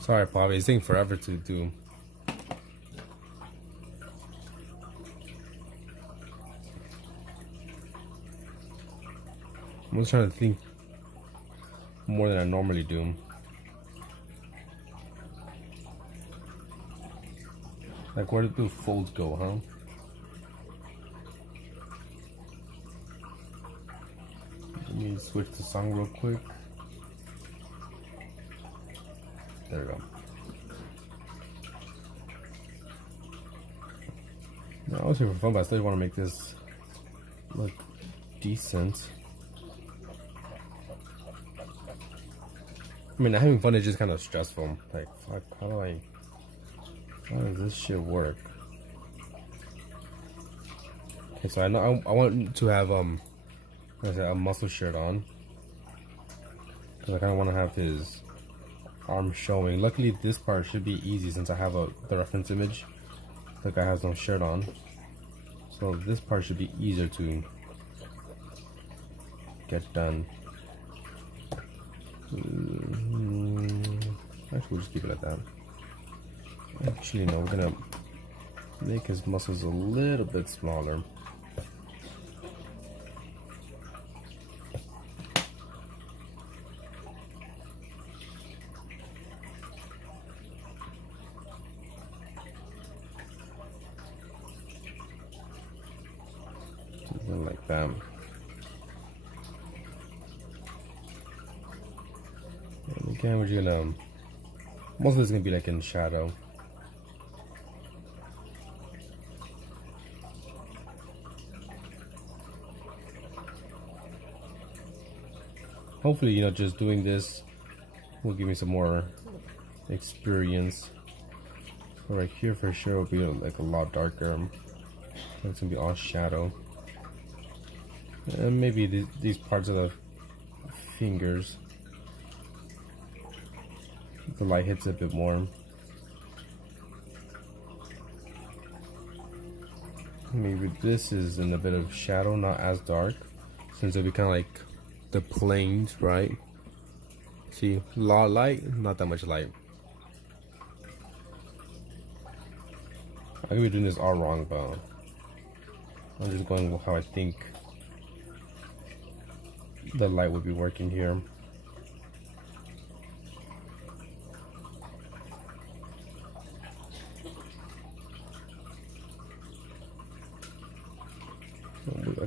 Sorry, Bobby. It's taking forever to do. I'm just trying to think more than I normally do. Like, where did the folds go, huh? Let me switch the song real quick. There we go. Now, I was here for fun, but I still want to make this look decent. I mean, having fun is just kind of stressful. Like, fuck, how does this shit work? Okay, so I know I want to have like I said, a muscle shirt on, because I kind of want to have his arm showing. Luckily, this part should be easy since I have the reference image. The guy has no shirt on, so this part should be easier to get done. Actually, we'll just keep it at that. Actually, no, we're gonna make his muscles a little bit smaller. Something like that. And again, we're gonna, most of this is gonna be like in shadow. Hopefully, you know, just doing this will give me some more experience. So right here for sure will be like a lot darker. It's gonna be all shadow. And maybe these parts of the fingers, the light hits a bit more. Maybe this is in a bit of shadow, not as dark, since it'll be kind of like the planes, right? See, a lot of light, not that much light. I could be doing this all wrong, but I'm just going with how I think the light would be working here.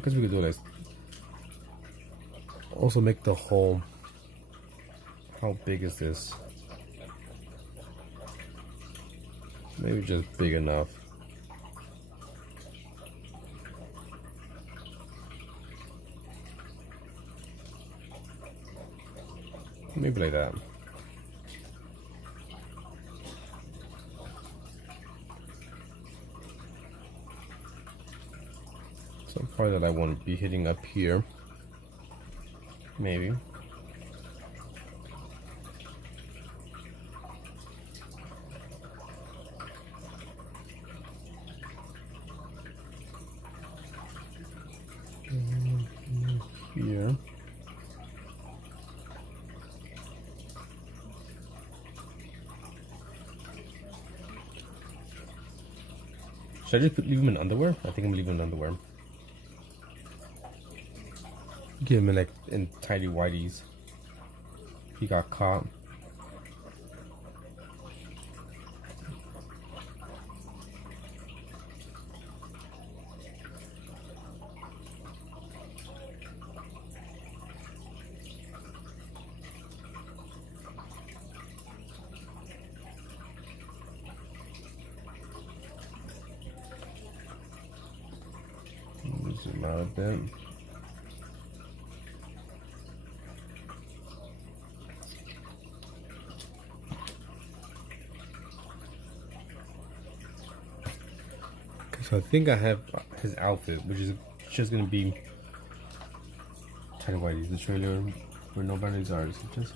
guess we could do this. Also make the hole. How big is this? Maybe just big enough. Maybe like that. Some part that I want to be hitting up here. Maybe. Here. Should I just leave him in underwear? I think I'm leaving him in underwear. Give him in like in tidy whities. He got caught. Zoom out a bit. So I think I have his outfit, which is just gonna be tiny whitey. The trailer where no boundaries are. So just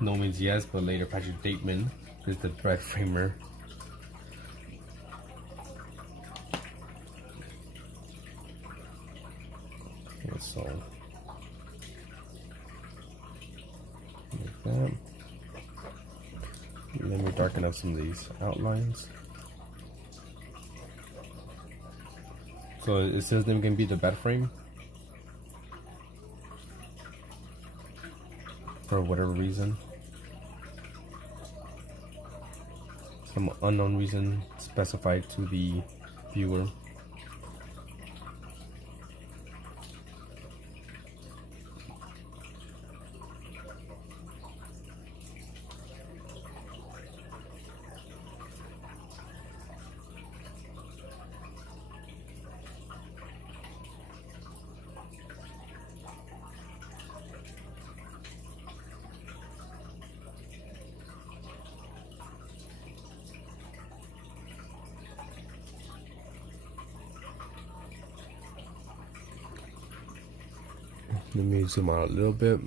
no means yes, but later Patrick Bateman is the bread framer. Okay, so like that. Let me darken up some of these outlines. So it says them can be the bed frame for whatever reason, some unknown reason specified to the viewer. Let me zoom out a little bit.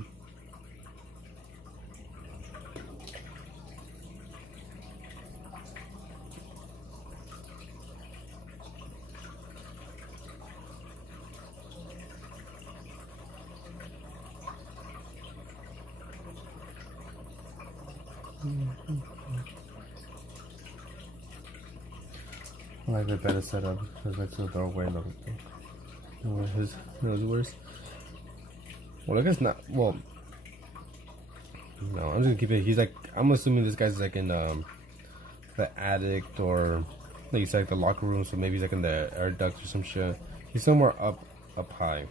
I like a better setup because I feel the way where his nose worse. Well, I guess not. Well, no, I'm just gonna keep it. He's like, I'm assuming this guy's like in the attic or like you said, like the locker room. So maybe he's like in the air duct or some shit. He's somewhere up high.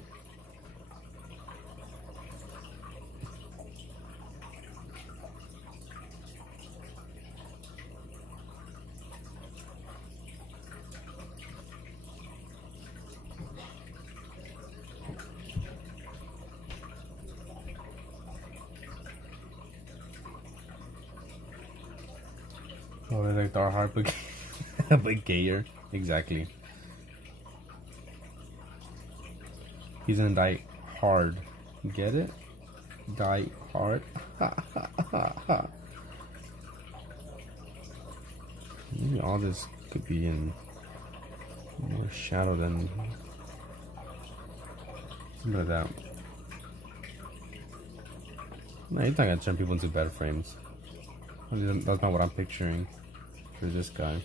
Oh, they're like dark heart, but gayer. Exactly. He's gonna die hard. Get it? Die hard. Maybe all this could be in more shadow than something like that. No, he's not gonna turn people into bed frames. That's not what I'm picturing for this guy.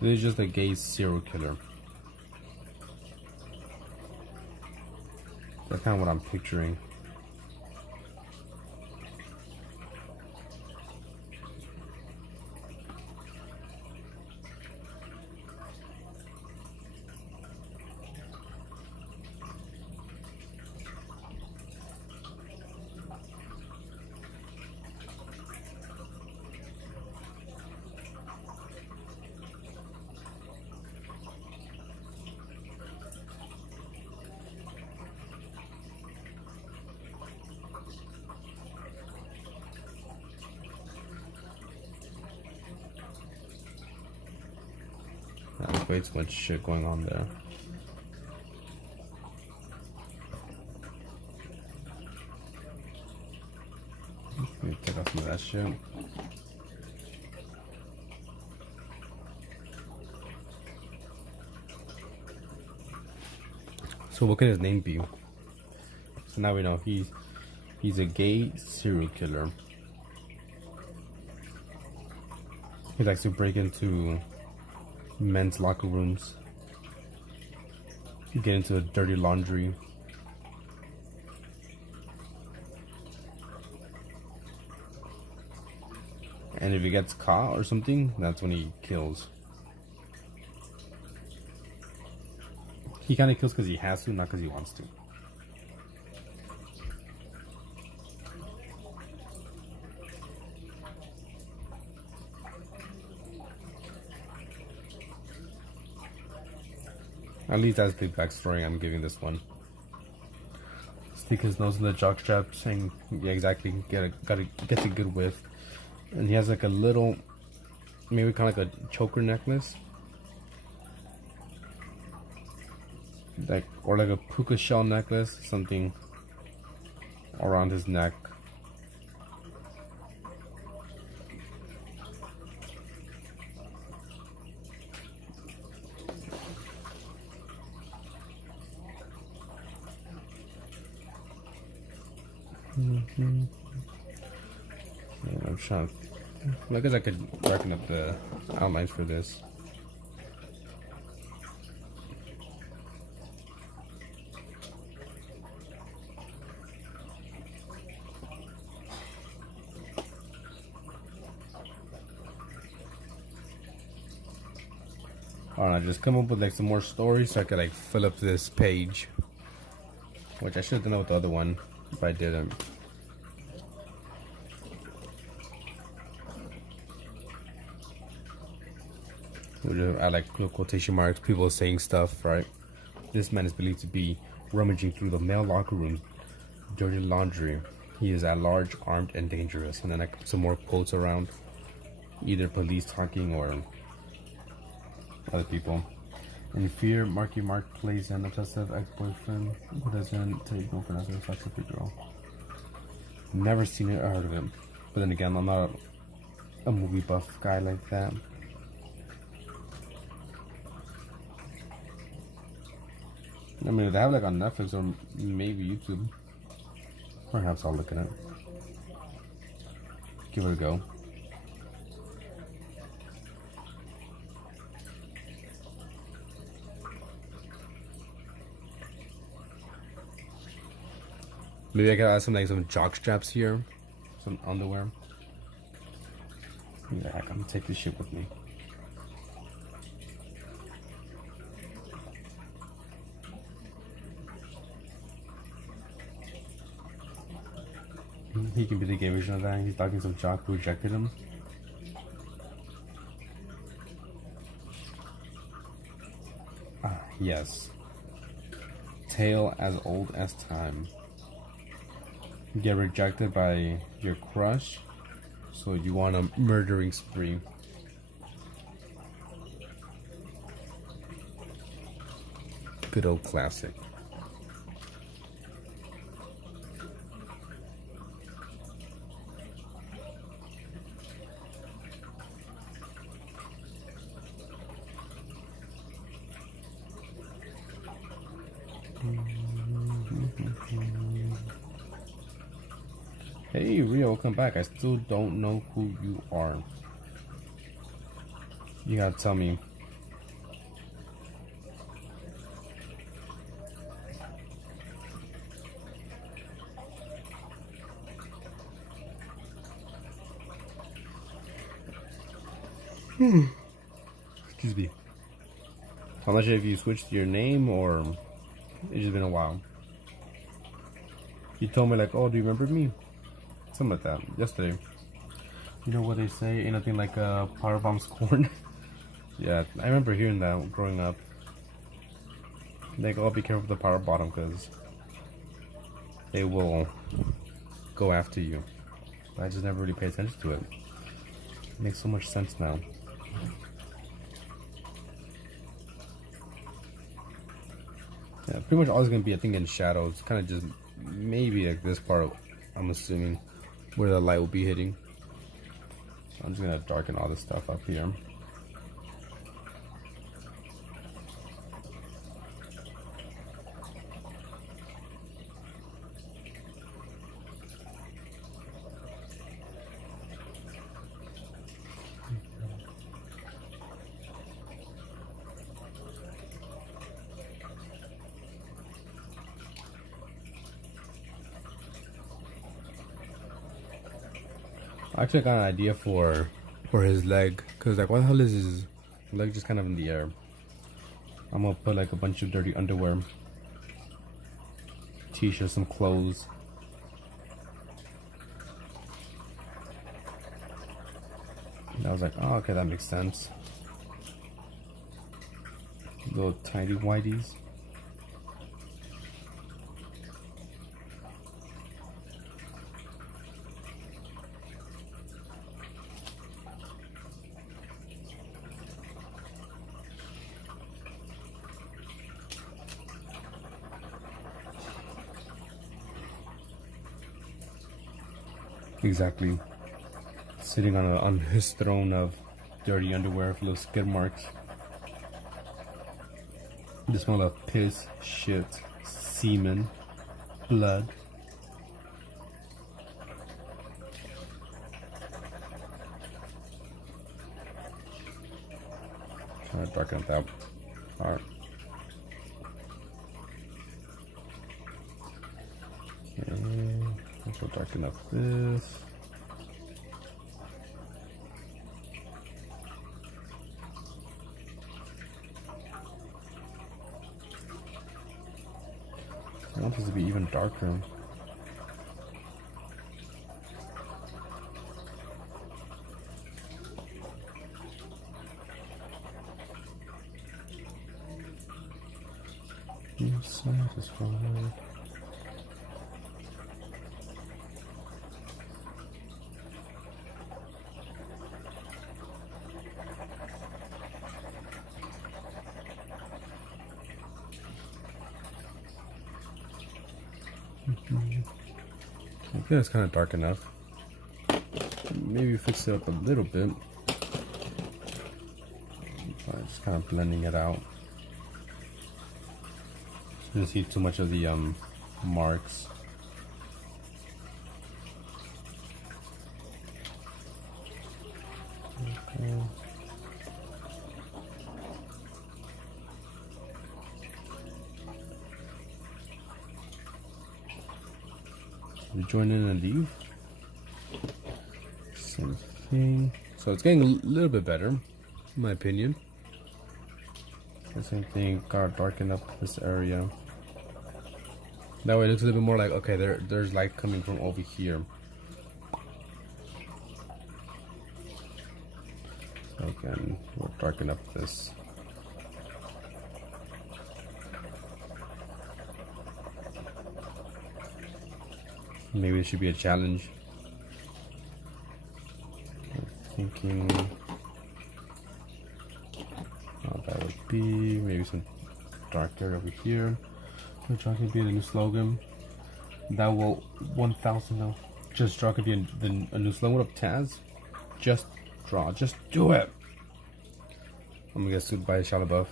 This is just a gay serial killer. That's kind of what I'm picturing. way too much shit going on there. Let me take off some of that shit. So what could his name be? So now we know he's a gay serial killer. He likes to break into men's locker rooms, get into dirty laundry, and if he gets caught or something, that's when he kills. He kind of kills because he has to, not because he wants to. At least that's the backstory I'm giving this one. Stick his nose in the jockstrap, saying, yeah, exactly, gotta get a good whiff. And he has like a little, maybe kind of like a choker necklace. Like, or like a puka shell necklace, something around his neck. Yeah, I'm trying to, I guess I could darken up the outlines for this. Alright, just come up with like some more stories so I could like fill up this page. Which I should have done with the other one, but I didn't. I like little quotation marks, people saying stuff, right? This man is believed to be rummaging through the male locker room, dirty laundry. He is at large, armed, and dangerous. And then I put some more quotes around, either police talking or other people. In fear, Marky Mark plays an obsessive ex-boyfriend who doesn't take no for nothing, fucks up a girl. Never seen it or heard of it. But then again, I'm not a movie buff guy like that. I mean, they have like on Netflix or maybe YouTube. Perhaps I'll look at it. Give it a go. Maybe I could add some jock straps here, some underwear. Yeah, heck, I'm gonna take this shit with me. He can be the gay version of that. He's talking to some jock who rejected him. Ah, yes. Tale as old as time. Get rejected by your crush, so you want a murdering spree. Good old classic. Hey Rio, welcome back. I still don't know who you are. You gotta tell me. Excuse me. I'm not sure if you switched your name or it's just been a while. You told me like, oh, do you remember me? Something like that. Yesterday. You know what they say? Ain't nothing like a power bomb's corn. Yeah, I remember hearing that growing up. Like, oh, be careful with the power bottom because they will go after you. I just never really paid attention to it. It makes so much sense now. Yeah, pretty much all is gonna be, I think, in shadows. Kind of just maybe like this part, I'm assuming, where the light will be hitting. So I'm just gonna darken all this stuff up here. Actually, I got an idea for his leg, cause like, why the hell is his leg just kind of in the air? I'm gonna put like a bunch of dirty underwear, t-shirts, some clothes. And I was like, oh, okay, that makes sense. Little tiny whiteys. Exactly. Sitting on his throne of dirty underwear with little skid marks. The smell of piss, shit, semen, blood. Trying to darken up that part. Okay, also darken up this. I want this to be even darker. Satisfied. Okay, it's kind of dark enough. Maybe fix it up a little bit. Just kind of blending it out. Didn't see too much of the marks. Okay. We join in and leave. Same thing. So it's getting a little bit better, in my opinion. The same thing, gotta darken up this area. That way it looks a little bit more like, okay, there's light coming from over here. So again, we'll darken up this. Maybe it should be a challenge. I'm thinking how that would be. Maybe some darker over here. Which could be the new slogan. That will 1,000 though. Just draw could be a new slogan. What up, Taz? Just draw. Just do it. I'm gonna get sued by Shia LaBeouf.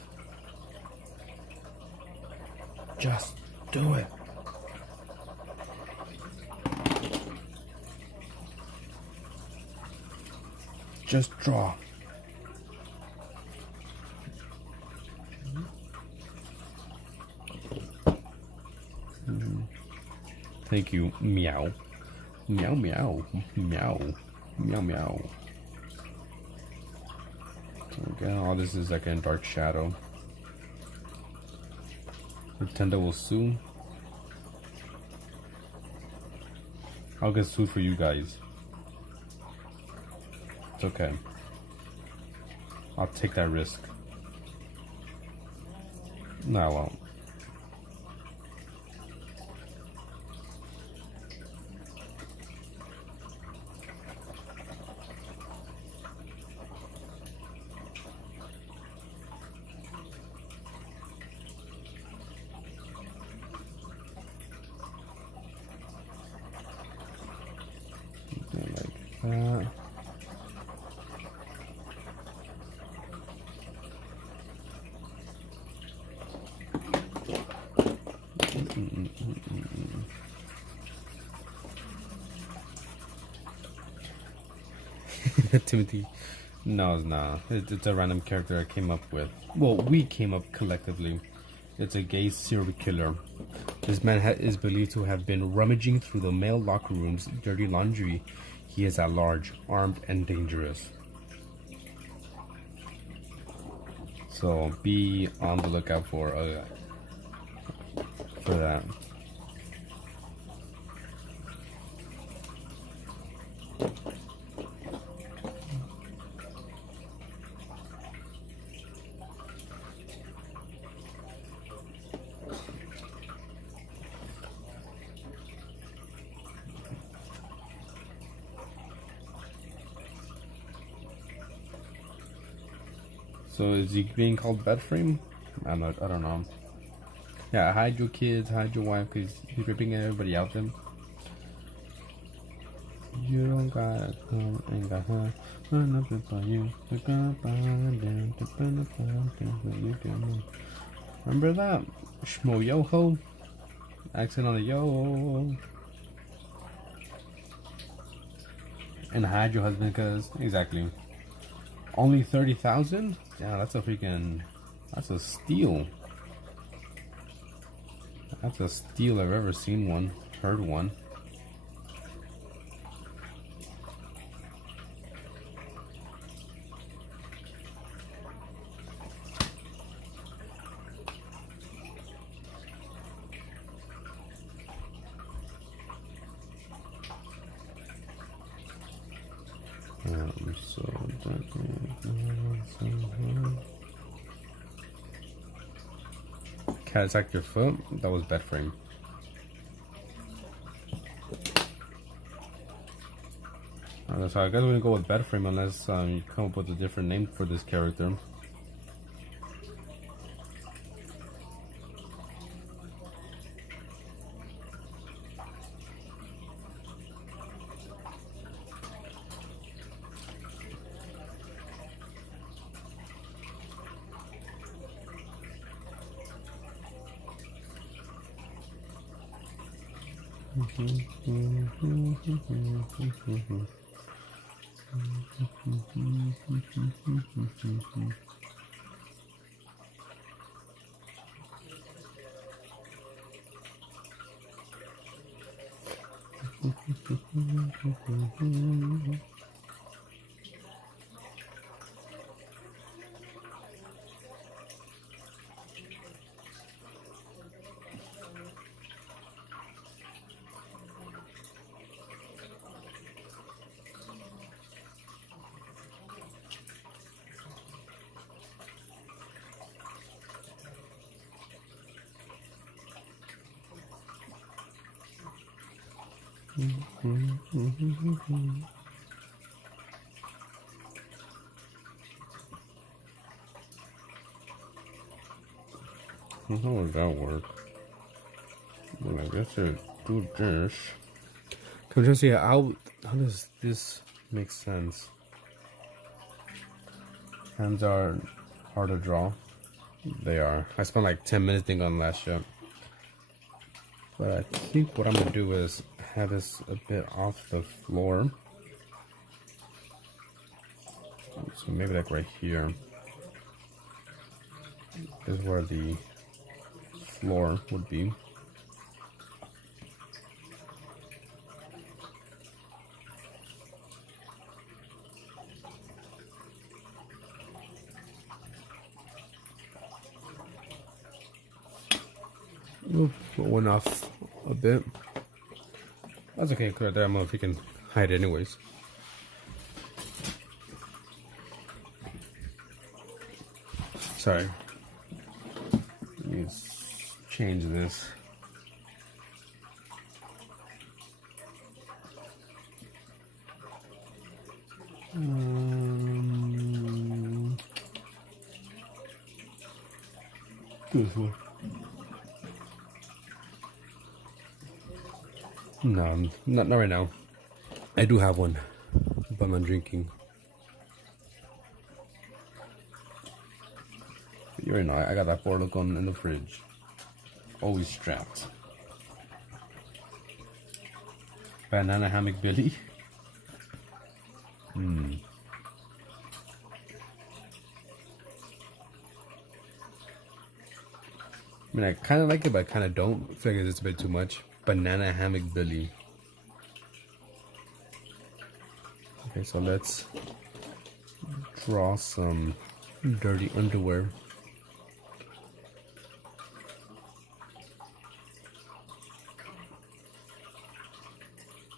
Just do it. Just draw. Thank you, meow. Meow, meow, meow, meow, meow. So again, all this is like in dark shadow. Nintendo will sue. I'll get sued for you guys. It's okay. I'll take that risk. No, I won't. that. Timothy. No, it's not. It's a random character I came up with. Well, we came up collectively. It's a gay serial killer. This man is believed to have been rummaging through the male locker room's dirty laundry. He is at large, armed, and dangerous. So be on the lookout for that. So is he being called bed frame? I don't know. Yeah, hide your kids, hide your wife, because he's ripping everybody out then. You don't got come and got her. Run up and find you. They're gonna find them. Remember that? Shmo yo ho. Accent on the yo. And hide your husband, because exactly. Only 30,000? Yeah, that's a freaking. That's a steal. That's a steal. I've ever seen one, heard one. Cat attacked your foot? That was bed frame. So I guess we're gonna go with bed frame unless you come up with a different name for this character. How would that work? Well, I guess I do this. I'm trying to see how does this make sense? Hands are hard to draw. They are. I spent like 10 minutes thinking on last shot. But I think what I'm gonna do is have this a bit off the floor. So maybe like right here is where the floor would be. Oops, went off a bit. That's okay, good. I don't know if you can hide it anyways. Sorry. Let me change this. This one. No, not right now. I do have one. but I'm not drinking. You already know, I got that Four Loko in the fridge. Always strapped. Banana hammock Billy. I mean, I kind of like it, but I kind of don't. I feel like it's a bit too much. Banana hammock Billy. Okay, so let's draw some dirty underwear.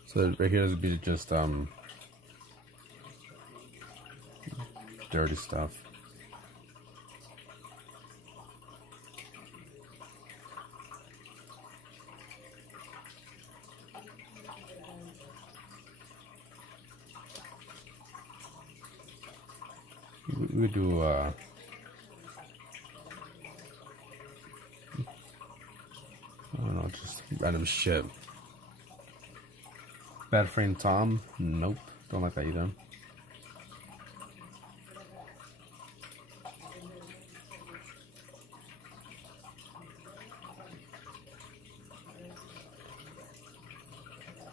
So right here would be just dirty stuff. We do I don't know, just random shit. Bad frame Tom? Nope, don't like that either.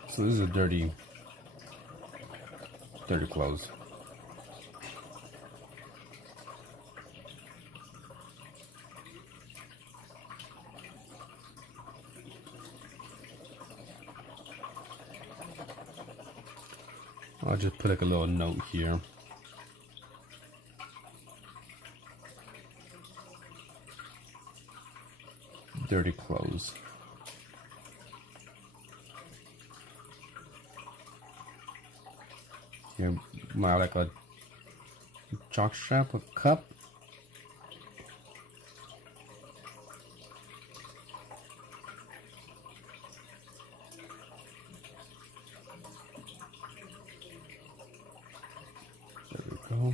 So this is a dirty clothes. I'll just put like a little note here. Dirty clothes. Here, might like a jock strap, a cup. There we go.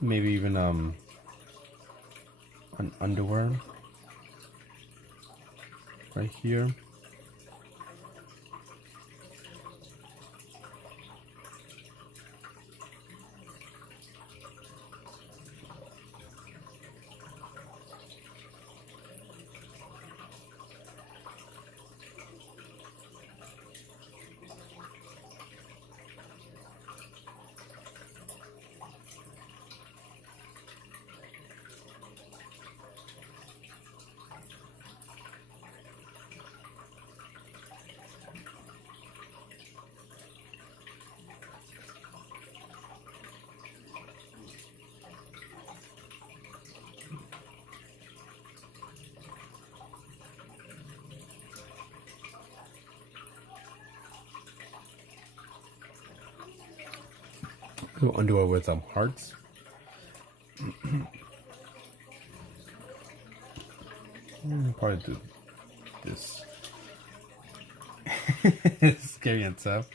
Maybe even an underwear right here. Underwear with hearts. Probably do this. It's scary and tough.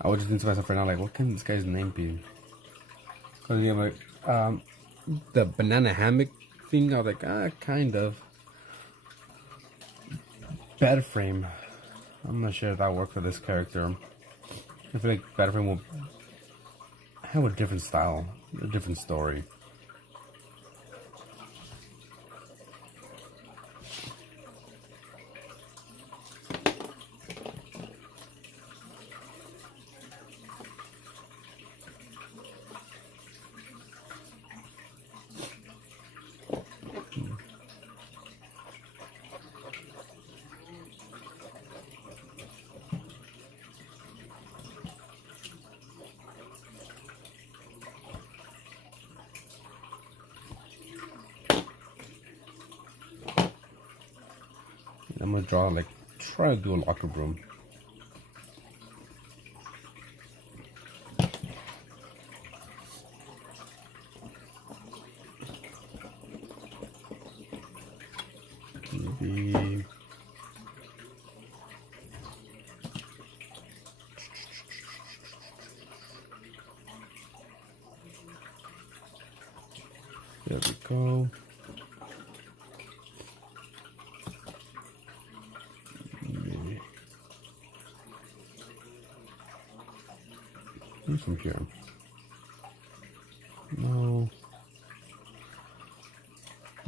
I was just thinking to myself right now, like, what can this guy's name be? Cause I'm like, the banana hammock thing. I was like, kind of. Bed frame. I'm not sure if that worked for this character. I feel like Bad Frame will have a different style, a different story. I'm gonna draw, like, try to do a locker room. Maybe there we go. Maybe from here. No.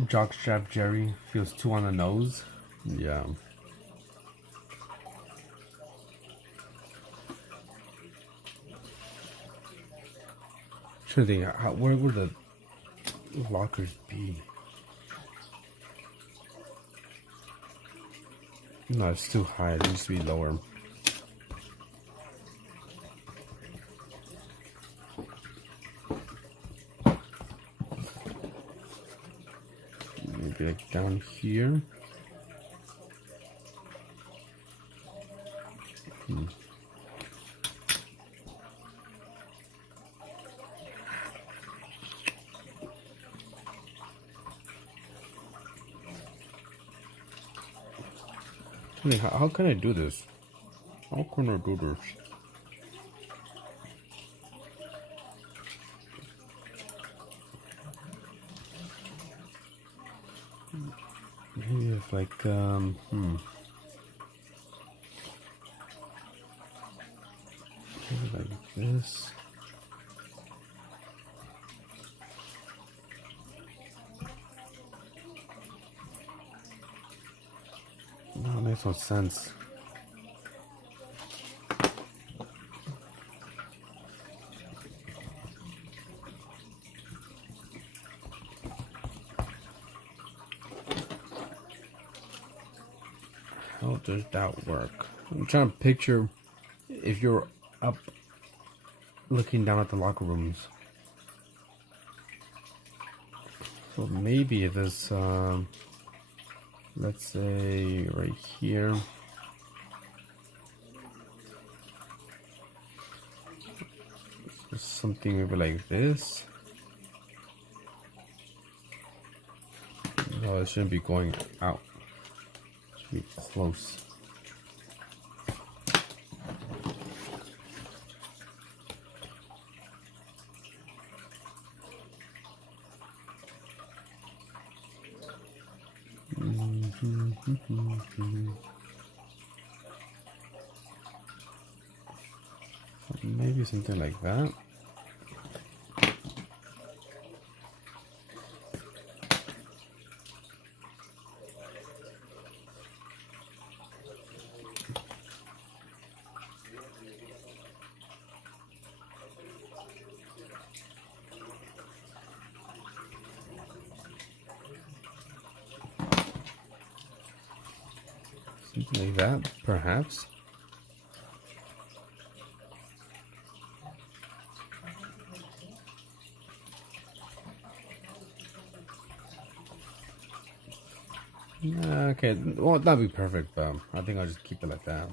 Jockstrap Jerry feels too on the nose. Yeah. Trying to think, where would the lockers be? No, it's too high. It needs to be lower. Maybe like down here. How can I do this? How can I do this? Maybe if like maybe like this. No, it makes no sense. How does that work? I'm trying to picture if you're up looking down at the locker rooms. So maybe if this, let's say right here. Something maybe like this. No, it shouldn't be going out. It should be close. Maybe something like that. Something like that, perhaps. Okay, well, that'd be perfect, but I think I'll just keep it like that.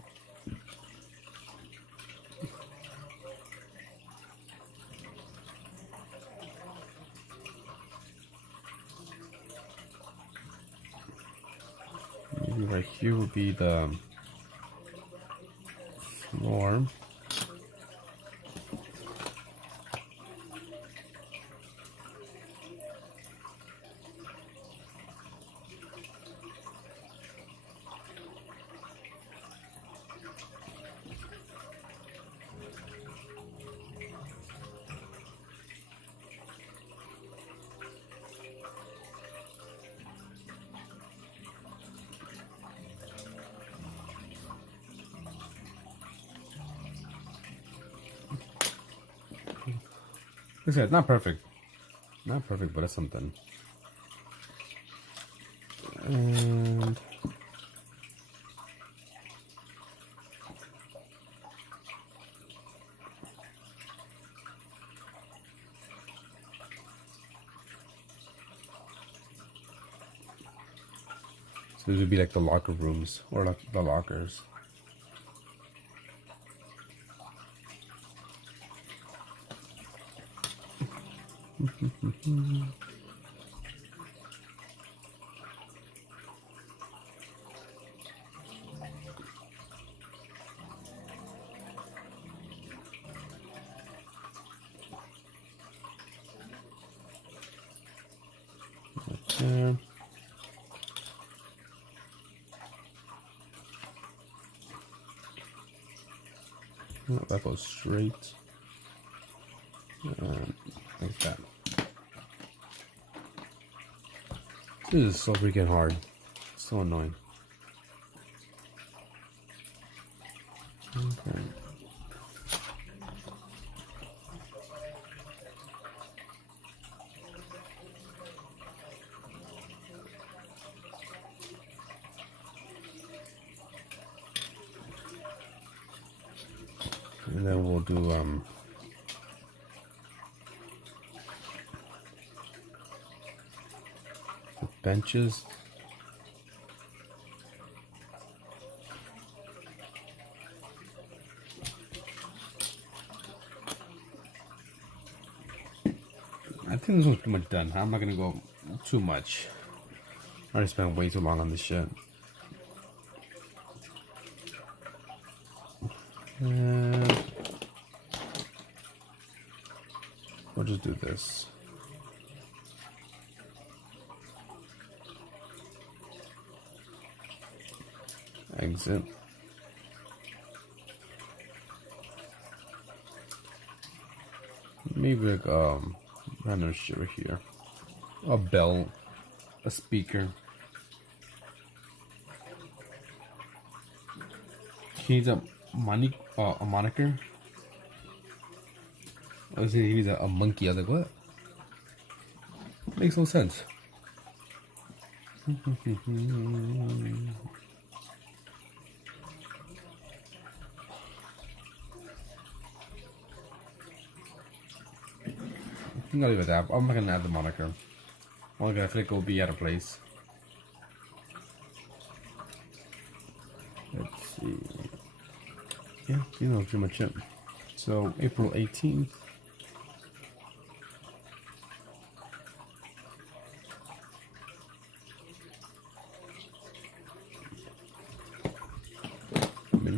Maybe right here would be the floor. Like I said, not perfect. Not perfect, but it's something. And so these would be like the locker rooms or like the lockers. There. Oh, that goes straight. Like that. This is so freaking hard. So annoying. Okay. And then we'll do the benches. I think this one's pretty much done. I'm not gonna go too much. I already spent way too long on this shit. We'll just do this. Exit. Maybe like random shit right here. A bell, a speaker. He needs a moniker. I was saying he needs a monkey. I was like, what? Makes no sense. I think I'll leave it at that. I'm not gonna add the moniker. I feel like it will be out of place. Let's see. Yeah, you know, pretty much it. So April 18th.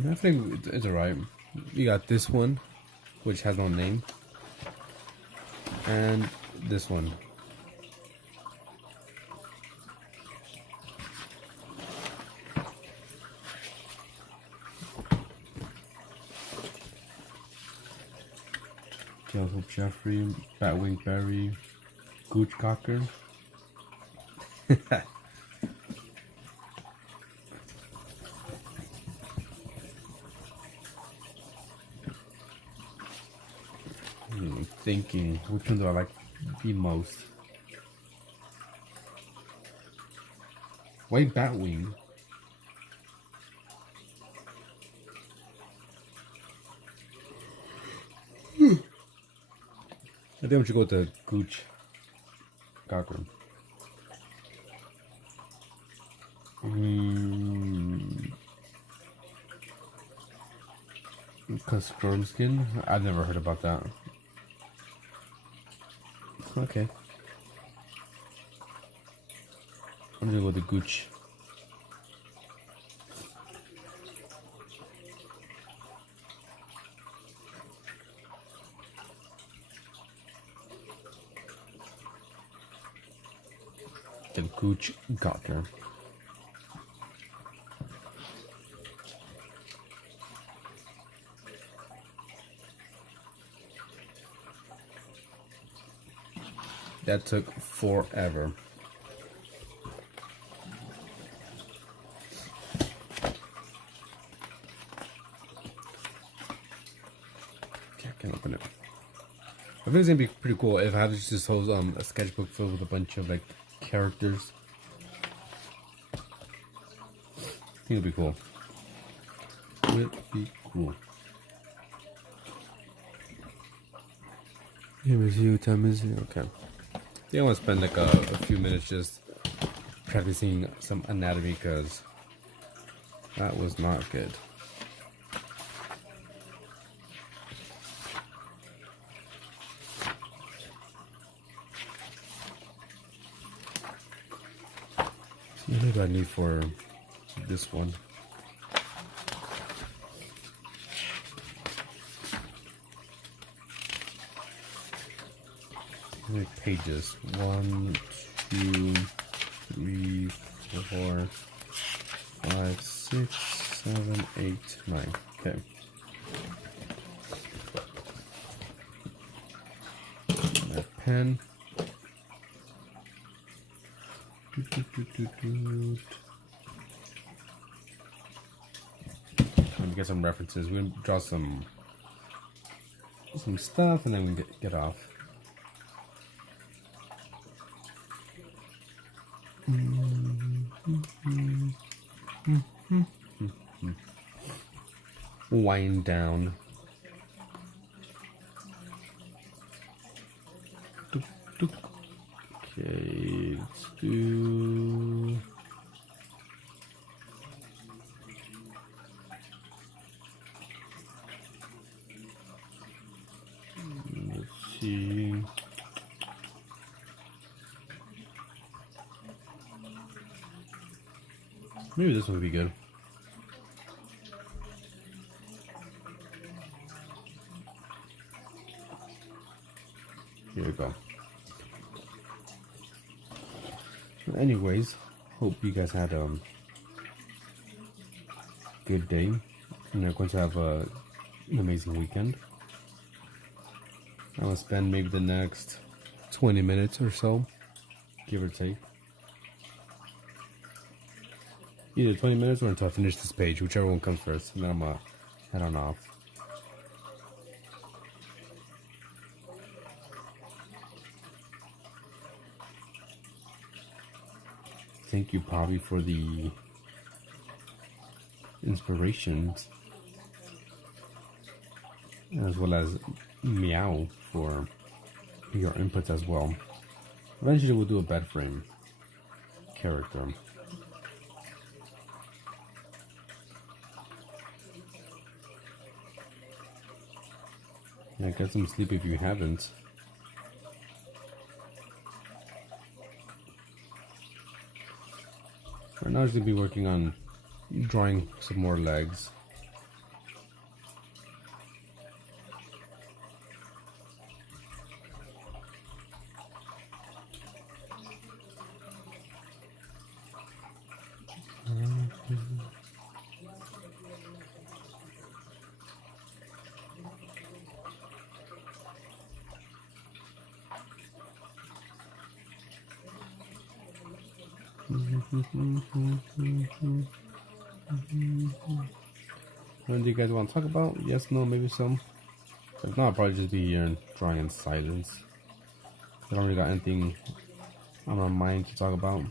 I think it's alright. You got this one, which has no name, and this one. Joseph Jeffrey, Batwing Berry, Gooch Cocker. Thinking, which one do I like the most? White Batwing. I think we should go with the Gooch Cocker. Custom skin? I've never heard about that. Okay. I'm gonna go with the Gooch. The Gooch Cocker. That took forever. Okay, I can open it. I think it's gonna be pretty cool if I have this whole a sketchbook filled with a bunch of like characters. I think it'll be cool. It'll be cool. Here is you, time is it? Okay. I want to spend like a few minutes just practicing some anatomy because that was not good. So what do I need for this one? How many pages? 1, 2, 3, 4, 5, 6, 7, 8, 9. Okay. pen. Let me get some references. We're gonna draw some stuff and then we get off. Wind down. Okay, let's do. Let's see. Maybe this one would be good. Here we go. So anyways, hope you guys had a good day and you're going to have an amazing weekend. I will spend maybe the next 20 minutes or so, give or take. Either 20 minutes or until I finish this page, whichever one comes first, and then I'm gonna head on off. Thank you, Bobby, for the inspirations, as well as Meow for your inputs as well. Eventually we'll do a bed frame character. Yeah, get some sleep if you haven't. Right now I'm just going to be working on drawing some more legs. What do you guys want to talk about? Yes, no, maybe some. If not, I'll probably just be here and drawing in silence. I don't really got anything on my mind to talk about.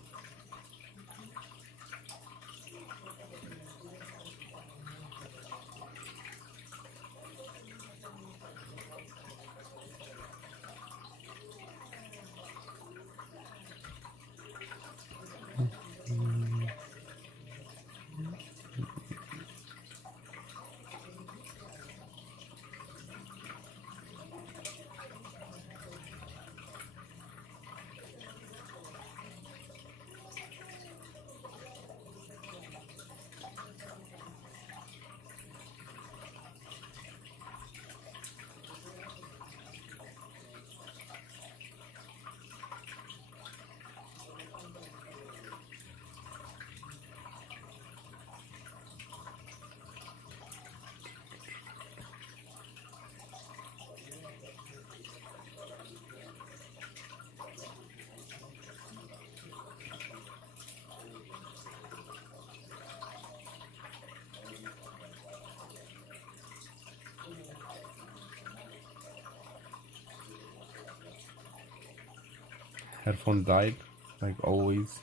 Headphone died, like always.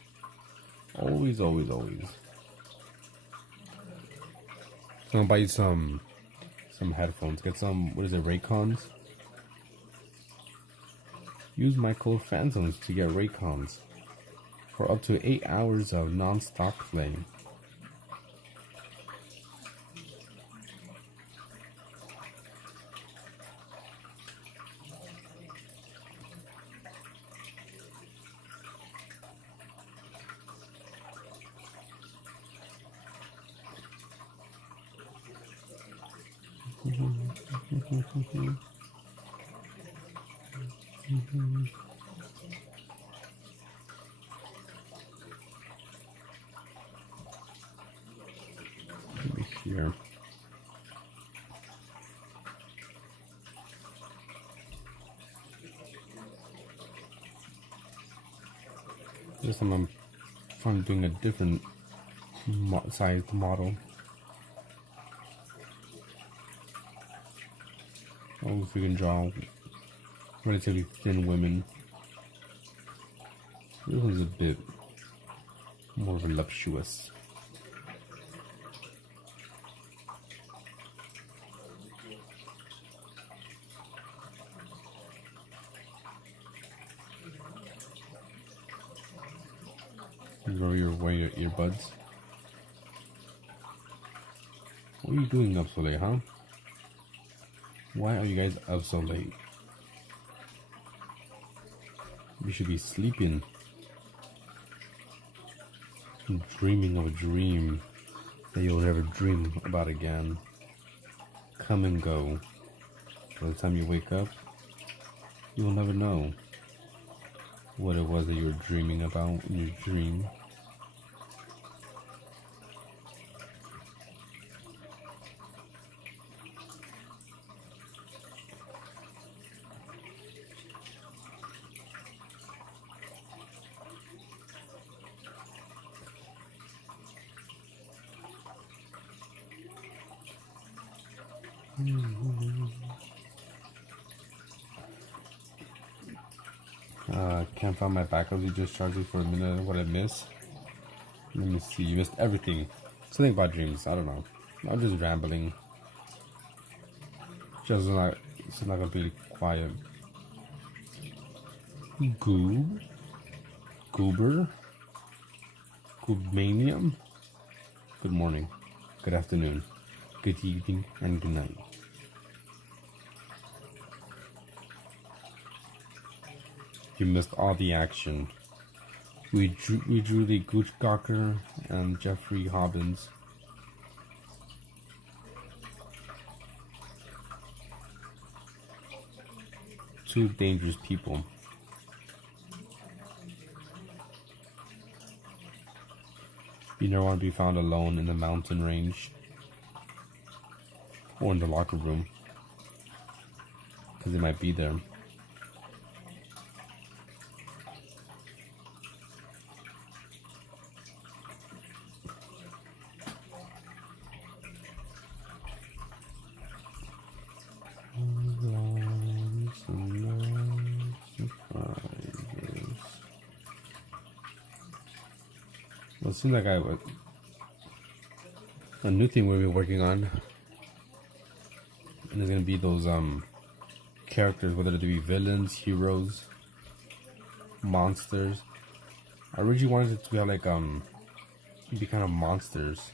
Always. So I'm gonna buy you some headphones. Get some, what is it, Raycons? Use my code Phantoms to get Raycons for up to 8 hours of non-stop playing. Let me see here. this time I'm trying doing a different sized model. Oh, if we can draw relatively thin women. This one's a bit more voluptuous. Where you're wearing your earbuds. What are you doing up so late, huh? Why are you guys up so late? You should be sleeping. Dreaming of a dream that you'll never dream about again. Come and go. By the time you wake up, you will never know what it was that you were dreaming about in your dream. Can't find my backups. You just charged me for a minute. What I miss? Let me see. You missed everything. Something about dreams. I don't know. I'm just rambling. Just not. It's not gonna be quiet. Goober. Goobmanium. Good morning. Good afternoon. Good evening and good night. You missed all the action. We drew the Gooch Gawker and Jeffrey Hobbins. Two dangerous people. You never want to be found alone in the mountain range or in the locker room, because they might be there. Well, it seems like a new thing we'll be working on, and it's gonna be those characters, whether they be villains, heroes, monsters. I originally wanted it to be like be kind of monsters.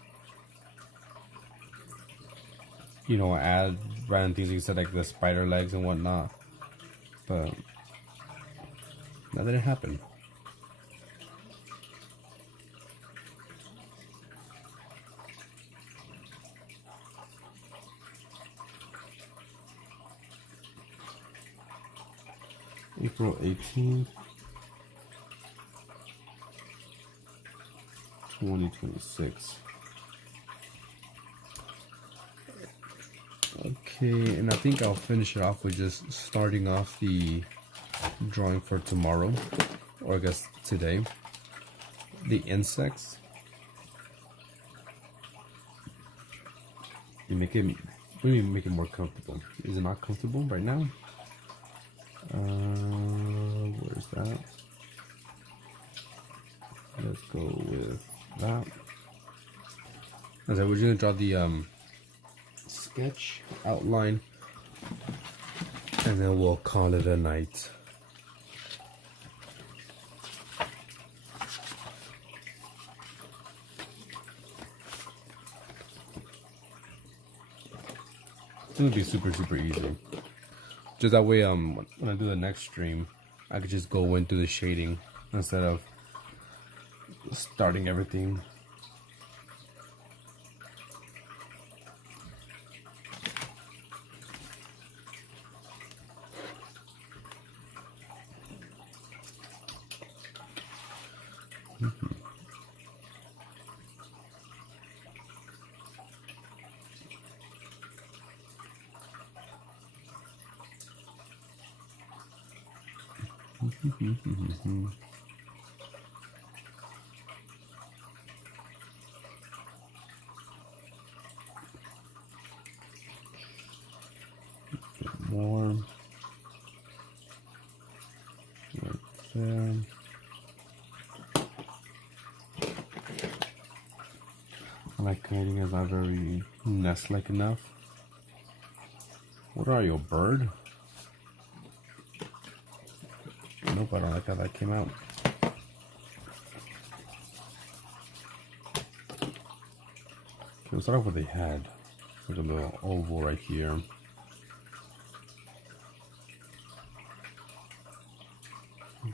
You know, add random things like you said, like the spider legs and whatnot. But that didn't happen. April 18th, 2026. Okay, and I think I'll finish it off with just starting off the drawing for tomorrow, or I guess today. The insects. You make it, maybe make it more comfortable. Is it not comfortable right now? Where's that? Let's go with that. As I was gonna draw the sketch outline, and then we'll call it a night. It's gonna be super easy. Just that way, when I do the next stream, I could just go into the shading instead of starting everything. there. I like creating is not very nest-like enough. What are you, a bird? Nope, I don't like how that came out. Okay, let's start off what they had. It's like a little oval right here.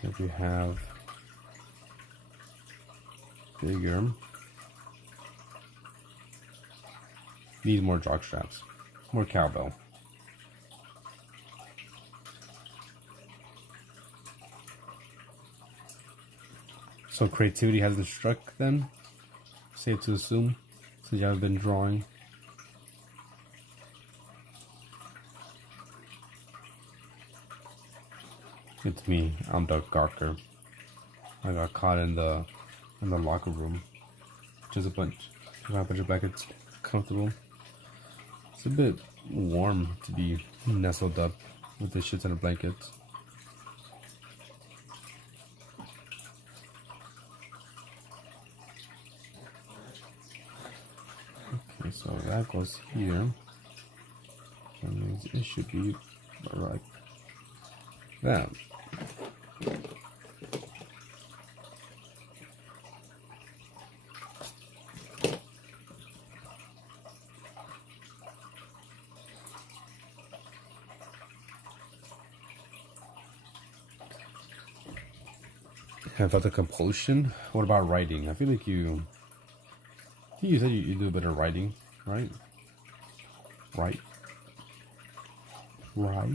If you have bigger, need more jock straps, more cowbell. So creativity hasn't struck then? Safe to assume, since you have been drawing. It's me, I'm the gawker. I got caught in the locker room. Just a bunch of blankets, comfortable. It's a bit warm to be nestled up with the shit ton of blankets. Okay, so that goes here. That means it should be like that. I thought the compulsion. What about writing? I feel like you said you do a bit of writing, right? Right. Like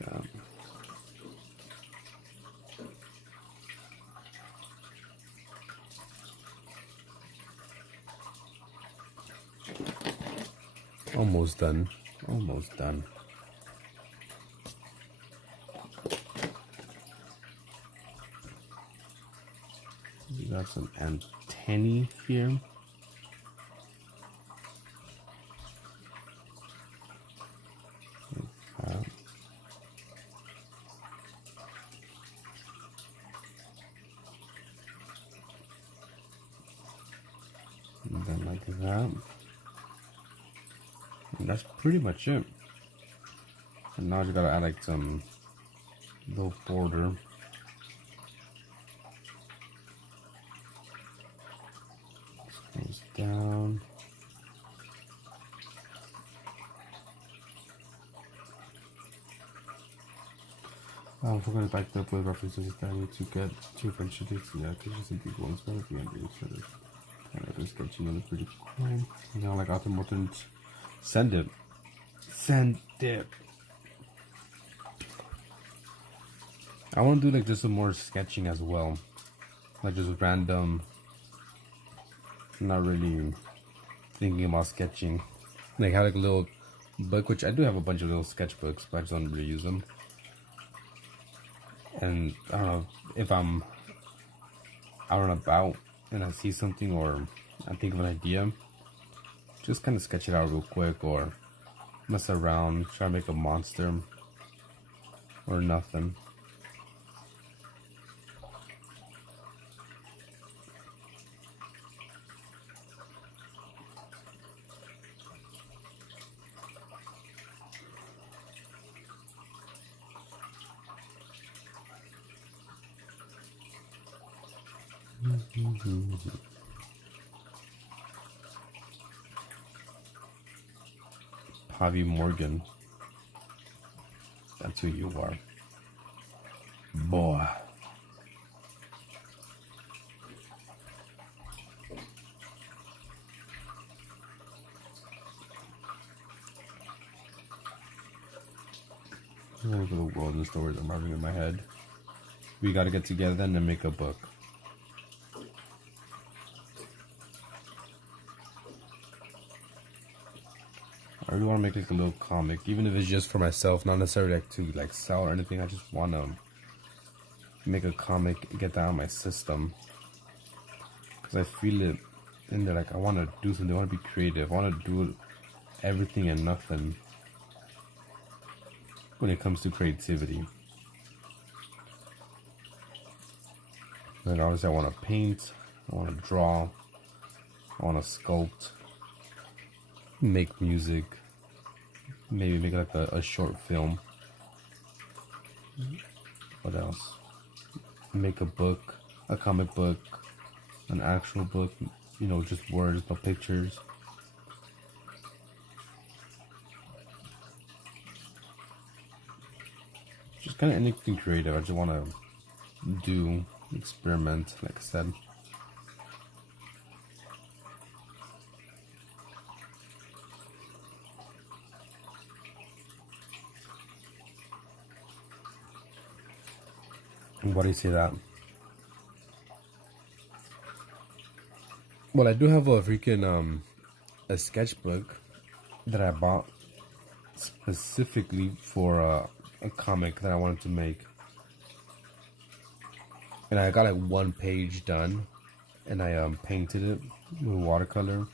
that. Almost done. Almost done. We got some antennae here. And then like that. And that's pretty much it. And now you gotta add like some little border. This goes down. We're gonna back up with references that I need to get to eventually. Yeah, because you think people one's better be under each other. Kind of sketching on it pretty cool. Now, like after Morton, send it. Send it. I want to do like just some more sketching as well, like just random. Not really thinking about sketching. Like have like a little book, which I do have a bunch of little sketchbooks, but I just don't really use them. And I don't know if I'm out and about and I see something or I think of an idea, just kind of sketch it out real quick or mess around, try to make a monster or nothing. Javi Morgan. That's who you are. Boy. I'm gonna go to the world and stories I'm having in my head. we gotta get together and then make a book. I really want to make like a little comic, even if it's just for myself, not necessarily like to like sell or anything. I just want to make a comic, get that out of my system, because I feel it in there. Like I want to do something. I want to be creative. I want to do everything and nothing when it comes to creativity. Like obviously, I want to paint. I want to draw. I want to sculpt. Make music. Maybe make like a short film. What else? Make a book, a comic book, an actual book, you know, just words, no pictures. Just kind of anything creative. I just want to do, experiment, like I said. Why do you say that? Well, I do have a freaking a sketchbook that I bought specifically for a comic that I wanted to make, and I got like one page done, and I painted it with watercolor,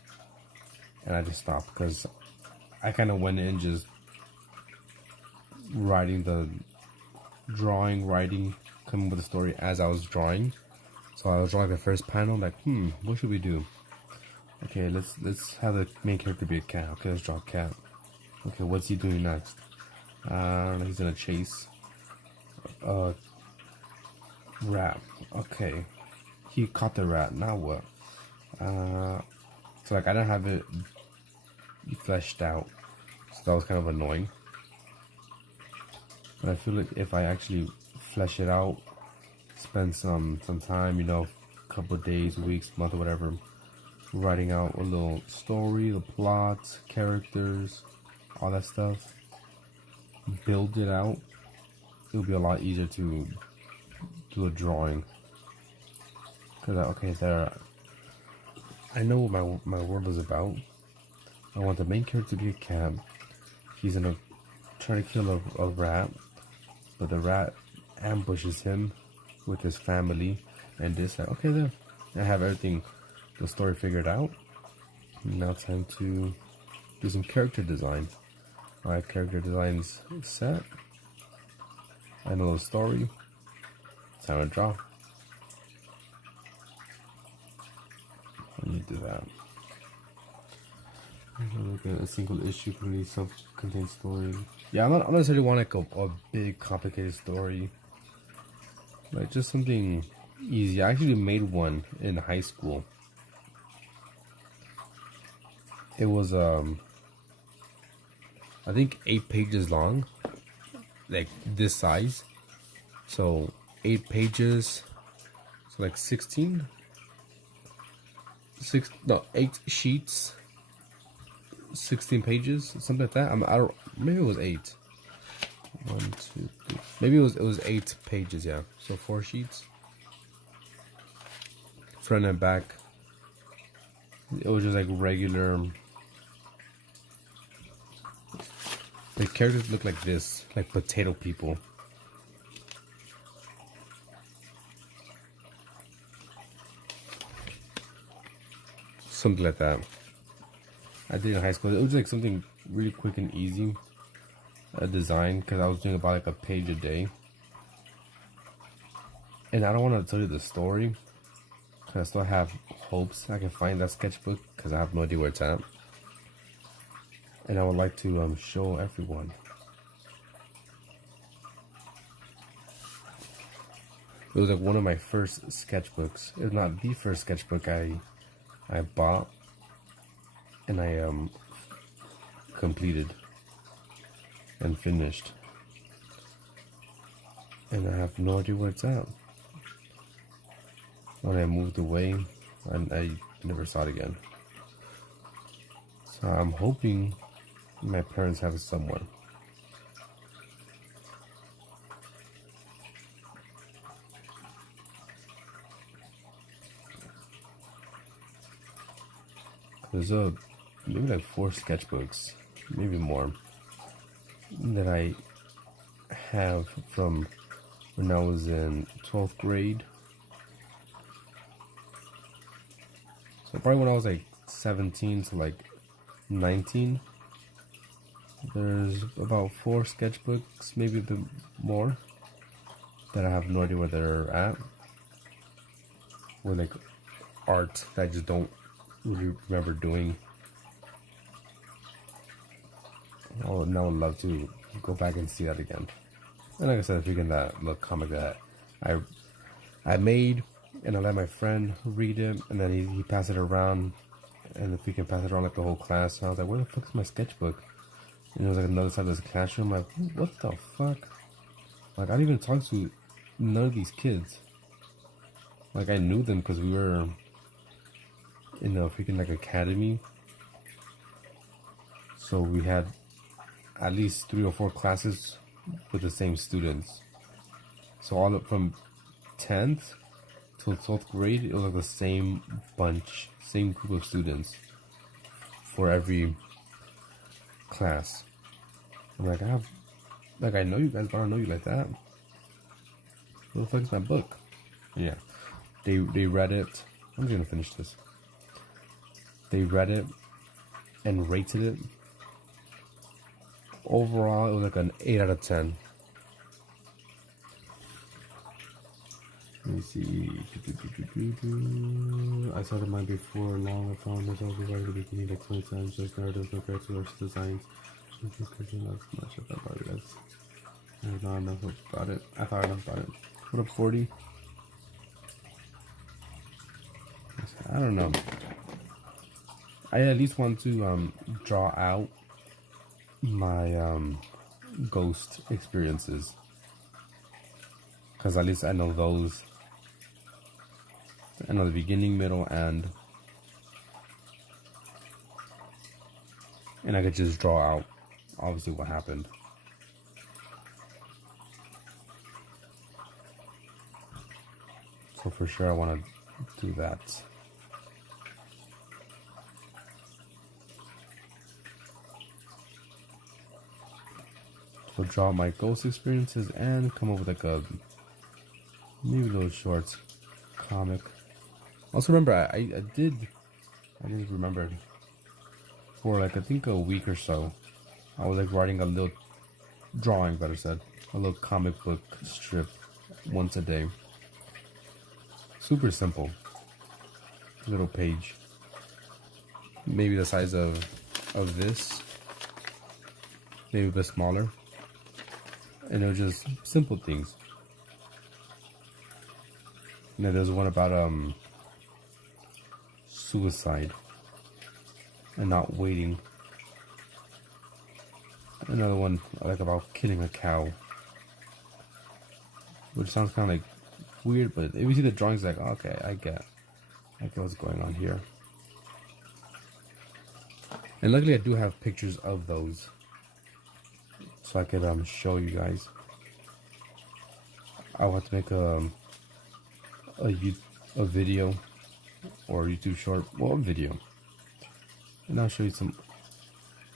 and I just stopped because I kind of went in just writing coming with the story as I was drawing. So I was drawing the first panel, like, what should we do? Okay, let's have the main character be a cat. Okay, let's draw a cat. Okay, what's he doing next? I don't know, he's gonna chase a rat. Okay, he caught the rat. Now what? So like I didn't have it fleshed out, so that was kind of annoying. But I feel like if I actually flesh it out, spend some time, you know, a couple of days, weeks, month, or whatever, writing out a little story, the plots, characters, all that stuff, build it out, it'll be a lot easier to do a drawing. Because okay, there, I know what my world is about. I want the main character to be a cat. He's gonna try to kill a rat, but the rat ambushes him with his family, and this, like, okay, there, I have everything, the story figured out. Now time to do some character design. Alright, character design's set. I know the story. Time to draw. Let me do that. Look at a single issue, completely self-contained story. Yeah, I don't necessarily want like a big complicated story. Like just something easy. I actually made one in high school. It was I think 8 pages long, like this size. So 8 pages, so like 8 sheets, 16 pages, something like that. I don't, maybe it was 8. 1, 2, 3. Maybe it was 8 pages. Yeah. So 4 sheets, front and back. It was just like regular. The characters look like this, like potato people. Something like that. I did in high school. It was like something really quick and easy. A design, because I was doing about like a page a day. And I don't want to tell you the story, because I still have hopes I can find that sketchbook, because I have no idea where it's at. And I would like to show everyone. It was like one of my first sketchbooks. It's not the first sketchbook I bought and I completed and finished. And I have no idea where it's at. When I moved away, and I never saw it again. So I'm hoping my parents have it somewhere. There's maybe like 4 sketchbooks, maybe more, that I have from when I was in 12th grade. So probably when I was like 17 to like 19. There's about 4 sketchbooks, maybe a bit more, that I have no idea where they're at. Or like art that I just don't really remember doing. Oh, now I'd love to go back and see that again. And like I said, freaking that little comic that I made, and I let my friend read it, and then he passed it around, and if we can pass it around like the whole class. And I was like, where the fuck is my sketchbook? And it was like another side of the classroom. I'm like, what the fuck? Like, I didn't even talk to none of these kids. Like, I knew them because we were in a freaking like academy. So we had at least 3 or 4 classes with the same students. So all up from 10th till 12th grade, it was like the same bunch, same group of students for every class. I'm like, I know you guys, but I don't know you like that. Where the fuck is my book? Yeah, they read it. I'm just gonna finish this. They read it and rated it. Overall, it was like an 8 out of 10. Let me see. I started mine before long. I found myself right at the beginning like 20 times. Just narratives, no characters, or designs. Just not much about it. That's not enough about it. I thought enough about it. What up, 40? I don't know. I at least want to draw out my ghost experiences, because at least I know those. I know the beginning, middle, and I could just draw out obviously what happened. So for sure I want to do that. So draw my ghost experiences and come up with like a maybe those shorts comic. Also remember I didn't remember, for like I think a week or so I was like writing a little drawing, better said, a little comic book strip once a day. Super simple little page, maybe the size of this, maybe a bit smaller, and it was just simple things. And then there's one about suicide and not waiting. Another one like about killing a cow, which sounds kind of like weird, but if you see the drawings, like, okay, I get what's going on here. And luckily I do have pictures of those, so I could show you guys. I'll have to make a video or a YouTube short, well, a video, and I'll show you some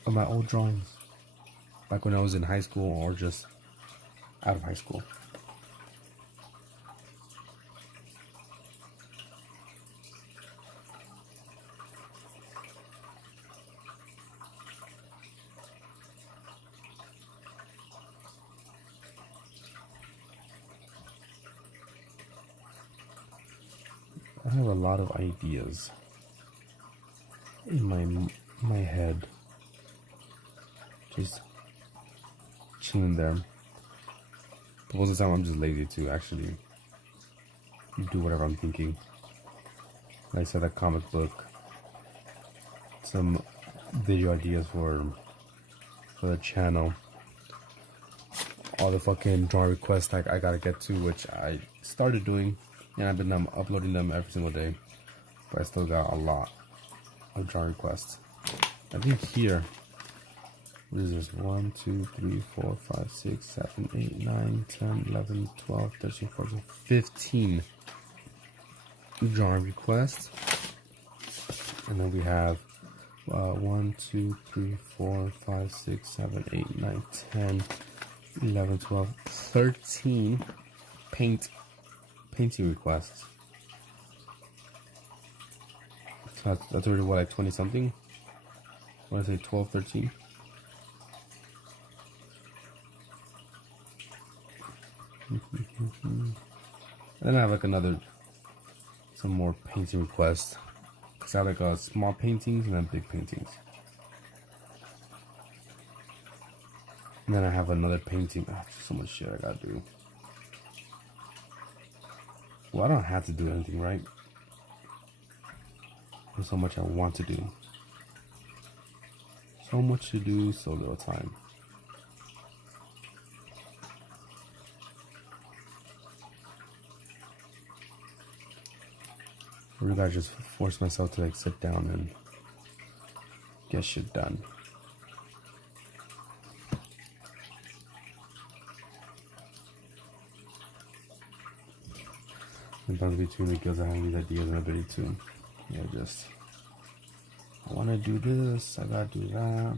of my old drawings back when I was in high school or just out of high school. I have a lot of ideas in my head, just chilling there. But most of the time I'm just lazy to actually do whatever I'm thinking. Like I said, a comic book, some video ideas for the channel, all the fucking drawing requests I gotta get to, which I started doing. And I've been uploading them every single day, but I still got a lot of drawing requests. I think here, what is this? 1, 2, 3, 4, 5, 6, 7, 8, 9, 10, 11, 12, 13, 14, 15 drawing requests. And then we have 1, 2, 3, 4, 5, 6, 7, 8, 9, 10, 11, 12, 13 painting requests. So that's already what, like 20 something? What did I say, 12, 13? And then I have like some more painting requests. Cause I have like small paintings and then big paintings. And then I have another painting. Oh, so much shit I gotta do. Well, I don't have to do anything, right? There's so much I want to do. So much to do, so little time. I really gotta just force myself to like sit down and get shit done. Sometimes between the girls I have these ideas and ability to, just I wanna do this, I gotta do that.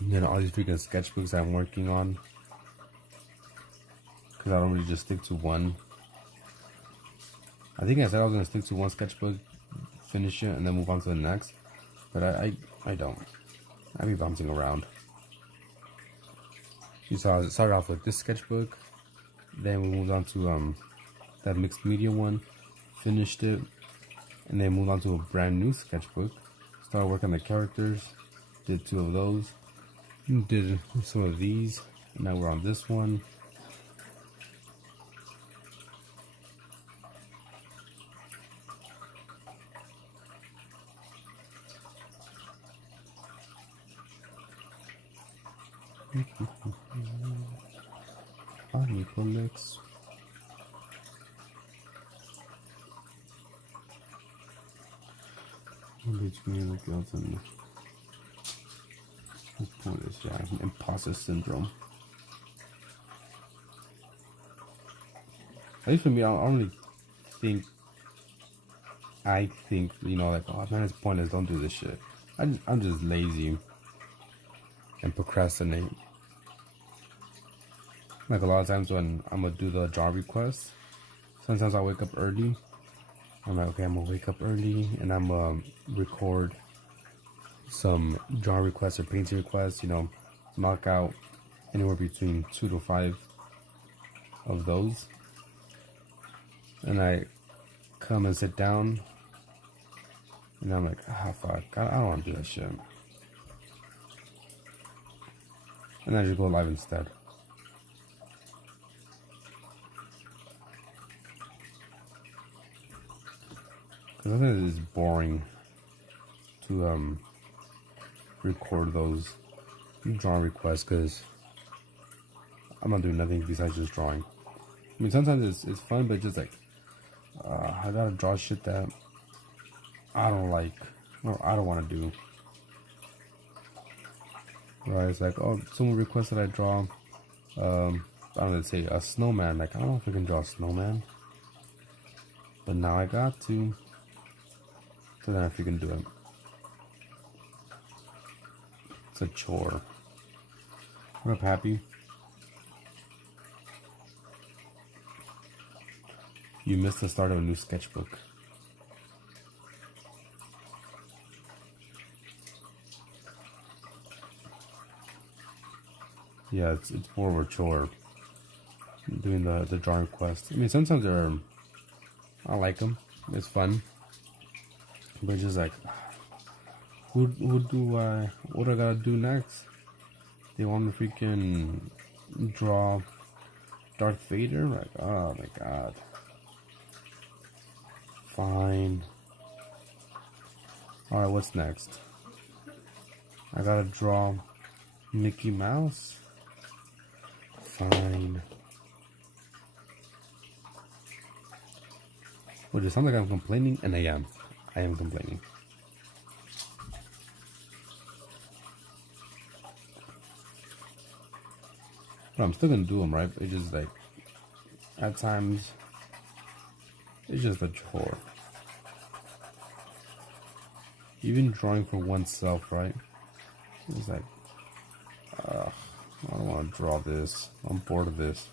And then all these freaking sketchbooks I'm working on, because I don't really just stick to one. I think I said I was gonna stick to one sketchbook, finish it, and then move on to the next. But I don't. I be bouncing around. You saw it started off with this sketchbook, then we moved on to that mixed media one, finished it, and then moved on to a brand new sketchbook. Started working on the characters, did 2 of those. Did some of these. Now we're on this one. Collects. Between the girls and this point is imposter syndrome. At least for me, I don't really think. I think, like, oh man, it's pointless. Don't do this shit. I'm just lazy and procrastinate. Like a lot of times when I'm gonna do the job request, sometimes I wake up early. I'm like, okay, I'm gonna wake up early and I'm gonna record some job requests or painting requests. Knock out anywhere between 2 to 5 of those, and I come and sit down, and I'm like, fuck, I don't want to do that shit, and I just go live instead. Because I think it's boring to record those drawing requests, because I'm not doing nothing besides just drawing. I mean, sometimes it's fun, but just like I gotta draw shit that I don't like or I don't want to do. Right? It's like, oh, someone requested I draw I don't know, say a snowman. Like, I don't know if I can draw a snowman, but now I got to. So then I freaking do it. It's a chore. What up, Happy? You missed the start of a new sketchbook. Yeah, it's more of a chore doing the drawing request. I mean, sometimes I like them. It's fun. But just like, what do I gotta do next? They want to freaking draw Darth Vader? Like, oh my god. Fine. Alright, what's next? I gotta draw Mickey Mouse? Fine. Well, it sounds like I'm complaining, and I am. I am complaining. But I'm still gonna do them, right? It's just like, at times it's just a chore. Even drawing for oneself, right? It's like, I don't want to draw this. I'm bored of this.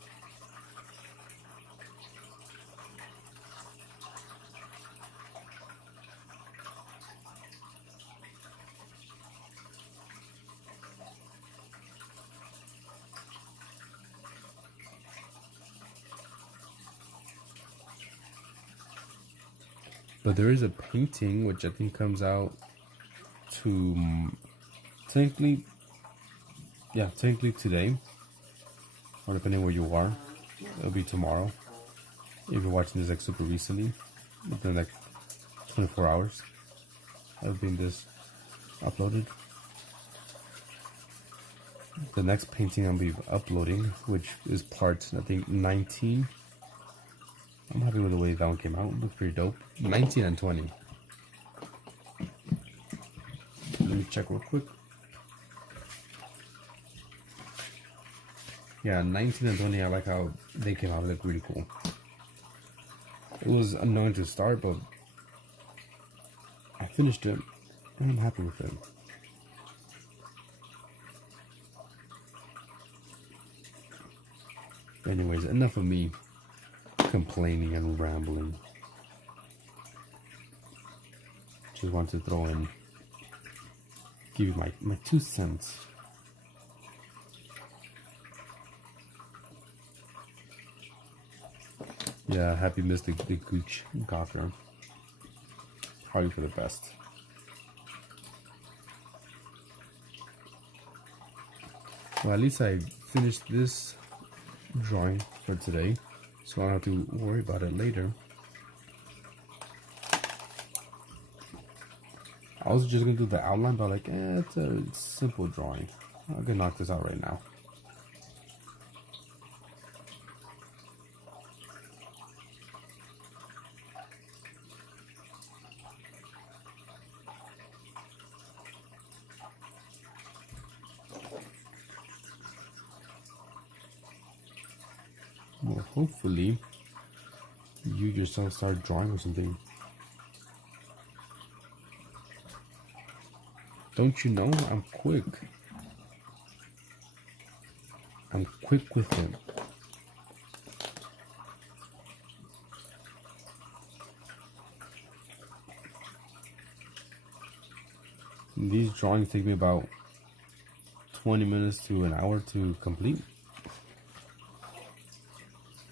But there is a painting which I think comes out to technically today, or depending where you are, it'll be tomorrow. If you're watching this like super recently, within like 24 hours, it'll be in this uploaded. The next painting I'll be uploading, which is part I think 19. I'm happy with the way that one came out. It looks pretty dope. 19 and 20. Let me check real quick. Yeah, 19 and 20, I like how they came out. They look really cool. It was annoying to start, but I finished it and I'm happy with it. Anyways, enough of me complaining and rambling. Just want to throw in, give you my 2 cents. Yeah, happy missed the Gooch Gawker. Probably for the best. Well, at least I finished this drawing for today, so I don't have to worry about it later. I was just gonna do the outline, but like, it's a simple drawing. I can knock this out right now. Well, hopefully you yourself start drawing or something. Don't you know I'm quick? I'm quick with it. These drawings take me about 20 minutes to an hour to complete.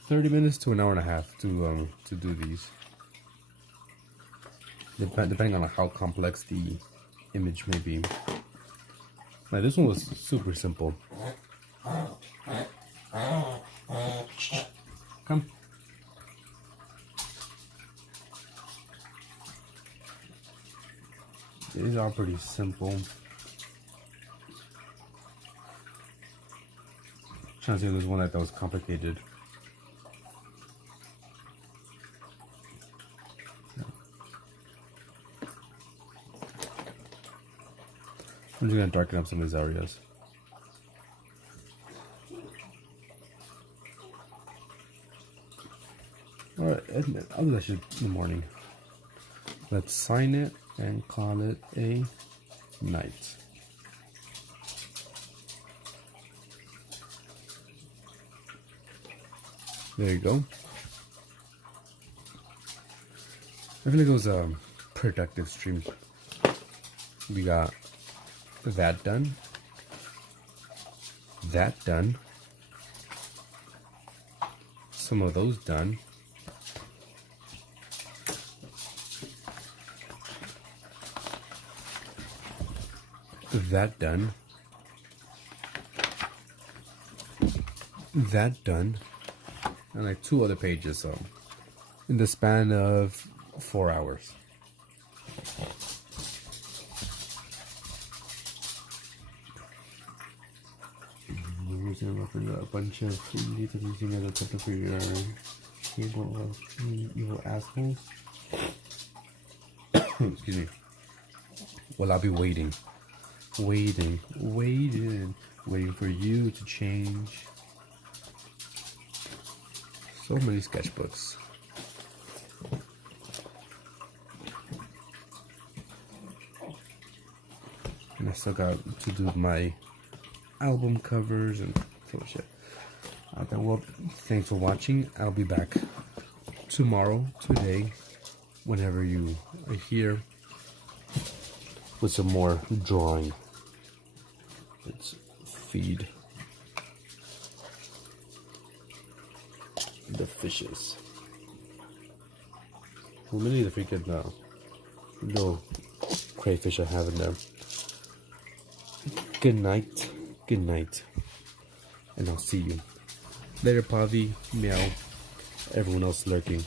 30 minutes to an hour and a half to do these. Depending on how complex the image may be. Like this one was super simple. Come. These are pretty simple. Trying to see if there's one that was complicated. I'm just gonna darken up some of these areas. Alright, I'll do that shit in the morning. Let's sign it and call it a night. There you go. I feel like it was a productive stream. We got that done, that done, some of those done, that done, that done, and like 2 other pages, so in the span of 4 hours. A bunch of little using as a template for your evil assholes. Excuse me. Well, I'll be waiting for you to change. So many sketchbooks. And I still got to do my album covers and so much shit. Well, thanks for watching. I'll be back tomorrow, today, whenever you are here, with some more drawing. Let's feed the fishes. Well, many of the freaking little crayfish I have in there. Good night, and I'll see you later. Pavi, meow, everyone else lurking.